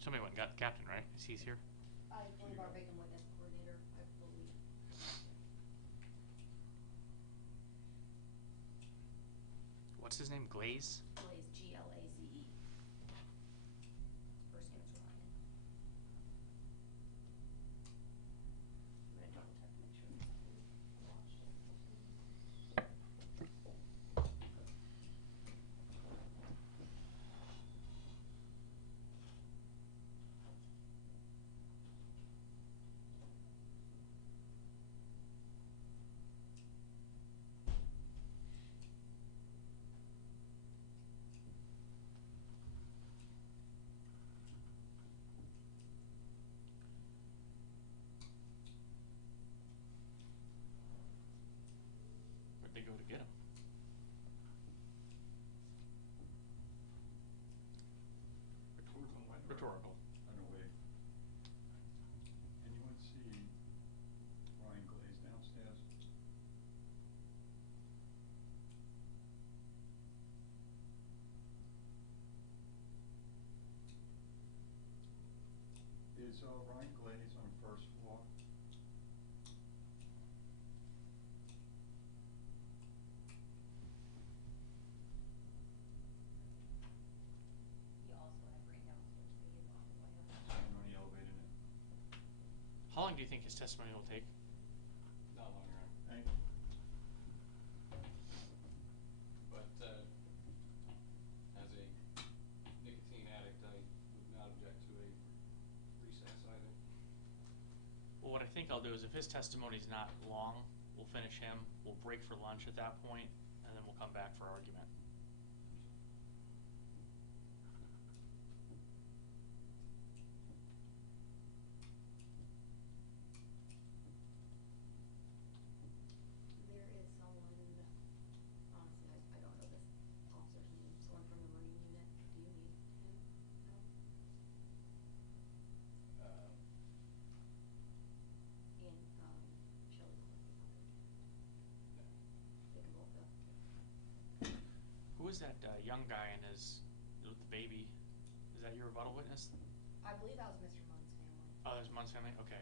Somebody went and got the captain, right? He's here? I believe our victim witness coordinator, I believe. What's his name? Glaze? Glaze, Glaze. First name is Ryan. I'm gonna double check to make sure I watched it. Where'd they go to get him? Rhetorical. Underway. Anyone see Ryan Glaze downstairs? Is Ryan Glaze on the first floor? He also had brain downstairs, so he is on his way up. Standing on the elevator now? How long do you think his testimony will take? Not long, Your Honor. Thank you. But, as a nicotine addict, I would not object to a recess either. Well, what I think I'll do is if his testimony's not long, we'll finish him, we'll break for lunch at that point, and then we'll come back for argument. There is someone, honestly, I don't know this officer's name, someone from the Marine unit. Do you need him? No? And, Shelley Clark is not there. They can both go. Who is that young guy and with the baby? Is that your rebuttal witness? I believe that was Mr. Munn's family. Oh, there's Munn's family? Okay.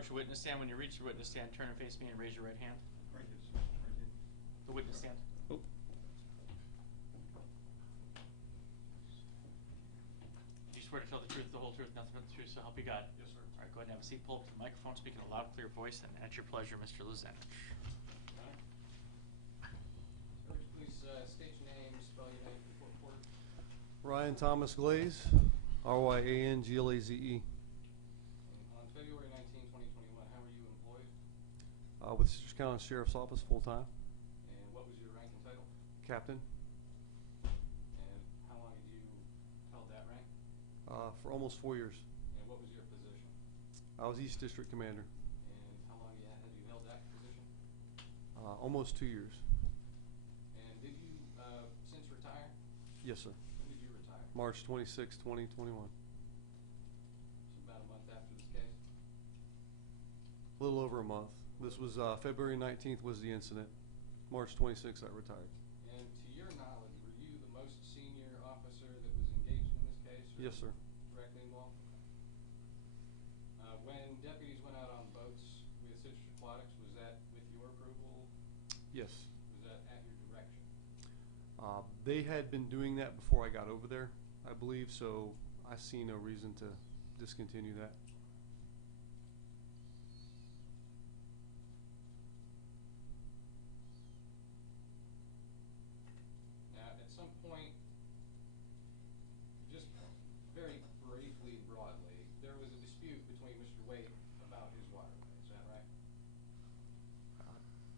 approach the witness stand. When you reach the witness stand, turn and face me and raise your right hand. Right here, sir, right here. The witness stand. Oh. Do you swear to tell the truth, the whole truth, nothing but the truth, so help you God? Yes, sir. All right, go ahead and have a seat. Pull up to the microphone, speak in a loud, clear voice, and at your pleasure, Mr. Luzinich. All right. Sir, would you please state your name, spell your name for the court? Ryan Thomas Glaze, RyanGlaze. On February 19, 2021, how were you employed? With Citrus County Sheriff's Office, full-time, And what was your rank and title? captain, And how long had you held that rank? for almost 4 years. And what was your position? I was East District Commander, And how long had you held that position? almost 2 years. And did you since retire? Yes, sir. When did you retire? March 26, 2021. So about a month after this case? A little over a month. This was February 19th was the incident. March 26th, I retired. And to your knowledge, were you the most senior officer that was engaged in this case? Or Yes, sir. directly involved? When deputies went out on boats with Citrus Aquatics, was that with your approval? Yes. Was that at your direction? They had been doing that before I got over there, I believe, so I see no reason to discontinue that. Now, at some point, just very briefly, broadly, there was a dispute between Mr. Waite about his waterway, is that right?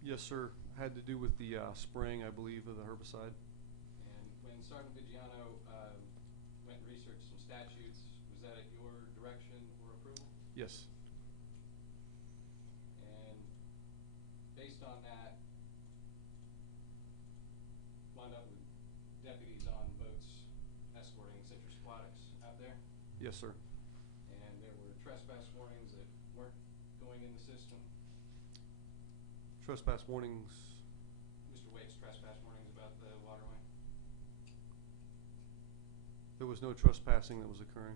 Yes, sir. Had to do with the spraying, I believe, of the herbicide. And when Sergeant Vigiano went and researched some statutes, was that at your direction or approval? Yes. And based on that, wound up with deputies on boats escorting Citrus Aquatics out there? Yes, sir. And there were trespass warnings that weren't going in the system? Trespass warnings. Mr. Waite's trespass warnings about the waterway? There was no trespassing that was occurring.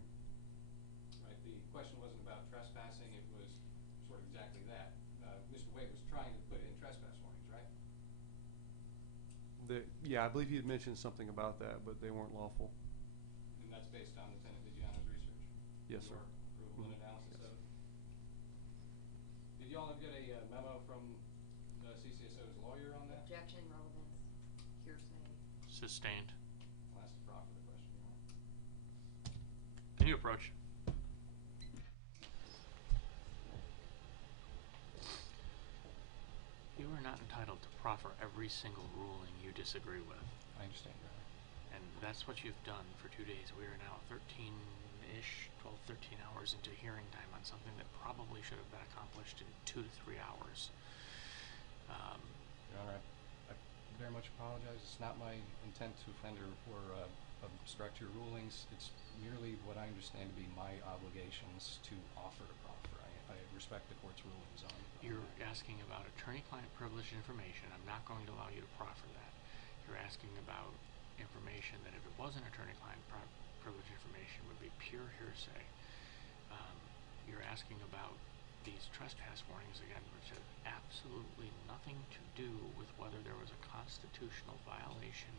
Right, the question wasn't about trespassing, it was sort of exactly that. Mr. Waite was trying to put in trespass warnings, right? Yeah, I believe he had mentioned something about that, but they weren't lawful. And that's based on Lieutenant Vigiano's research? Yes, sir. Your approval and Mhm. analysis Yes. of it? Did y'all ever get a memo from the CCSO's lawyer on that? Objection, relevance, hearsay. Sustained. I'll ask the prof for the question, Your Honor. Can you approach? You are not entitled to proffer every single ruling you disagree with. I understand, Your Honor. And that's what you've done for 2 days. We are now 13-ish, 12, 13 hours into hearing time on something that probably should have been accomplished in 2 to 3 hours. Your Honor, I very much apologize. It's not my intent to offend or obstruct your rulings. It's merely what I understand to be my obligations to offer a proffer. I respect the court's rulings on You're that. asking about attorney-client privileged information. I'm not going to allow you to proffer that. You're asking about information that if it wasn't attorney-client privileged information would be pure hearsay. You're asking about these trespass warnings again, which have absolutely nothing to do with whether there was a constitutional violation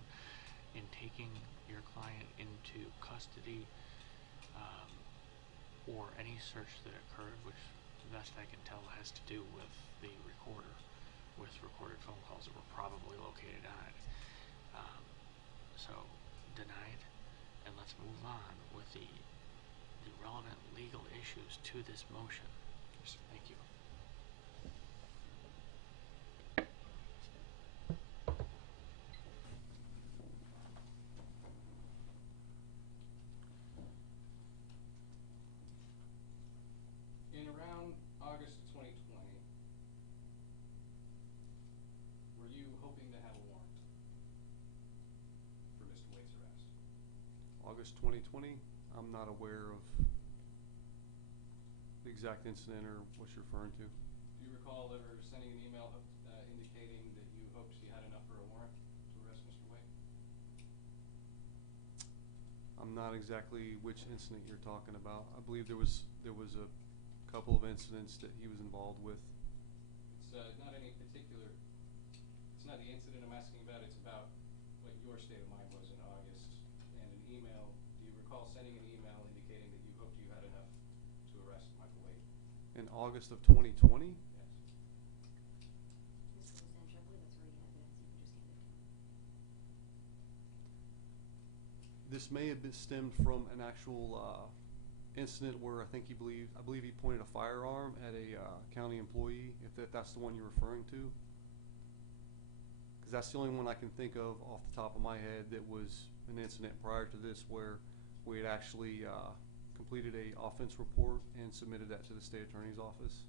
in taking your client into custody or any search that occurred, which the best I can tell has to do with the recorder, with recorded phone calls that were probably located on it. So, denied, and let's move on with the relevant legal issues to this motion. Yes, sir. Thank you. In around August of 2020, were you hoping to have a warrant for Mr. Waite's arrest? August 2020, I'm not aware of the exact incident or what you're referring to. Do you recall ever sending an email indicating that you hoped you had enough for a warrant to arrest Mr. Waite? I'm not exactly which incident you're talking about. I believe there was a couple of incidents that he was involved with. It's not any particular, it's not the incident I'm asking about, it's about what your state of mind was in August, and an email, do you recall sending an email indicating that you hoped you had enough to arrest Michael Wade? In August of 2020, Yes. Mr. Lozenge, I believe that's already in evidence, you can just hand it to him. this may have been stemmed from an actual incident where I believe he pointed a firearm at a county employee, if that's the one you're referring to. Because that's the only one I can think of off the top of my head that was an incident prior to this where we had actually completed a offense report and submitted that to the state attorney's office.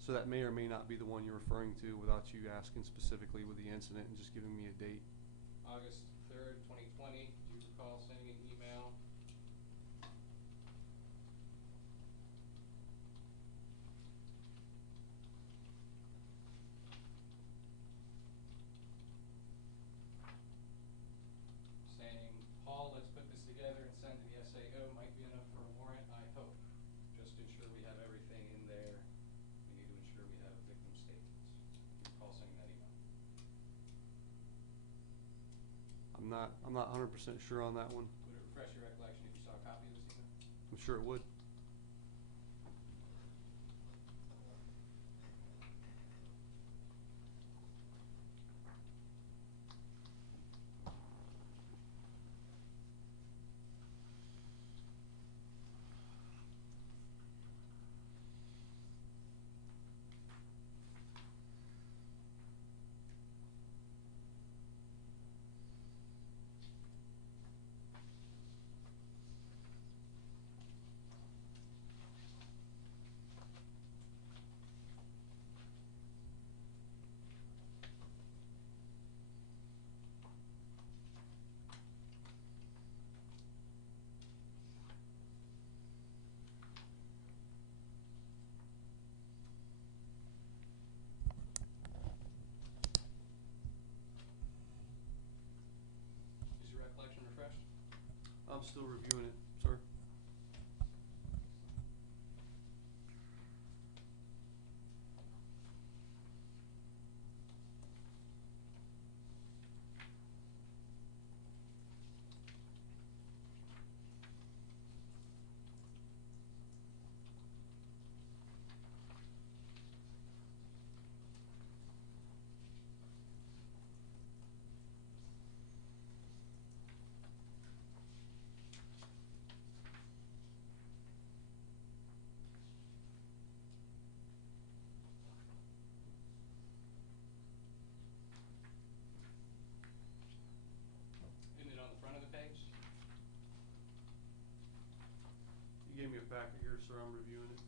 So that may or may not be the one you're referring to without you asking specifically with the incident and just giving me a date. August 3rd, 2020, do you recall sending an email? Saying, Paul, let's put this together and send to the SAO, might be enough for a warrant, I hope. Just to ensure we have everything in there, we need to ensure we have victim statements. Do you recall sending that email? I'm not 100% sure on that one. Would it refresh your recollection if you saw a copy of this email? I'm sure it would. Is your recollection refreshed? I'm still reviewing it, sir. Isn't it on the front of the page? You gave me a packet here, sir. I'm reviewing it.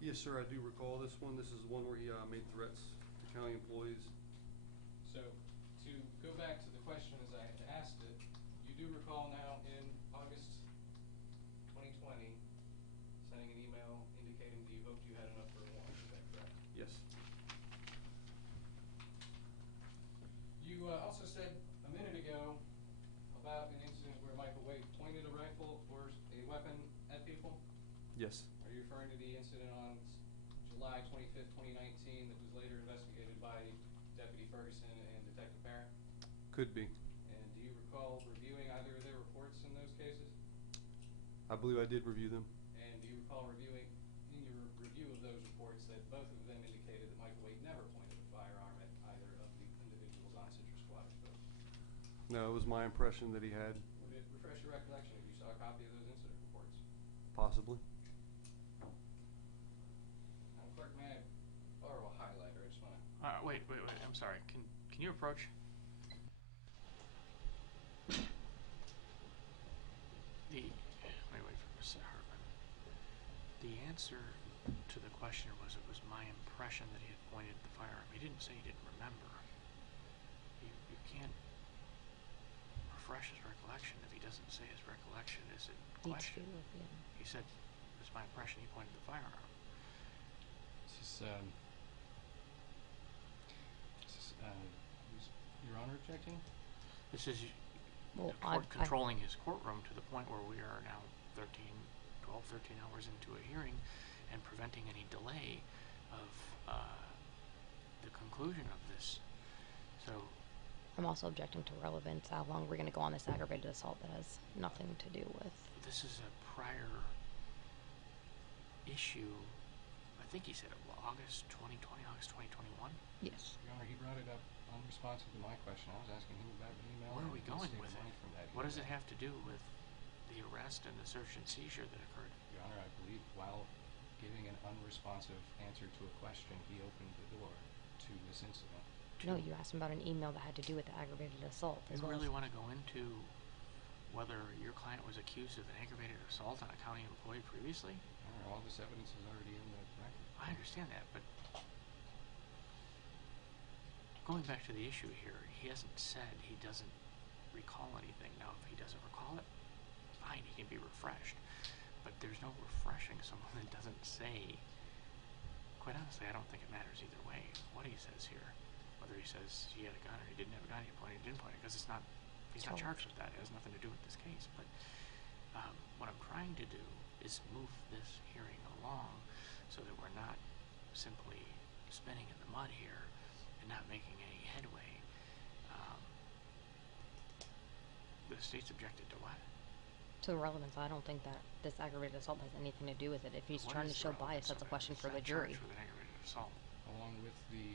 Yes, sir, I do recall this one. This is the one where he made threats to county employees. So, to go back to the question as I had asked it, you do recall now in August 2020, sending an email indicating that you hoped you had enough for a warrant, is that correct? Yes. You also said a minute ago about an incident where Michael Wade pointed a rifle or a weapon at people. Yes. Are you referring to the incident on July 25th, 2019 that was later investigated by Deputy Ferguson and Detective Barrett? Could be. And do you recall reviewing either of their reports in those cases? I believe I did review them. And do you recall reviewing, in your review of those reports, that both of them indicated that Michael Wade never pointed a firearm at either of the individuals on Citrus Squatters Post? No, it was my impression that he had. Would it refresh your recollection if you saw a copy of those incident reports? Possibly. approach? Let me wait for Mr. Hartman. The answer to the question was, it was my impression that he had pointed the firearm. He didn't say he didn't remember. You can't refresh his recollection if he doesn't say his recollection is in question. He said, it's my impression he pointed the firearm. Is Your Honor objecting? This is Well, the court controlling his courtroom to the point where we are now 12, 13 hours into a hearing and preventing any delay of the conclusion of this. So I'm also objecting to relevance. How long we're going to go on this aggravated assault that has nothing to do with. this is a prior issue. I think he said August 2020, August 2021. Yes. Your Honor, he brought it up unresponsive to my question. I was asking him about an email. Where are and we he going stated with mine it? from that What does it email. have to do with the arrest and the search and seizure that occurred? Your Honor, I believe while giving an unresponsive answer to a question, he opened the door to this incident. No, you asked him about an email that had to do with the aggravated assault. You really want to go into whether your client was accused of an aggravated assault on a county employee previously? Your Honor, all this evidence is already in the record. I understand that, but going back to the issue here, he hasn't said he doesn't recall anything. Now, if he doesn't recall it, fine, he can be refreshed. But there's no refreshing someone that doesn't say. Quite honestly, I don't think it matters either way what he says here. Whether he says he had a gun or he didn't have a gun, he pointed, he didn't point it, because it's not, he's not charged with that. It has nothing to do with this case. But what I'm trying to do is move this hearing along so that we're not simply spinning in the mud here and not making any headway. The state's objected to what? To relevance, I don't think that this aggravated assault has anything to do with it. If he's What trying is to the show bias, relevance that's of a it? question He's for not the jury. charged with an aggravated assault. Along with the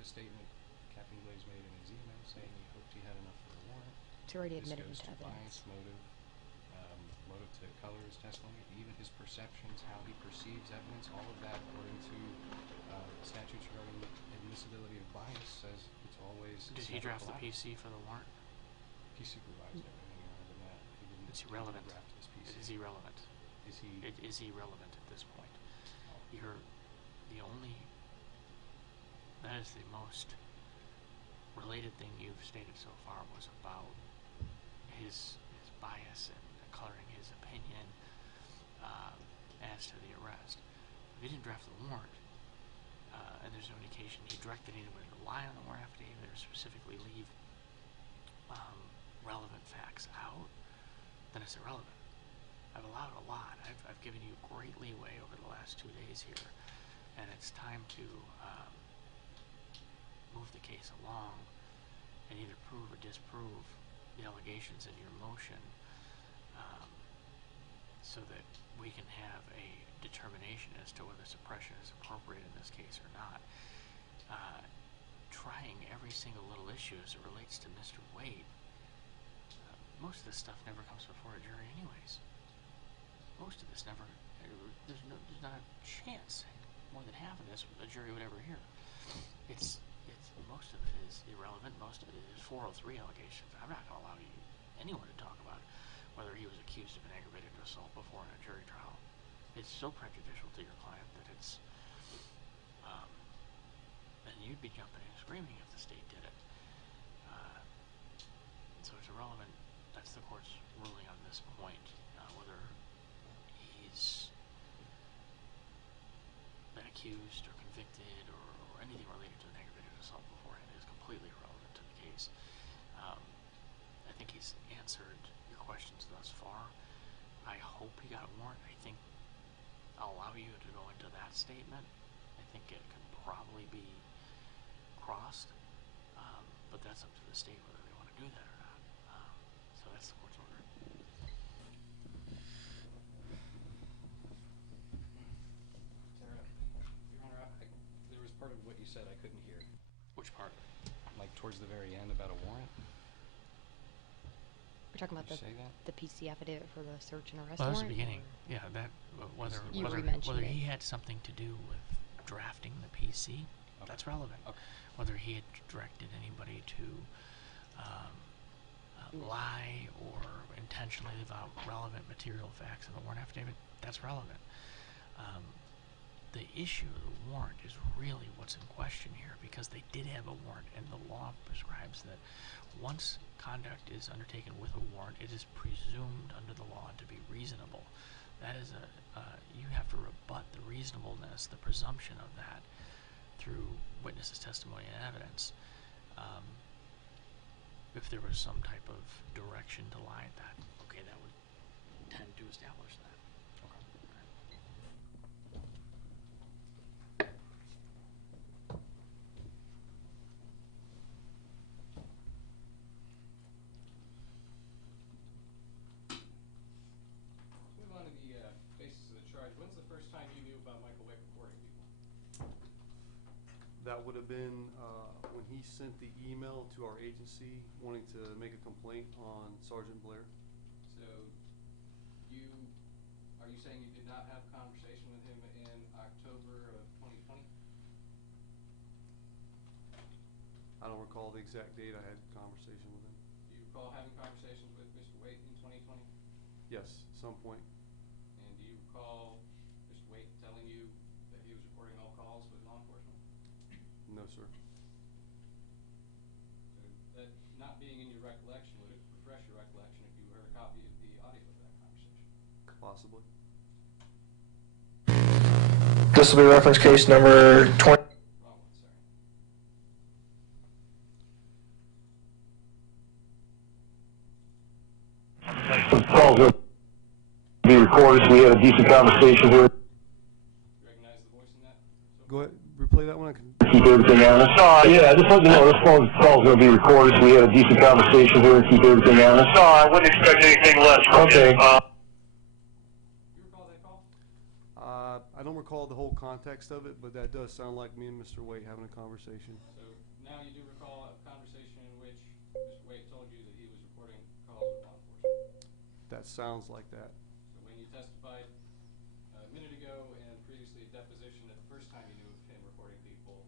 statement Captain Blaze made in his email saying he hoped he had enough for a warrant. It's already This admitted goes into to evidence. bias, motive, motive to color his testimony, even his perceptions, how he perceives evidence, all of that, according to statutes regarding admissibility of bias, says it's always. Did he draft the PC for the warrant? He supervised everything other than that. He didn't. It's irrelevant. Draft his PC. It is irrelevant. Is he? It is irrelevant at this point. You're the only. That is the most related thing you've stated so far was about his bias and coloring his opinion as to the arrest. He didn't draft the warrant, and there's no indication he directed anyone to rely on the warrant affidavit or specifically leave relevant facts out. Then it's irrelevant. I've allowed a lot. I've given you great leeway over the last 2 days here, and it's time to move the case along and either prove or disprove the allegations in your motion, so that we can have a determination as to whether suppression is appropriate in this case or not. Trying every single little issue as it relates to Mr. Wade, most of this stuff never comes before a jury anyways. Most of this never, there's not a chance more than half of this a jury would ever hear. It's most of it is irrelevant. Most of it is 403 allegations. I'm not going to allow anyone to talk about whether he was accused of an aggravated assault before in a jury trial. It's so prejudicial to your client that it's, and you'd be jumping and screaming if the state did it. So it's irrelevant. That's the court's ruling on this point. Whether he's been accused or convicted or anything related to an aggravated assault beforehand is completely irrelevant to the case. I think he's answered your questions thus far. I hope he got a warrant. I think I'll allow you to go into that statement. I think it can probably be crossed, but that's up to the state whether they want to do that or not. So that's the court's order. Tara, Your Honor, there was part of what you said I couldn't hear. Which part? Like towards the very end about a warrant? We're talking about Did you say that? the PC affidavit for the search and arrest Well, that was warrant? the beginning. or- Yeah, that whether You re-mentioned whether it. he had something to do with drafting the PC, Okay. that's relevant. Okay. whether he had directed anybody to lie or intentionally leave out relevant material facts in the warrant affidavit. That's relevant. The issue of the warrant is really what's in question here, because they did have a warrant, and the law prescribes that once conduct is undertaken with a warrant, it is presumed under the law to be reasonable. That is you have to rebut the reasonableness, the presumption of that, through witnesses' testimony and evidence. If there was some type of direction to lie at that, okay, that would tend to establish that. Move on to the basis of the charge. When's the first time you knew about Michael Wick reporting people? That would have been when he sent the email to our agency wanting to make a complaint on Sergeant Blair. So, are you saying you did not have a conversation with him in October of 2020? I don't recall the exact date I had a conversation with him. Do you recall having conversations with Mr. Waite in 2020? Yes, some point. And do you recall Mr. Waite telling you that he was reporting all calls with law enforcement? No, sir. So that not being in your recollection, would it refresh your recollection if you heard a copy of the audio of that conversation? Possibly. This will be reference case number 20. Wrong one, sorry. Calls will be recorded, so we had a decent conversation here. Recognize the voice in that? Go ahead, replay that one. I can. Keep everything honest. Yeah, just let you know, this phone call's going to be recorded, so we had a decent conversation here and keep everything honest. No, I wouldn't expect anything less. Okay. You recall that call? I don't recall the whole context of it, but that does sound like me and Mr. Waite having a conversation. So now you do recall a conversation in which Mr. Waite told you that he was reporting calls with law enforcement? That sounds like that. So when you testified a minute ago and previously a deposition that the first time you knew of him reporting people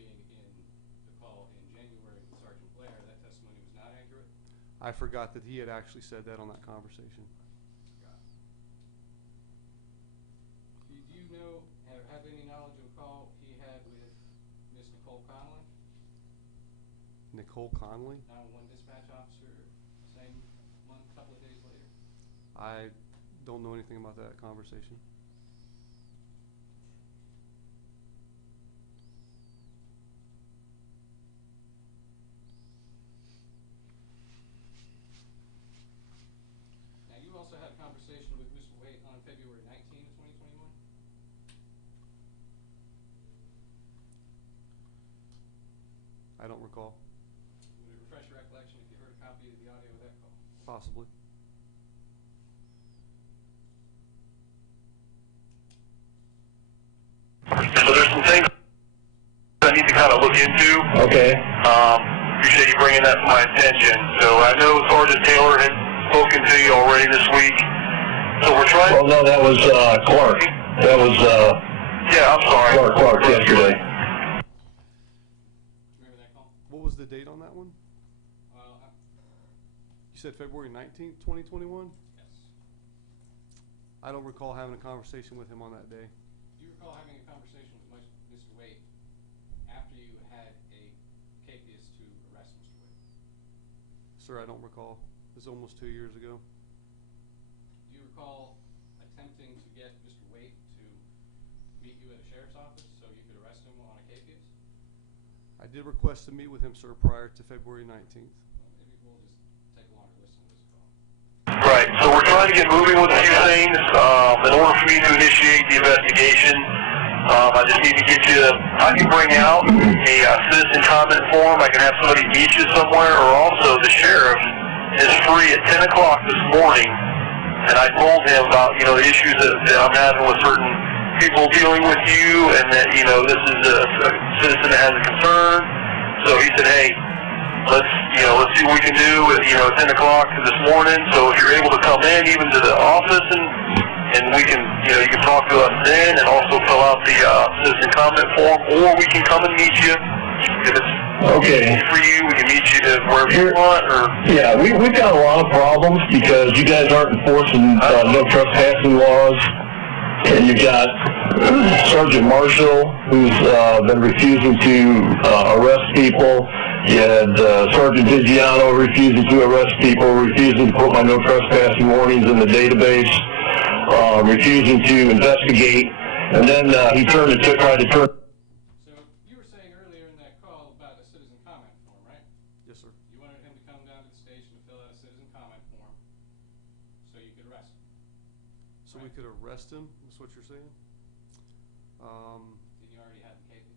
being in the call in January with Sergeant Blair, that testimony was not accurate? I forgot that he had actually said that on that conversation. Got it. Do you know, have any knowledge of a call he had with Miss Nicole Connolly, Nicole Conley? 911 dispatch officer, same one, a couple of days later? I don't know anything about that conversation. Now, you also had a conversation with Mr. Waite on February 19th of 2021? I don't recall. Would it refresh your recollection if you heard a copy of the audio of that call? Possibly. So there's some things I need to kind of look into. Okay. Appreciate you bringing that to my attention. So I know Sergeant Taylor had spoken to you already this week. So we're trying. Well, no, that was Clark. That was yeah, I'm sorry. Clark yesterday. Remember that call? What was the date on that one? Well, You said February 19th, 2021? yes. I don't recall having a conversation with him on that day. Do you recall having a conversation with Mr. Waite after you had a capias to arrest Mr. Waite? Sir, I don't recall. It was almost 2 years ago. Do you recall attempting to get Mr. Waite to meet you at a sheriff's office so you could arrest him on a capias? I did request to meet with him, sir, prior to February 19th. Well, maybe we'll just take a longer listen to this call. Right. So we're trying to get moving with a few things. In order for me to initiate the investigation, I just need to get you. I can bring out a citizen comment form. I can have somebody meet you somewhere, or also the sheriff is free at 10 o'clock this morning, and I told him about the issues that I'm having with certain people dealing with you, and that this is a citizen that has a concern. So he said, hey, let's see what we can do at 10 o'clock this morning. So if you're able to come in even to the office and we can you can talk to us then, and also fill out the citizen comment form, or we can come and meet you if it's okay for you, we can meet you wherever you want, or? Yeah, we've got a lot of problems because you guys aren't enforcing, no trespassing laws. And you've got Sergeant Marshall, who's been refusing to arrest people. You had Sergeant Vigiano refusing to arrest people, refusing to put my no trespassing warnings in the database, refusing to investigate, and then he tried to turn. So you were saying earlier in that call about a citizen comment form, right? Yes, sir. You wanted him to come down to the station to fill out a citizen comment form so you could arrest him. So we could arrest him, is what you're saying? Did you already have the case?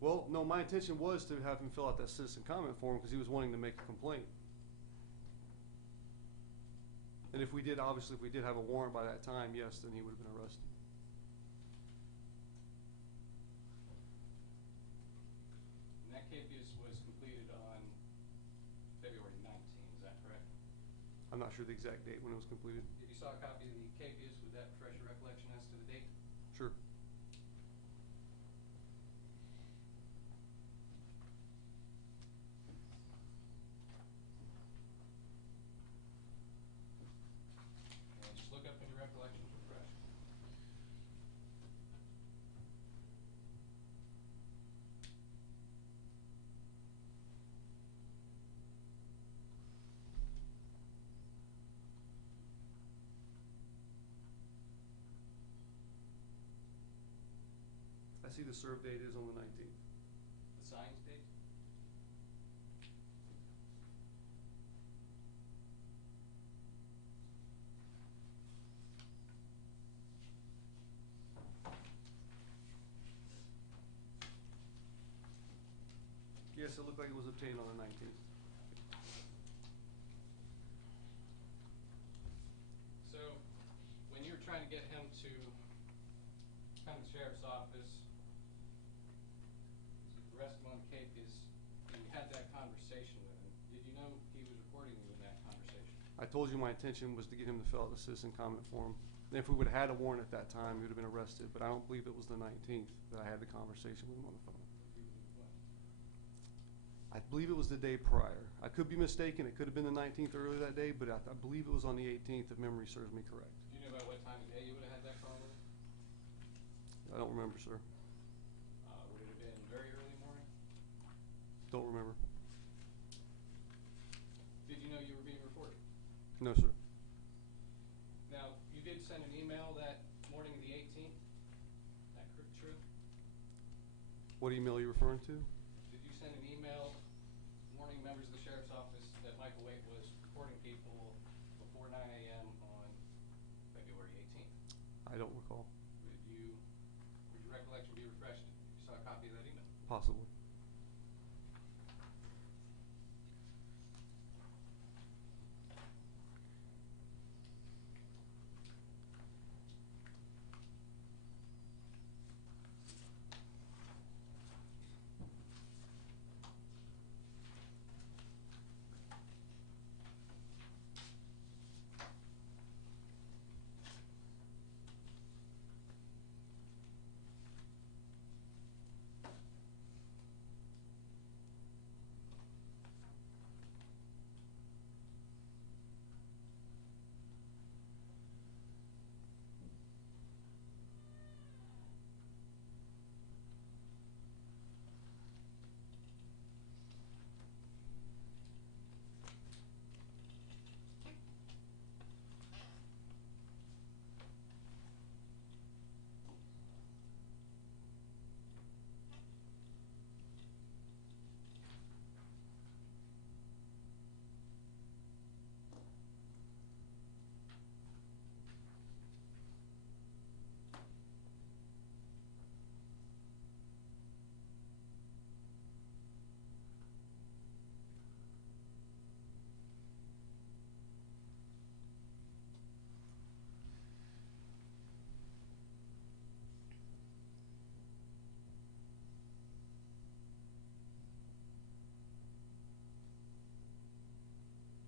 Well, no, my intention was to have him fill out that citizen comment form because he was wanting to make a complaint. And if we did, obviously, if we did have a warrant by that time, yes, then he would have been arrested. And that CAPIUS was completed on February 19th, is that correct? I'm not sure the exact date when it was completed. If you saw a copy of the CAPIUS, would that refresh your recollection as to the date? Sure. And just look up in your recollections refresh. I see the serve date is on the 19th. The signed date? Yes, it looked like it was obtained on the 19th. So, when you were trying to get him to come to the sheriff's office, arrest him on CAPIUS, and you had that conversation with him, did you know he was recording you in that conversation? I told you my intention was to get him to fill out the citizen comment form. And if we would have had a warrant at that time, he would have been arrested, but I don't believe it was the 19th that I had the conversation with him on the phone. I believe it was the day prior. I could be mistaken. It could have been the 19th earlier that day, but I believe it was on the 18th if memory serves me correct. Do you know about what time of day you would have had that call with him? I don't remember, sir. Would it have been very early morning? Don't remember. Did you know you were being recorded? No, sir. Now, you did send an email that morning of the 18th. Is that true? What email are you referring to? Did you send an email warning members of the sheriff's office that Michael Waite was recording people before 9 a.m. on February 18th? I don't recall. Would your recollection be refreshed if you saw a copy of that email? Possibly.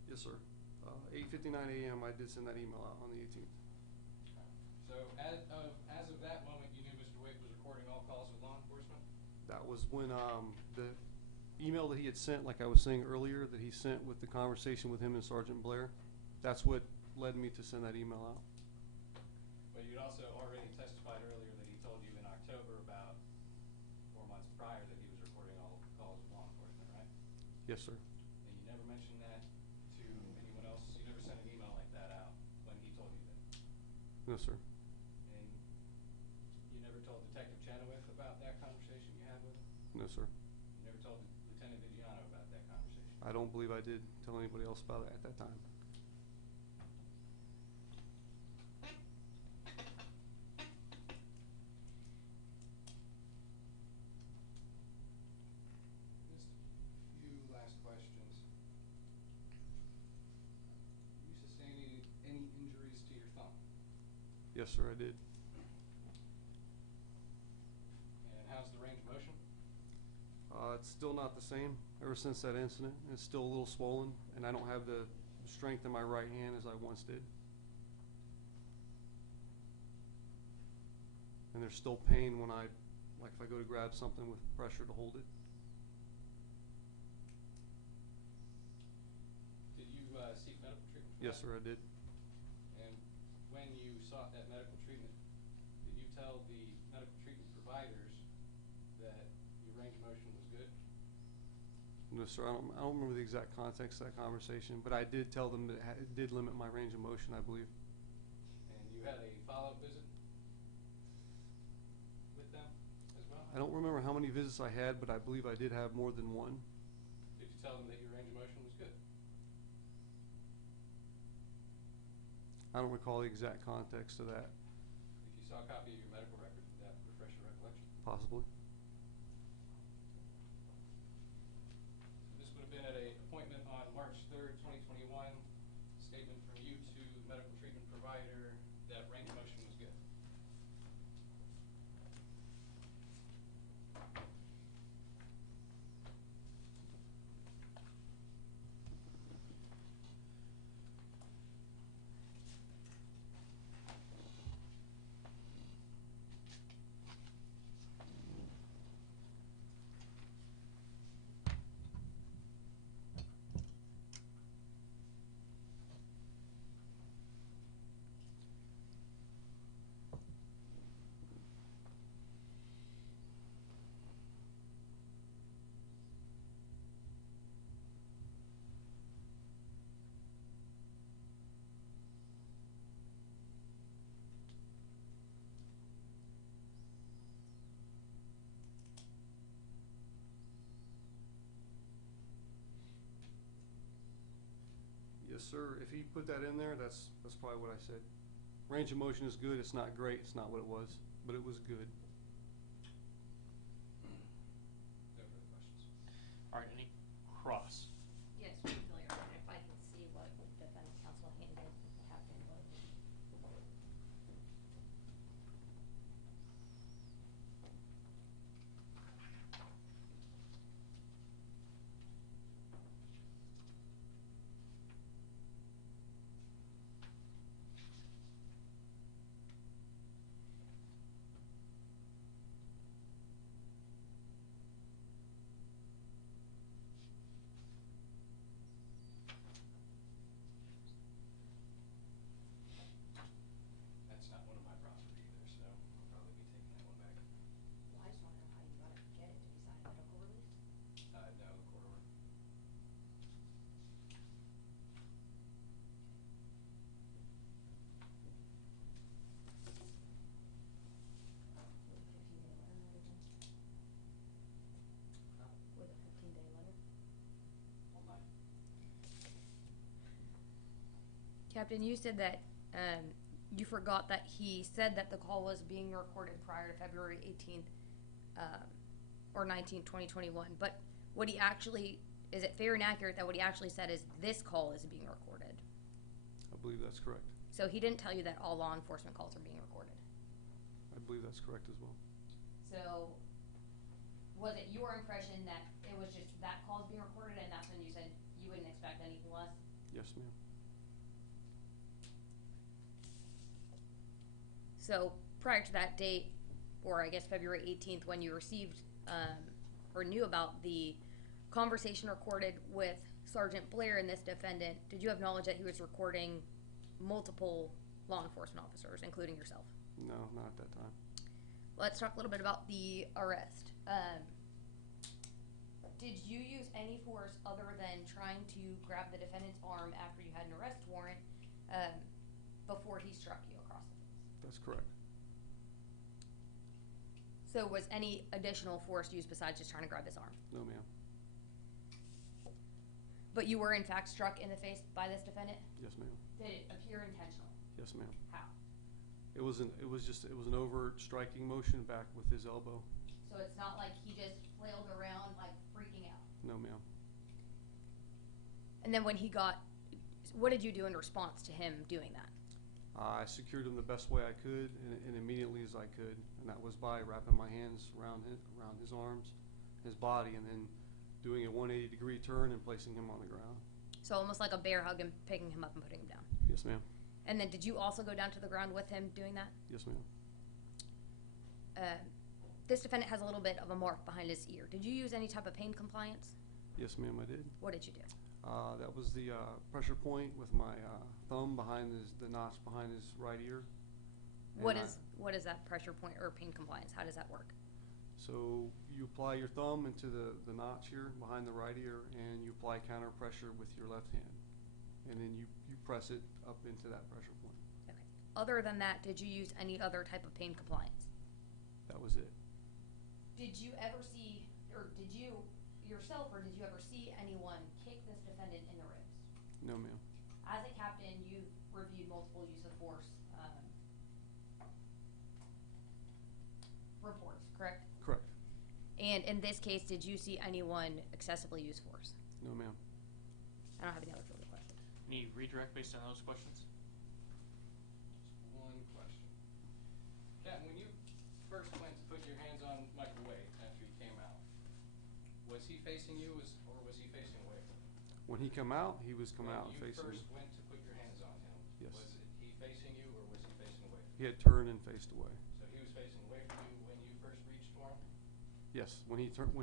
Yes, sir. 8:59 a.m. I did send that email out on the 18th. So as of that moment, you knew Mr. Waite was recording all calls with law enforcement? That was when email that he had sent, like I was saying earlier, that he sent with the conversation with him and Sergeant Blair, that's what led me to send that email out. But you'd also already testified earlier that he told you in October, about 4 months prior, that he was recording all calls with law enforcement, right? Yes, sir. And you never mentioned that to anyone else? You never sent an email like that out when he told you that? No, sir. And you never told Detective Chenoweth about that conversation you had with him? No, sir. You never told Lieutenant Vigiano about that conversation? I don't believe I did tell anybody else about it at that time. Just a few last questions. You sustained any injuries to your thumb? Yes, sir, I did. And how's the range of motion? It's still not the same ever since that incident. It's still a little swollen, and I don't have the strength in my right hand as I once did. And there's still pain when like if I go to grab something with pressure to hold it. Did you seek medical treatment for Yes, that? sir, I did. And when you sought that medical treatment, did you tell the medical treatment providers that your range of motion was good? No, sir, I don't remember the exact context of that conversation, but I did tell them that it did limit my range of motion, I believe. And you had a follow-up visit with them as well? I don't remember how many visits I had, but I believe I did have more than one. Did you tell them that your range of motion was good? I don't recall the exact context of that, If you saw a copy of your medical records, would that refresh your recollection? possibly. This would have been at a appointment on March 3rd, 2021, statement from you to medical treatment provider that range of motion was good. Yes, sir. If he put that in there, that's probably what I said. Range of motion is good. It's not great. It's not what it was, but it was good. No further questions. All right, any cross? Yes, we're familiar, and if I can see what defense counsel handed, have been loaded. That's not one of my property either, so I'll probably be taking that one back. Well, I just wanna know how you got it, get it, did you sign a medical release? No, court order. With a 15-day letter? Online. Captain, you said that, you forgot that he said that the call was being recorded prior to February 18th, or 19th, 2021, but what he actually, is it fair and accurate that what he actually said is this call is being recorded? I believe that's correct. So he didn't tell you that all law enforcement calls are being recorded? I believe that's correct as well. So, was it your impression that it was just that call's being recorded and that's when you said you wouldn't expect anything less? Yes, ma'am. So prior to that date, or I guess February 18th, when you received or knew about the conversation recorded with Sergeant Blair and this defendant, did you have knowledge that he was recording multiple law enforcement officers, including yourself? No, not at that time. Let's talk a little bit about the arrest. Did you use any force other than trying to grab the defendant's arm after you had an arrest warrant before he struck you across the face? That's correct. So was any additional force used besides just trying to grab his arm? No, ma'am. But you were in fact struck in the face by this defendant? Yes, ma'am. Did it appear intentional? Yes, ma'am. How? It was an overt striking motion back with his elbow. So it's not like he just flailed around like freaking out? No, ma'am. And then when he got, what did you do in response to him doing that? I secured him the best way I could and immediately as I could, and that was by wrapping my hands around his arms, his body, and then doing a 180-degree turn and placing him on the ground. So almost like a bear hug and picking him up and putting him down? Yes, ma'am. And then did you also go down to the ground with him doing that? Yes, ma'am. This defendant has a little bit of a mark behind his ear. Did you use any type of pain compliance? Yes, ma'am, I did. What did you do? That was the pressure point with my thumb behind the notch behind his right ear. What And is that pressure point or pain compliance? How does that work? So you apply your thumb into the notch here behind the right ear, and you apply counter pressure with your left hand. And then you press it up into that pressure point. Okay. Other than that, did you use any other type of pain compliance? That was it. Did you ever see, or did you yourself, or did you ever see anyone kick this defendant in the ribs? No, ma'am. As a captain, you've reviewed multiple use of force reports, correct? Correct. And in this case, did you see anyone excessively use force? No, ma'am. I don't have any other further questions. Any redirect based on those questions? Just one question. Captain, when you first went to put your hands on Michael Wade after he came out, was he facing you or was he facing away from you? When he come out, he was come out When you facing me. first went to put your hands on him, Yes. was he facing you or was he facing away from you? He had turned and faced away. So he was facing away from you when you first reached for him? Yes, when he turned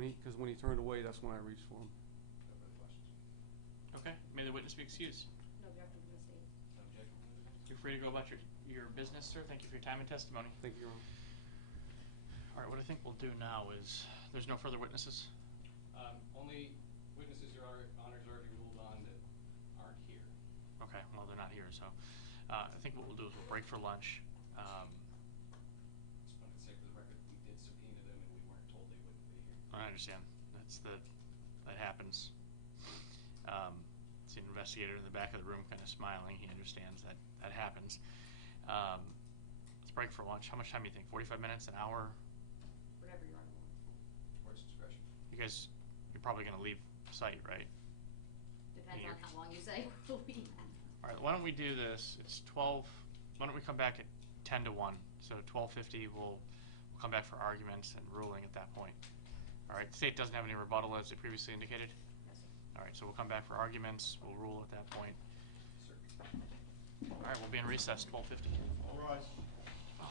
away, that's when I reached for him. No further questions. Okay, may the witness be excused. No objection from the state. No objection from the witness? You're free to go about your business, sir. Thank you for your time and testimony. Thank you, Your Honor. All right, what I think we'll do now is, there's no further witnesses? Only witnesses your honors already ruled on that aren't here. Okay, well, they're not here, so I think what we'll do is we'll break for lunch. Just wanted to say for the record, we did subpoena them and we weren't told they wouldn't be here. I understand. That happens. See an investigator in the back of the room kind of smiling. He understands that happens. Let's break for lunch. How much time do you think? 45 minutes, an hour? Whatever you want. Court's discretion. You guys, you're probably going to leave site, right? Depends Here. on how long you say we'll be. All right, why don't we do this? It's 12. Why don't we come back at 10 to 1? So 12:50, we'll come back for arguments and ruling at that point. All right, the state doesn't have any rebuttal as they previously indicated? Yes, sir. All right, so we'll come back for arguments. We'll rule at that point. Sir. All right, we'll be in recess 12:50. All rise.